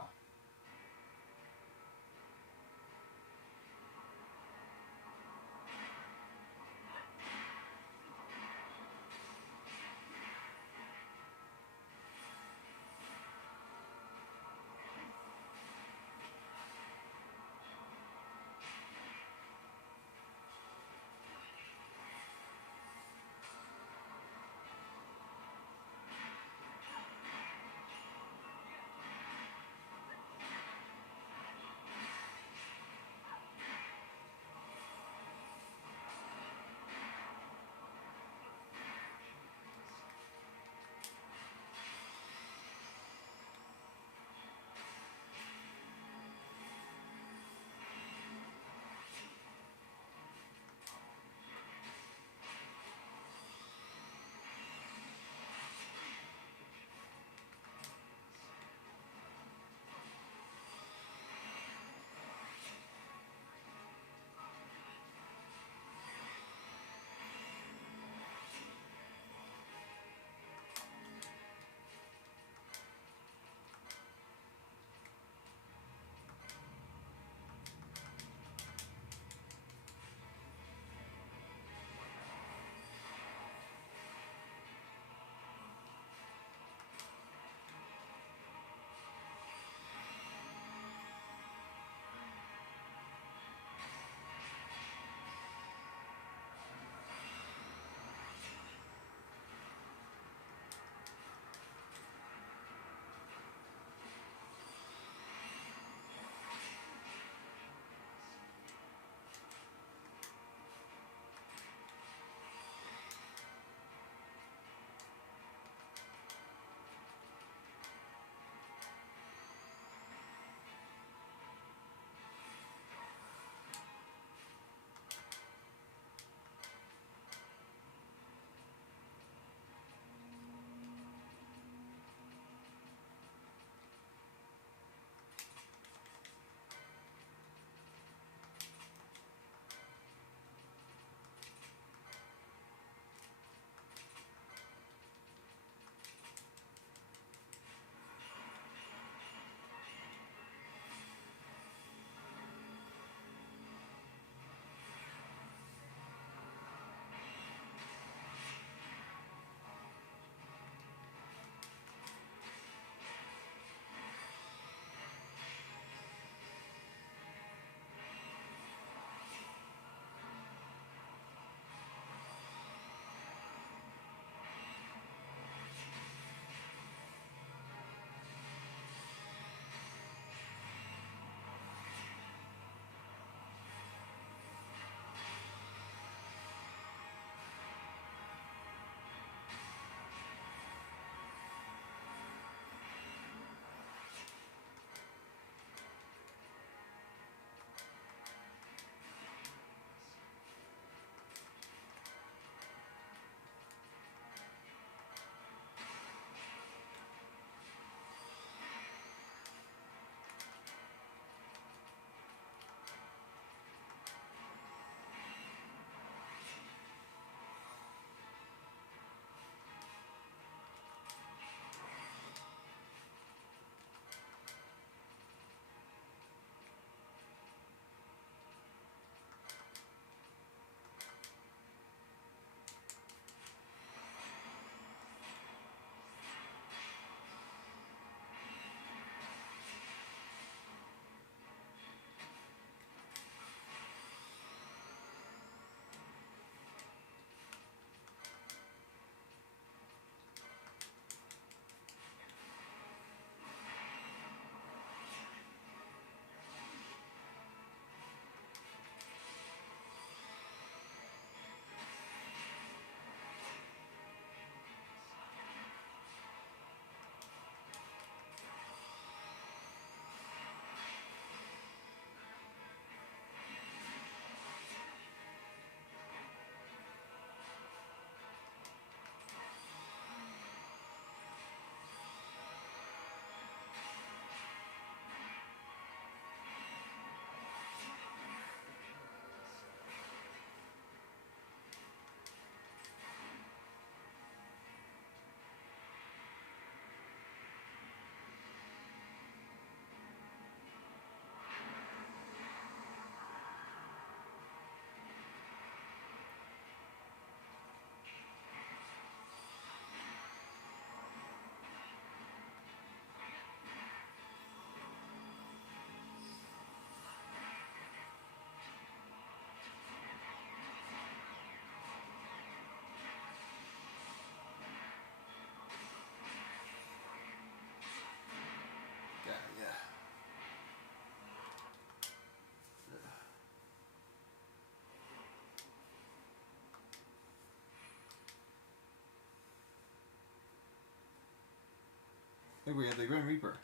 we have the Grim Reaper.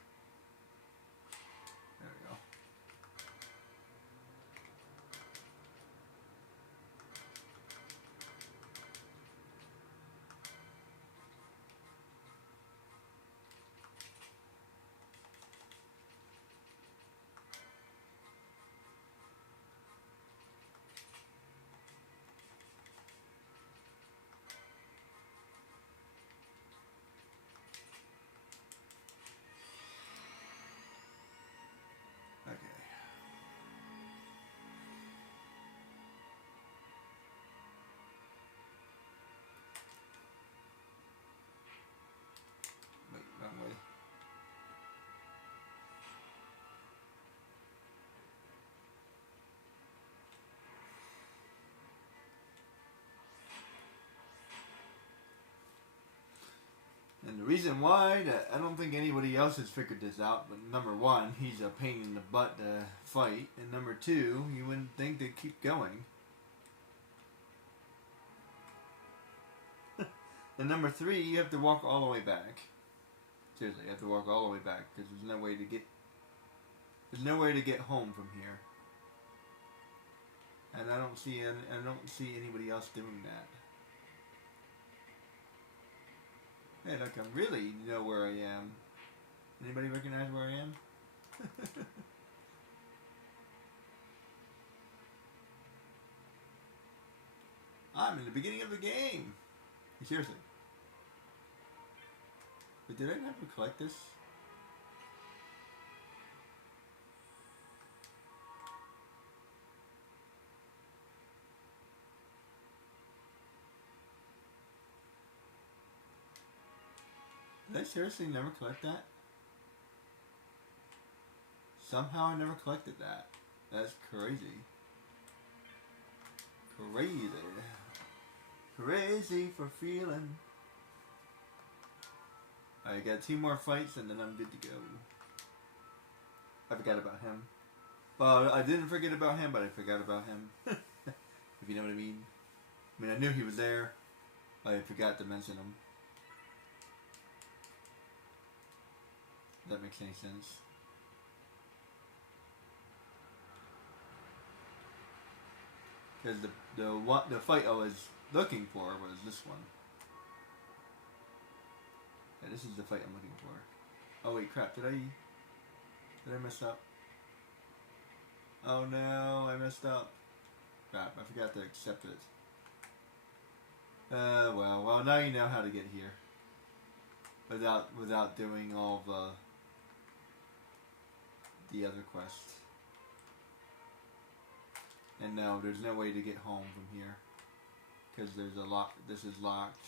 There we go. Okay. Wait, wrong way. And the reason why, that I don't think anybody else has figured this out, but number one, he's a pain in the butt to fight, and number two, you wouldn't think they'd keep going. And number three, you have to walk all the way back. Seriously, you have to walk all the way back, because there's no way to get home from here. And I don't see anybody else doing that. Hey, look, I really know where I am. Anybody recognize where I am? I'm in the beginning of the game. Seriously. But did I never collect this? Did I seriously never collect that? Somehow I never collected that. That's crazy. Crazy. Crazy for feeling. I got 2 more fights and then I'm good to go. I forgot about him. Well, I didn't forget about him, but I forgot about him. If you know what I mean. I mean, I knew he was there. I forgot to mention him. If that makes any sense. Because the fight I was looking for was this one. Yeah, this is the fight I'm looking for. Oh wait, crap! Did I mess up? Oh no, I messed up. Crap! I forgot to accept it. Well, now you know how to get here. Without doing all the other quests. And no, there's no way to get home from here. Because there's a lock. This is locked.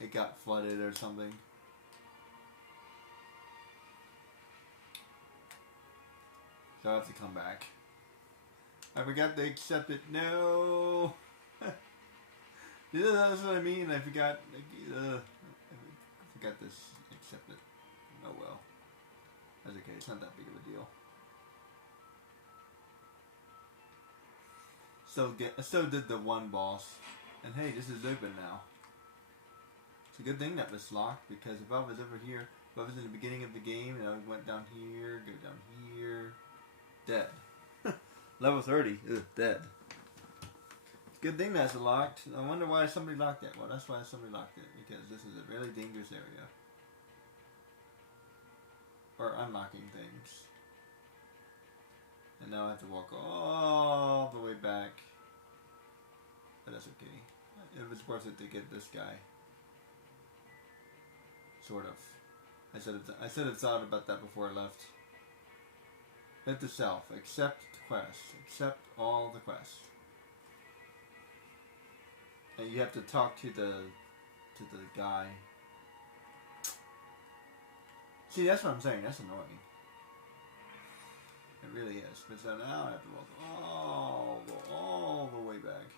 It got flooded or something. So I have to come back. I forgot to accept it. No! That's what I mean. I forgot. I forgot to accept it. Oh well. That's okay. It's not that big of a deal. So did the one boss. And hey, this is open now. It's a good thing that was locked, because if I was over here, if I was in the beginning of the game and I went down here, go down here, dead. Level 30, ugh, dead. It's a good thing that's locked. I wonder why somebody locked it. Well, that's why somebody locked it, because this is a really dangerous area. Or unlocking things. And now I have to walk all the way back. But that's okay. It was worth it to get this guy. Sort of. I should have thought about that before I left. Hit the self. Accept the quest. Accept all the quests. And you have to talk to the guy. See, that's what I'm saying. That's annoying. It really is. But so now I have to walk all the way back.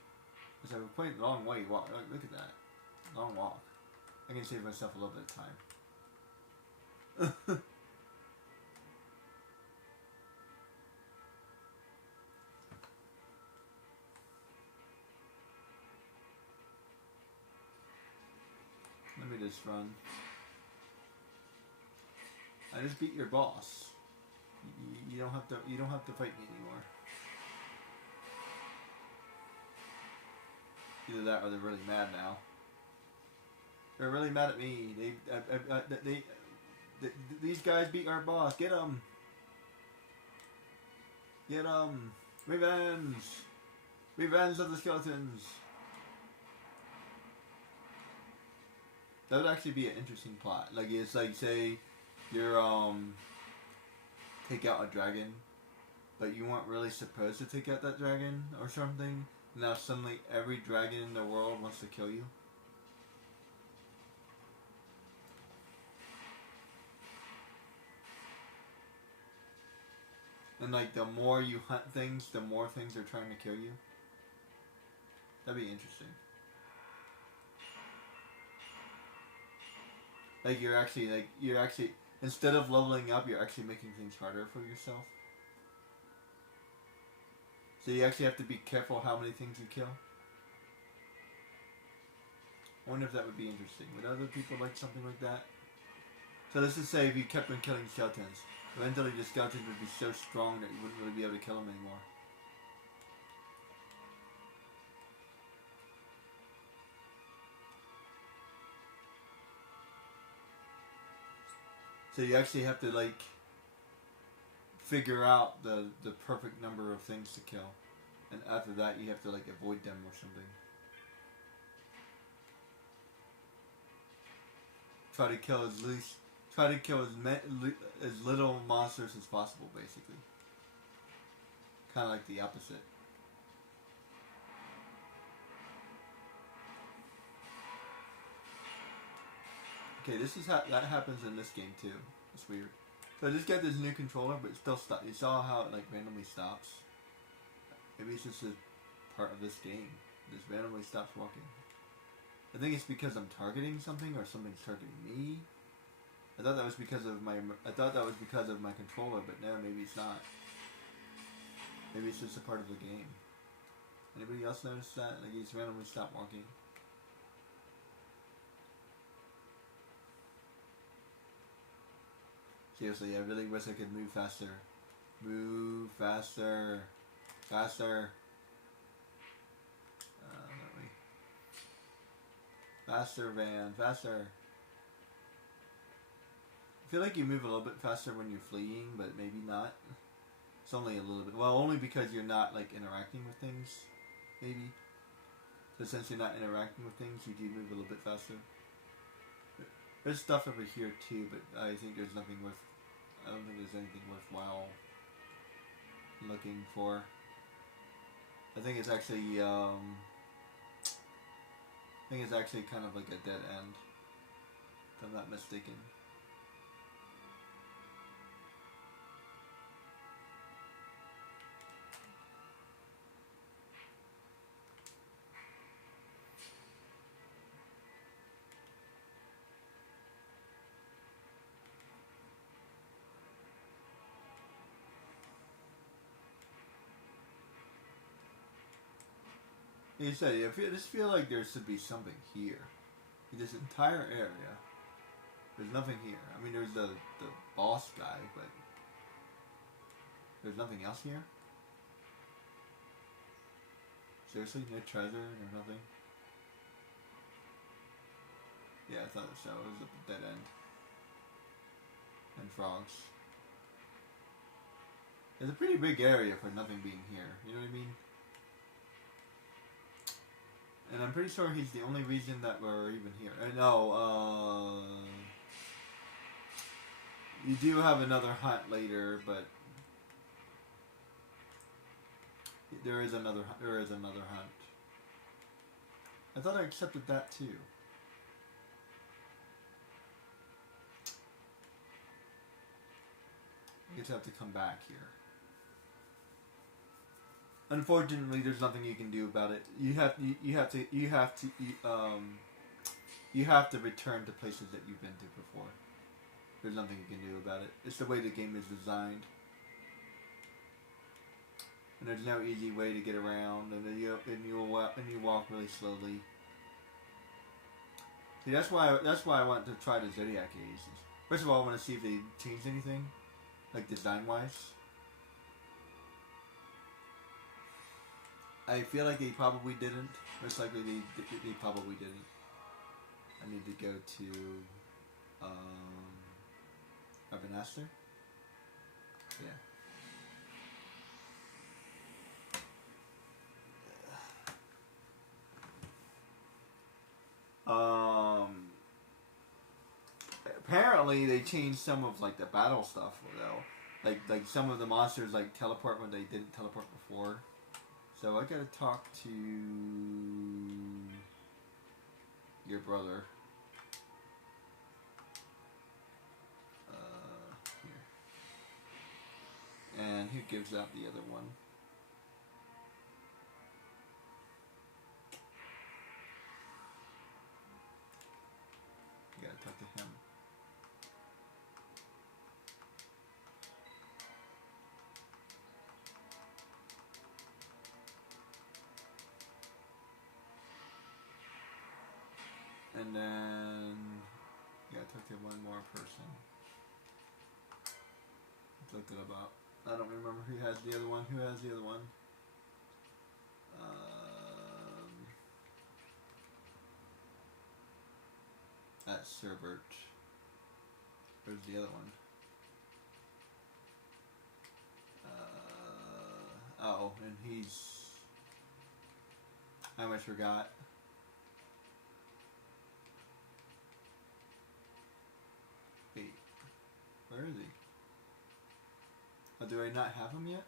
It's a quite long way walk. Look at that. Long walk. I can save myself a little bit of time. Let me just run. I just beat your boss. You don't have to. You don't have to fight me anymore. Either that, or they're really mad now. They're really mad at me. These guys beat our boss. Get them. Get them. Revenge. Revenge of the skeletons. That would actually be an interesting plot. Like, it's like, say, you're, take out a dragon, but you weren't really supposed to take out that dragon or something. Now suddenly every dragon in the world wants to kill you. And, like, the more you hunt things, the more things are trying to kill you. That'd be interesting. Like, you're actually, instead of leveling up, you're actually making things harder for yourself. So you actually have to be careful how many things you kill. I wonder if that would be interesting. Would other people like something like that? So let's just say if you kept on killing skeletons, eventually the skeletons would be so strong that you wouldn't really be able to kill them anymore. So you actually have to, like, figure out the perfect number of things to kill. And after that you have to, like, avoid them or something. Try to kill as little monsters as possible, basically. Kind of like the opposite. Okay, this is how that happens in this game too. It's weird. So I just got this new controller, but it still stops. You saw how it, like, randomly stops? Maybe it's just a part of this game. It just randomly stops walking. I think it's because I'm targeting something, or something's targeting me. I thought that was because of my controller, but no, maybe it's not. Maybe it's just a part of the game. Anybody else notice that? Like, he's randomly stopped walking. Seriously, I really wish I could move faster. Move faster. Faster. That way. Faster, van. Faster. I feel like you move a little bit faster when you're fleeing, but maybe not. It's only a little bit. Well, only because you're not, like, interacting with things. Maybe. So since you're not interacting with things, you do move a little bit faster. There's stuff over here too, but I think there's nothing worth. I don't think there's anything worthwhile looking for. I think it's actually. I think it's actually kind of like a dead end, if I'm not mistaken. Like I said, I just feel like there should be something here. In this entire area, there's nothing here. I mean, there's the boss guy, but there's nothing else here? Seriously? No treasure? No nothing? Yeah, I thought so. It was a dead end. And frogs. It's a pretty big area for nothing being here. You know what I mean? And I'm pretty sure he's the only reason that we're even here. No, you do have another hunt later, but there is another hunt. I thought I accepted that too. I guess I have to come back here. Unfortunately, there's nothing you can do about it. You have to return to places that you've been to before. There's nothing you can do about it. It's the way the game is designed, and there's no easy way to get around, and you walk really slowly. See, that's why I want to try the Zodiac Aces. First of all, I want to see if they changed anything, like design-wise. I feel like they probably didn't. Most likely they probably didn't. I need to go to Urban Aster. Yeah. Apparently they changed some of like the battle stuff though. Like some of the monsters like teleport when they didn't teleport before. So I gotta talk to your brother. Here. And who gives out the other one? You gotta talk to him. And then you gotta talk to one more person. Let's look it up. I don't remember who has the other one. Who has the other one? That's Serbert. Where's the other one? Oh, and he's... I almost forgot. Wait. Where is he? Oh, do I not have him yet?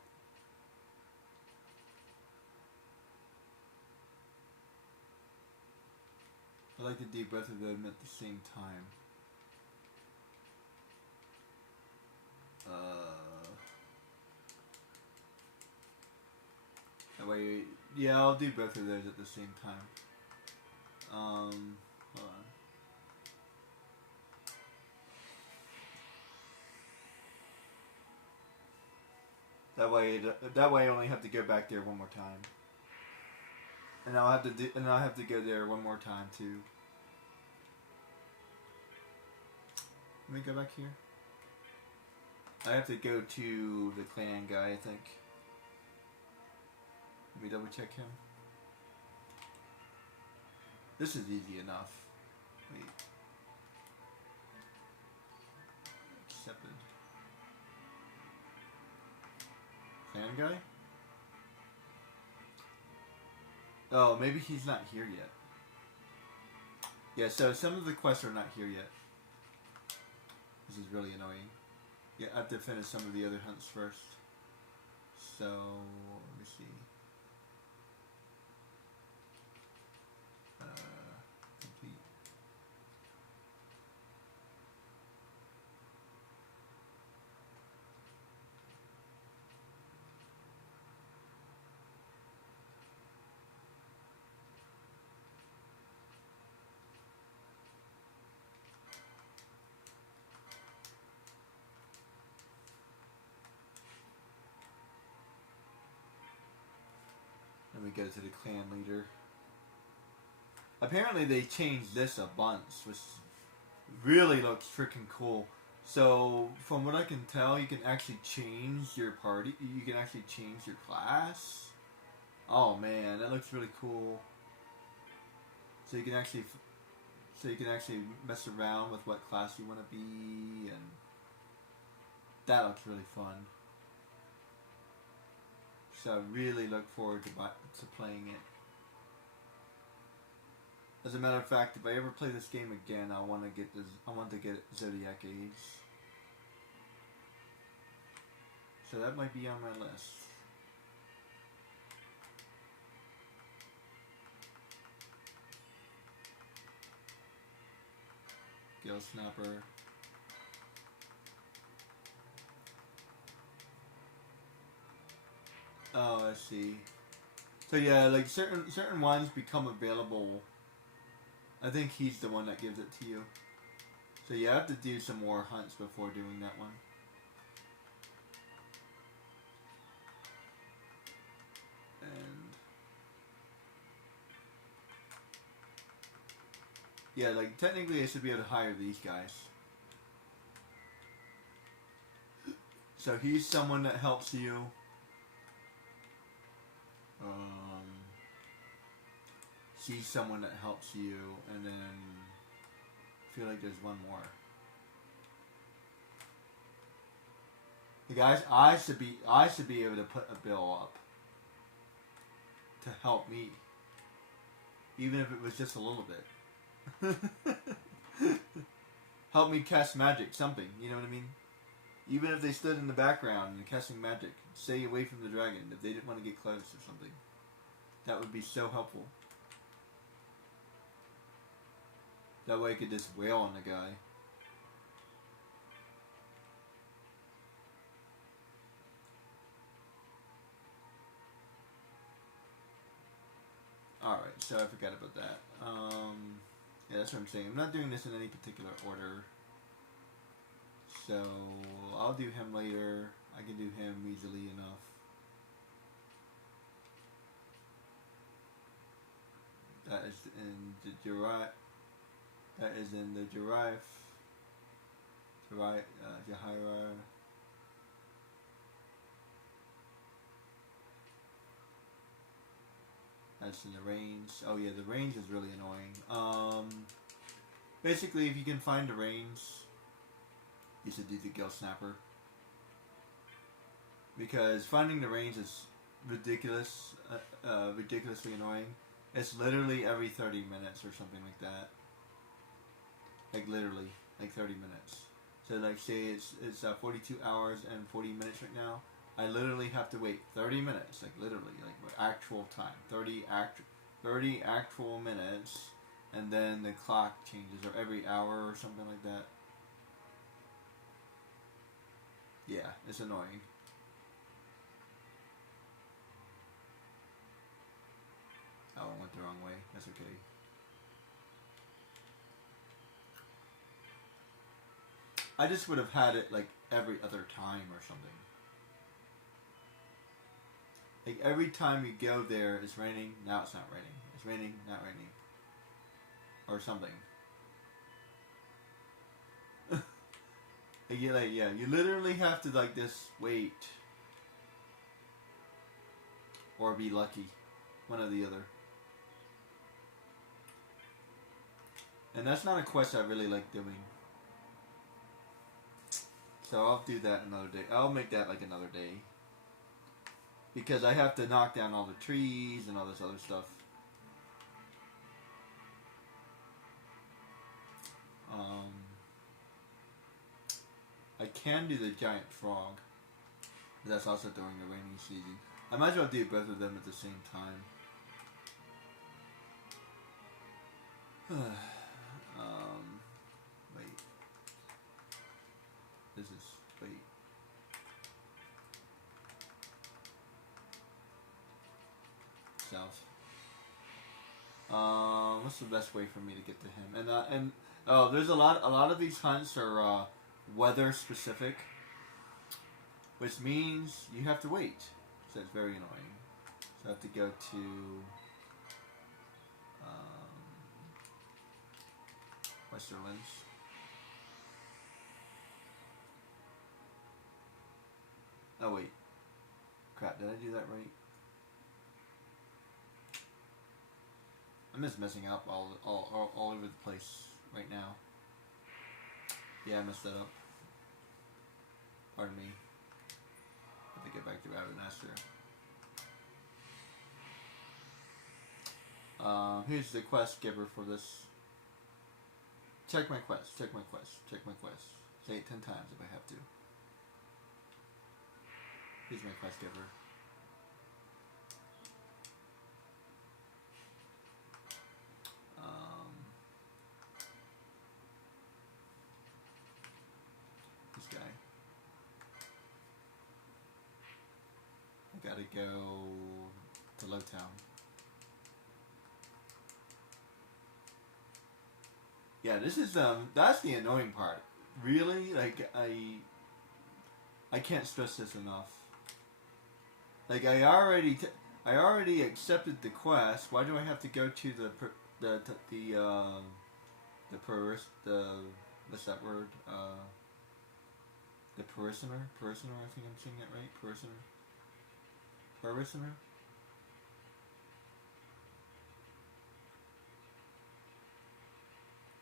I'd like to do both of them at the same time. That way, yeah, I'll do both of those at the same time. Hold on. That way I only have to go back there one more time. And I'll have to go there one more time too. Let me go back here. I have to go to the clan guy, I think. Let me double check him. This is easy enough. Wait. Accepted. Clan guy? Oh, maybe he's not here yet. Yeah, so some of the quests are not here yet. This is really annoying. Yeah, I have to finish some of the other hunts first. So, let me see. Complete. Let me go to the clan leader. Apparently they changed this a bunch, which really looks freaking cool. So, from what I can tell, you can actually change your party. You can actually change your class. Oh man, that looks really cool. So you can actually mess around with what class you want to be, and that looks really fun. So I really look forward to playing it. As a matter of fact, if I ever play this game again, I want to get Zodiac Age. So that might be on my list. Gale Snapper. Oh, I see. So yeah, like certain ones become available. I think he's the one that gives it to you. So you have to do some more hunts before doing that one. And yeah, like technically I should be able to hire these guys. So he's someone that helps you. She's someone that helps you, and then I feel like there's one more. The guys, I should be able to put a bill up to help me, even if it was just a little bit. Help me cast magic, something. You know what I mean? Even if they stood in the background and casting magic, stay away from the dragon if they didn't want to get close or something. That would be so helpful. That way I could just wail on the guy. Alright, so I forgot about that. Yeah, that's what I'm saying. I'm not doing this in any particular order. So, I'll do him later. I can do him easily enough. That is in the giraffe. That is in the giraffe. Jahira. That's in the range. Oh yeah, the range is really annoying. Basically, if you can find the range, you should do the Gill Snapper. Because finding the range is ridiculous, ridiculously annoying. It's literally every 30 minutes or something like that. Like literally, like 30 minutes. So like say it's 42 hours and 40 minutes right now. I literally have to wait 30 minutes, like literally, like actual time, 30 actual minutes, and then the clock changes, or every hour or something like that. Yeah, it's annoying. Oh, I went the wrong way. That's okay. I just would have had it like every other time or something. Like every time you go there, it's raining. Now it's not raining. It's raining, not raining, or something. You literally have to like just wait, or be lucky, one or the other. And that's not a quest I really like doing. So I'll do that another day. I'll make that like another day. Because I have to knock down all the trees and all this other stuff. I can do the giant frog. But that's also during the rainy season. I might as well do both of them at the same time. Wait. This is... Wait. South. What's the best way for me to get to him? And oh, there's a lot of these hunts are weather specific, which means you have to wait. So it's very annoying. So I have to go to Westerlands. Oh wait, crap! Did I do that right? I'm just messing up all over the place right now. Yeah, I messed that up. Pardon me. I have to get back to Rabbit Master. Here's the quest giver for this. Check my quest, check my quest, check my quest. Say it 10 times if I have to. Here's my quest giver. This guy. I gotta go to Lowtown. Yeah, this is that's the annoying part. Really, like I can't stress this enough. Like I already accepted the quest. Why do I have to go to the what's that word? The parishioner? Parishioner, I think I'm saying that right? Parishioner? Parishioner?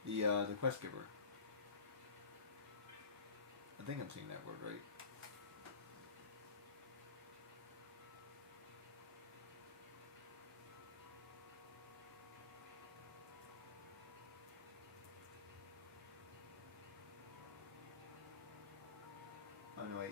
The quest giver. I think I'm saying that word right. Oh no, wait.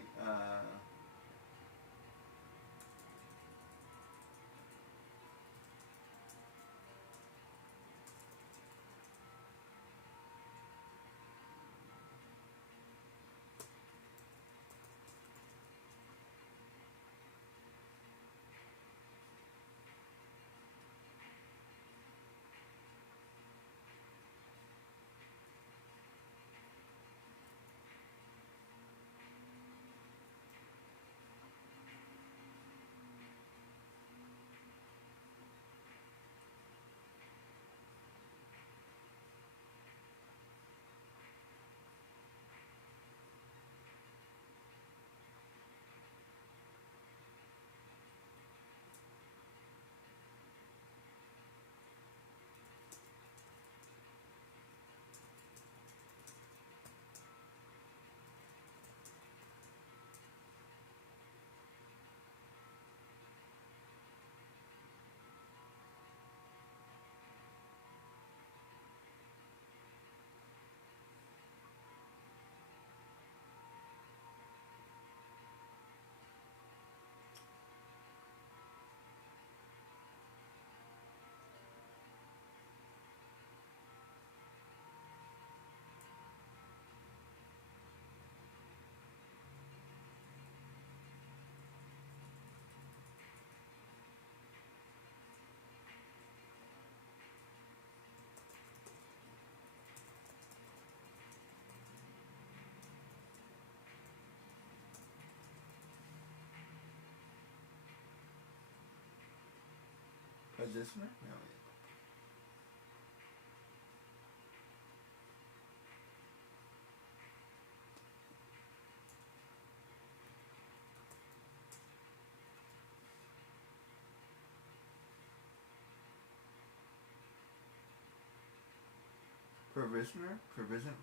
Positioner? No, wait. Provisioner? Provisioner?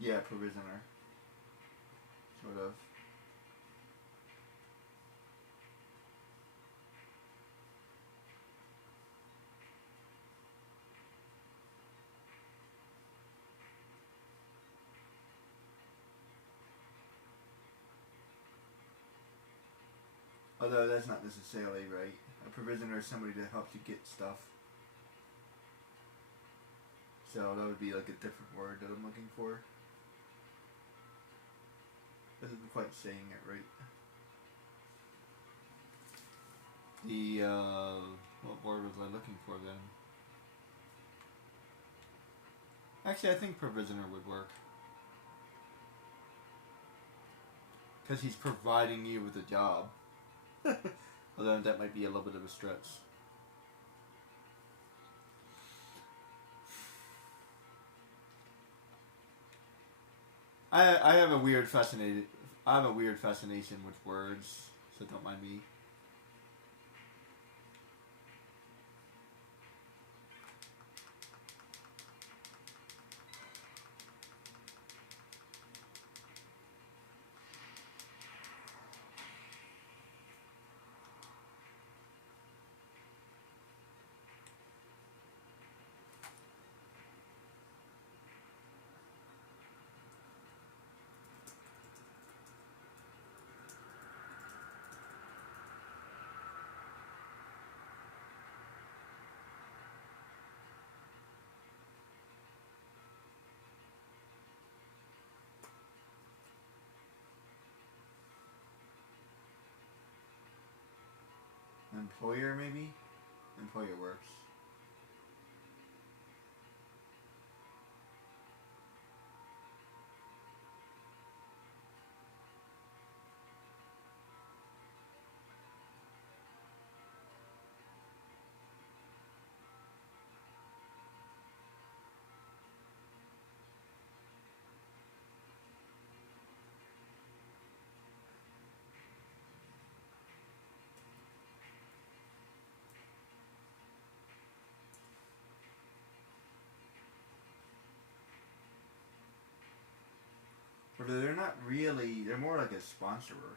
Yeah, provisioner. Sort of. Although that's not necessarily right. A provisioner is somebody that helps you get stuff. So that would be like a different word that I'm looking for. This isn't quite saying it right. What word was I looking for then? Actually, I think provisioner would work. Because he's providing you with a job. Although that might be a little bit of a stretch. I have a weird fascination with words, so don't mind me. Employer, maybe? Employer works. But they're not really, they're more like a sponsorer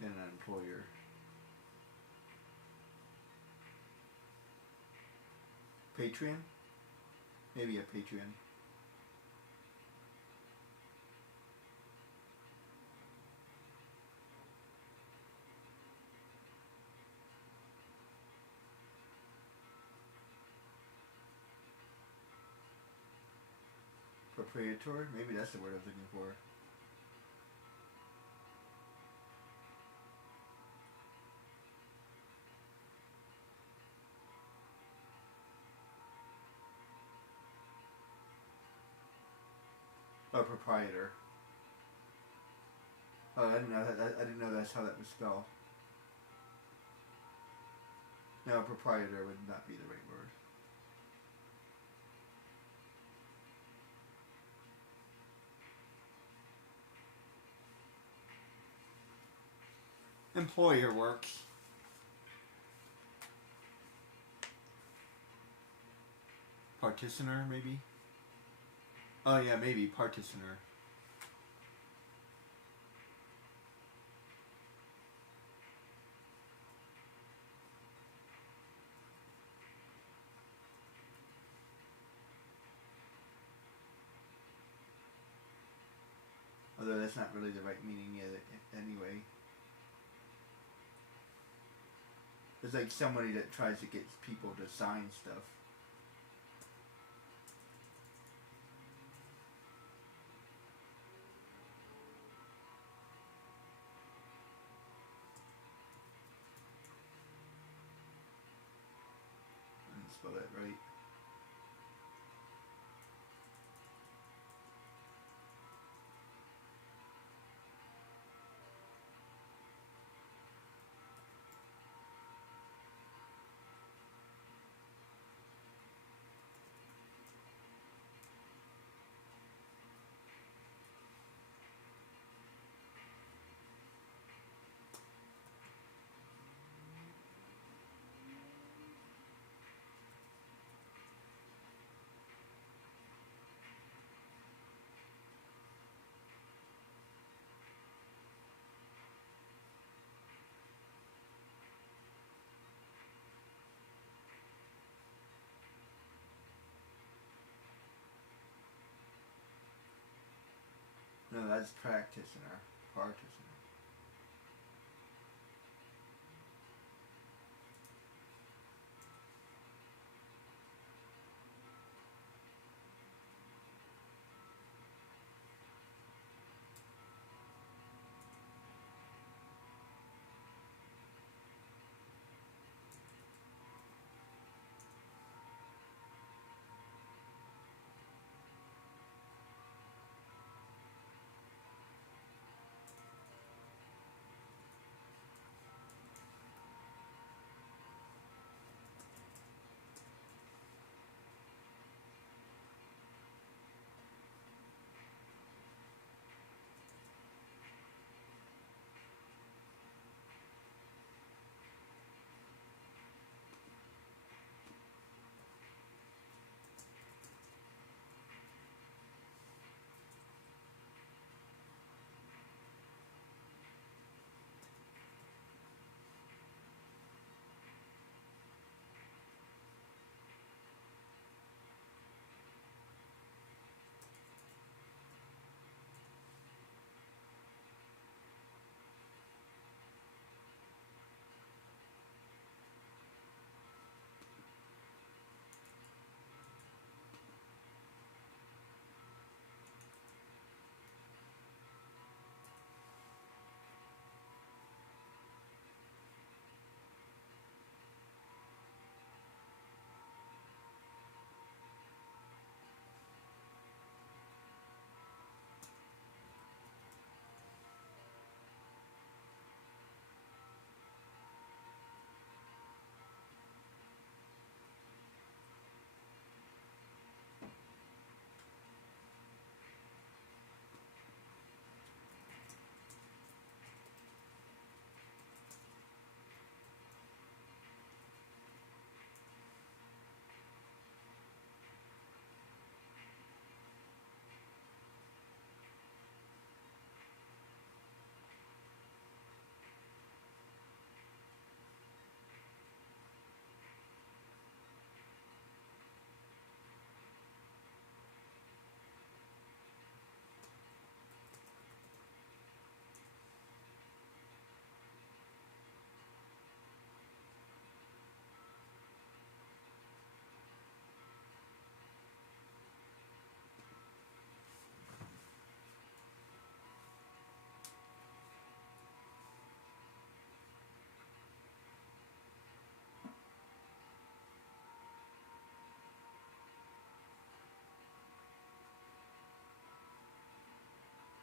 than an employer. Patreon? Maybe a Patreon. Proprietor? Maybe that's the word I was looking for. Oh, proprietor. Oh, I didn't know that. I didn't know that's how that was spelled. No, proprietor would not be the right word. Employer works. Partitioner, maybe? Oh, yeah, maybe. Partitioner. Although that's not really the right meaning yet, anyway. It's like somebody that tries to get people to sign stuff. I didn't spell that right. No, that's practitioner. Partitioner.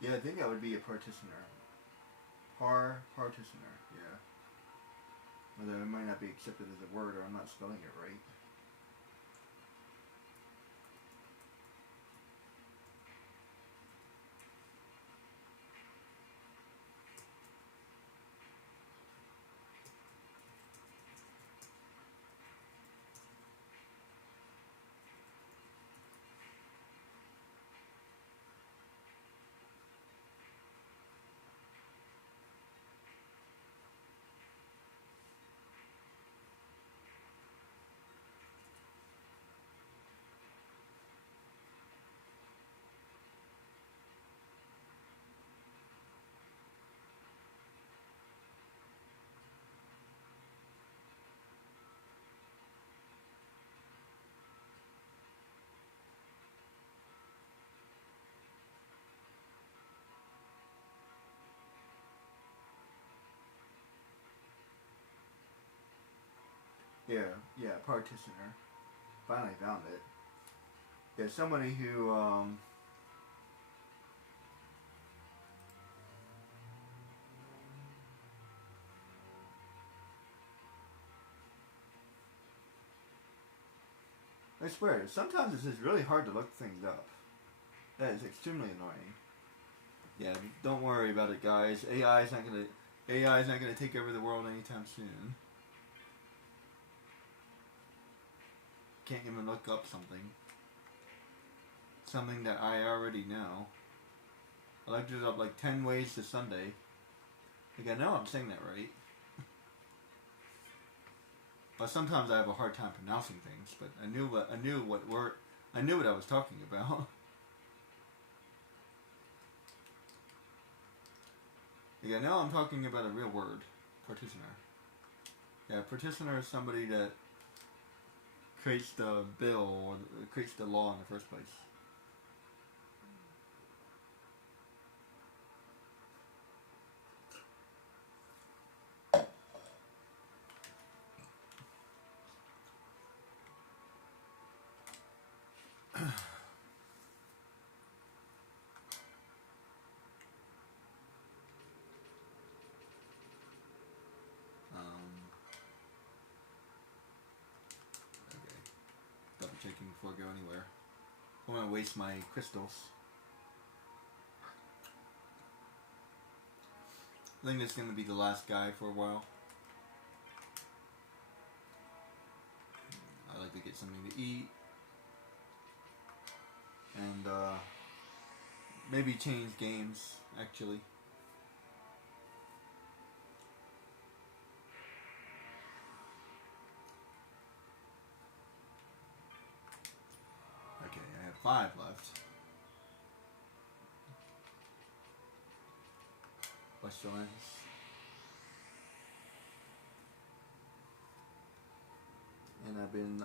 Yeah, I think that would be a partitioner. Partitioner, yeah. Although it might not be accepted as a word, or I'm not spelling it right. Yeah, partitioner. Finally found it. Yeah, somebody who, I swear, sometimes it's just really hard to look things up. That is extremely annoying. Yeah, don't worry about it, guys. AI is not gonna take over the world anytime soon. Can't even look up something that I already know. I looked it up like 10 ways to Sunday. Like, I know I'm saying that right. But sometimes I have a hard time pronouncing things. But I knew what I was talking about. Like, I know I'm talking about a real word, partitioner. Yeah, partitioner is somebody that creates the bill or creates the law in the first place. Okay. Double checking before I go anywhere. I don't want to waste my crystals. I think this is going to be the last guy for a while. I like to get something to eat. And maybe change games, actually. Okay, I have 5 left. Pestilence. And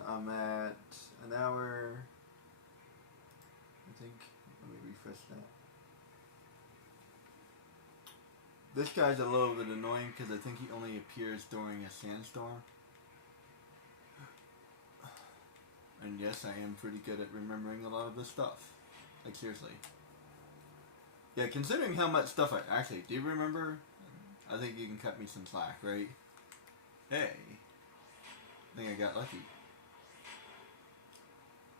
I'm at an hour, I think. Let me refresh that. This guy's a little bit annoying because I think he only appears during a sandstorm. And yes, I am pretty good at remembering a lot of this stuff. Like, seriously. Yeah, considering how much stuff I actually do remember, I think you can cut me some slack, right? Hey. I think I got lucky.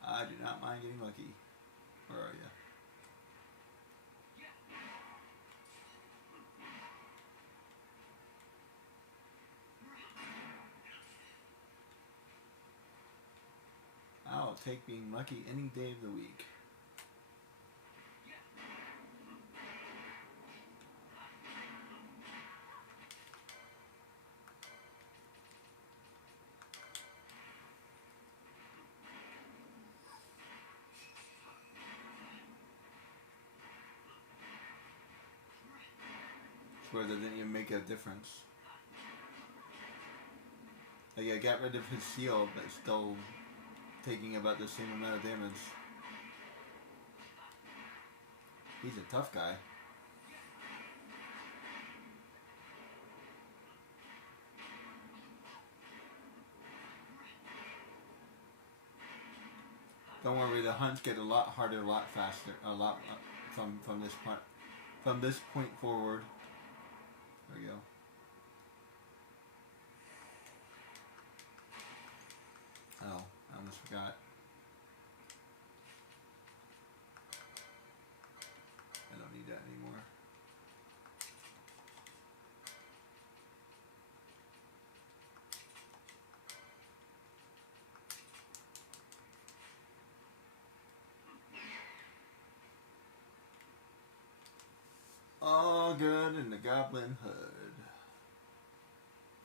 I do not mind getting lucky. Where are you? I'll take being lucky any day of the week. Swear that didn't even make a difference. Like, I got rid of his shield, but still taking about the same amount of damage. He's a tough guy. Don't worry, the hunts get a lot harder, a lot faster, a lot from this point From this point forward. There we go. Oh, I almost forgot. I don't need that anymore. All good in the Goblin Hood.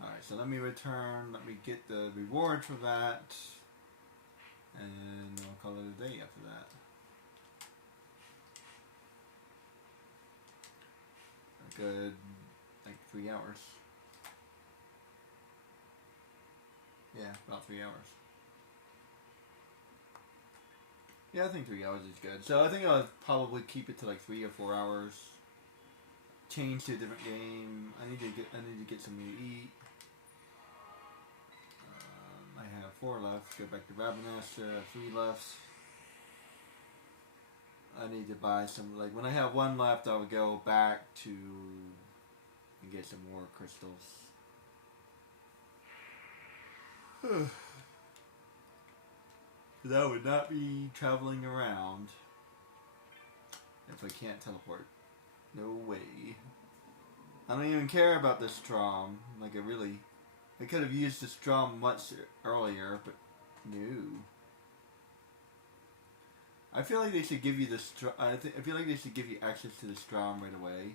Alright, so let me return, let me get the reward for that, and I'll call it a day after that. A good, like 3 hours. Yeah, about 3 hours. Yeah, I think 3 hours is good. So I think I'll probably keep it to like 3 or 4 hours. Change to a different game. I need to get something to eat. I have 4 left. Go back to Ravenous. 3 left. I need to buy some. Like when I have 1 left, I'll go back to and get some more crystals. Because I would not be traveling around if I can't teleport. No way. I don't even care about the Strom. Like I could have used the Strom much earlier, but no. I feel like they should give you the I feel like they should give you access to the Strom right away.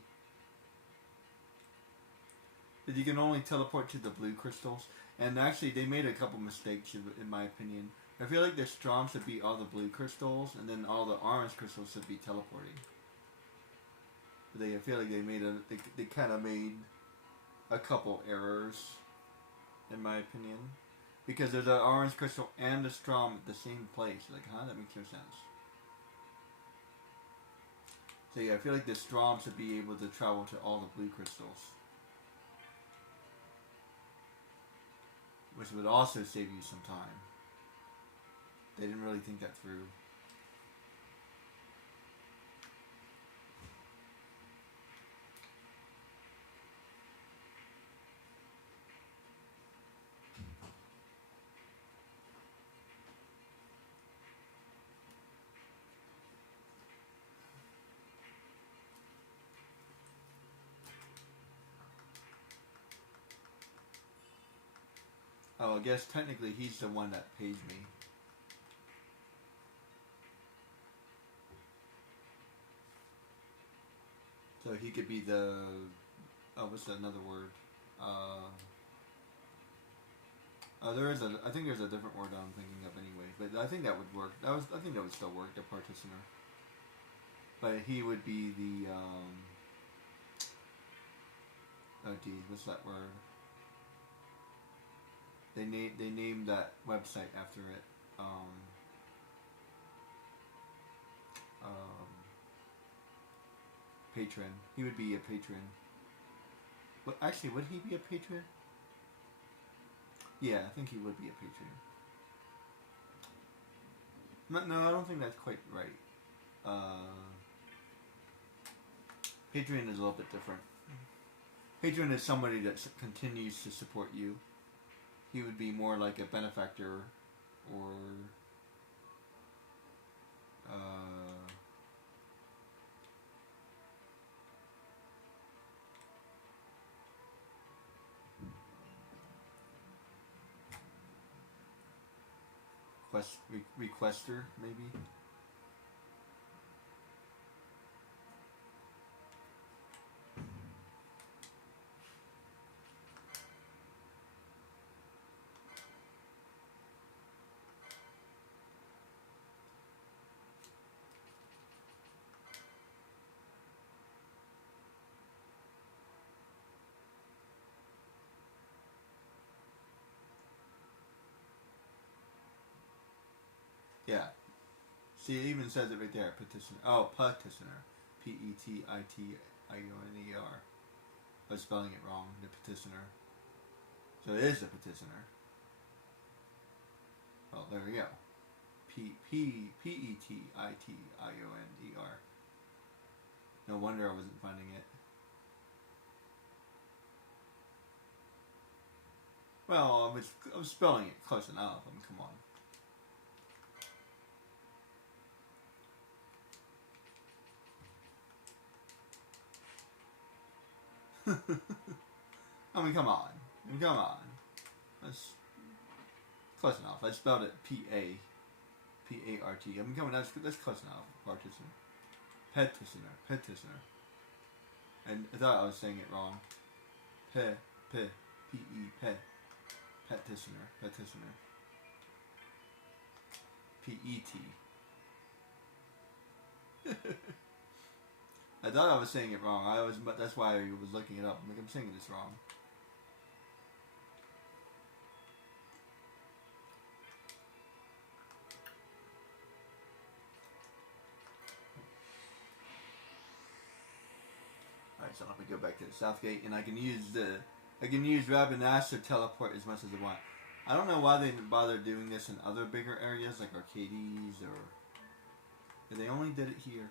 But you can only teleport to the blue crystals. And actually, they made a couple mistakes in my opinion. I feel like the Strom should be all the blue crystals, and then all the orange crystals should be teleporting. But I feel like they kind of made a couple errors, in my opinion, because there's an orange crystal and the Strom at the same place. Like, huh? That makes no sense. So yeah, I feel like the Strom should be able to travel to all the blue crystals, which would also save you some time. They didn't really think that through. Oh, I guess technically he's the one that pays me. So he could be the... Oh, what's another word? I think there's a different word I'm thinking of anyway. But I think that would work. I think that would still work, the partitioner. But he would be the... Oh, geez, what's that word? They named that website after it. Patron. He would be a patron. Well, actually, would he be a patron? Yeah, I think he would be a patron. No, I don't think that's quite right. Patron is a little bit different. Patron is somebody that continues to support you. He would be more like a benefactor, or requester, maybe. Yeah. See, it even says it right there. Petitioner. Oh, petitioner. Petitioner. I was spelling it wrong. The petitioner. So it is a petitioner. Well, there we go. Petitioner. No wonder I wasn't finding it. Well, I was spelling it close enough. I mean, come on. I mean, come on. Come on. That's close enough. I spelled it P-A-R-T. I mean, come on, that's close enough. Partitioner. Petitioner. And I thought I was saying it wrong. P-E, petitioner. P-E-T. I thought I was saying it wrong. That's why I was looking it up. I'm like, I'm saying this wrong. Alright, so let me go back to the south gate, and I can use Rabinash to teleport as much as I want. I don't know why they didn't bother doing this in other bigger areas like Arcades or they only did it here.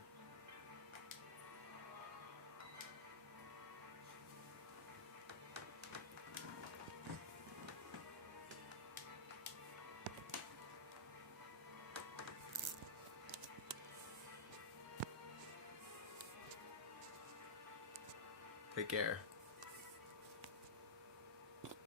Take care.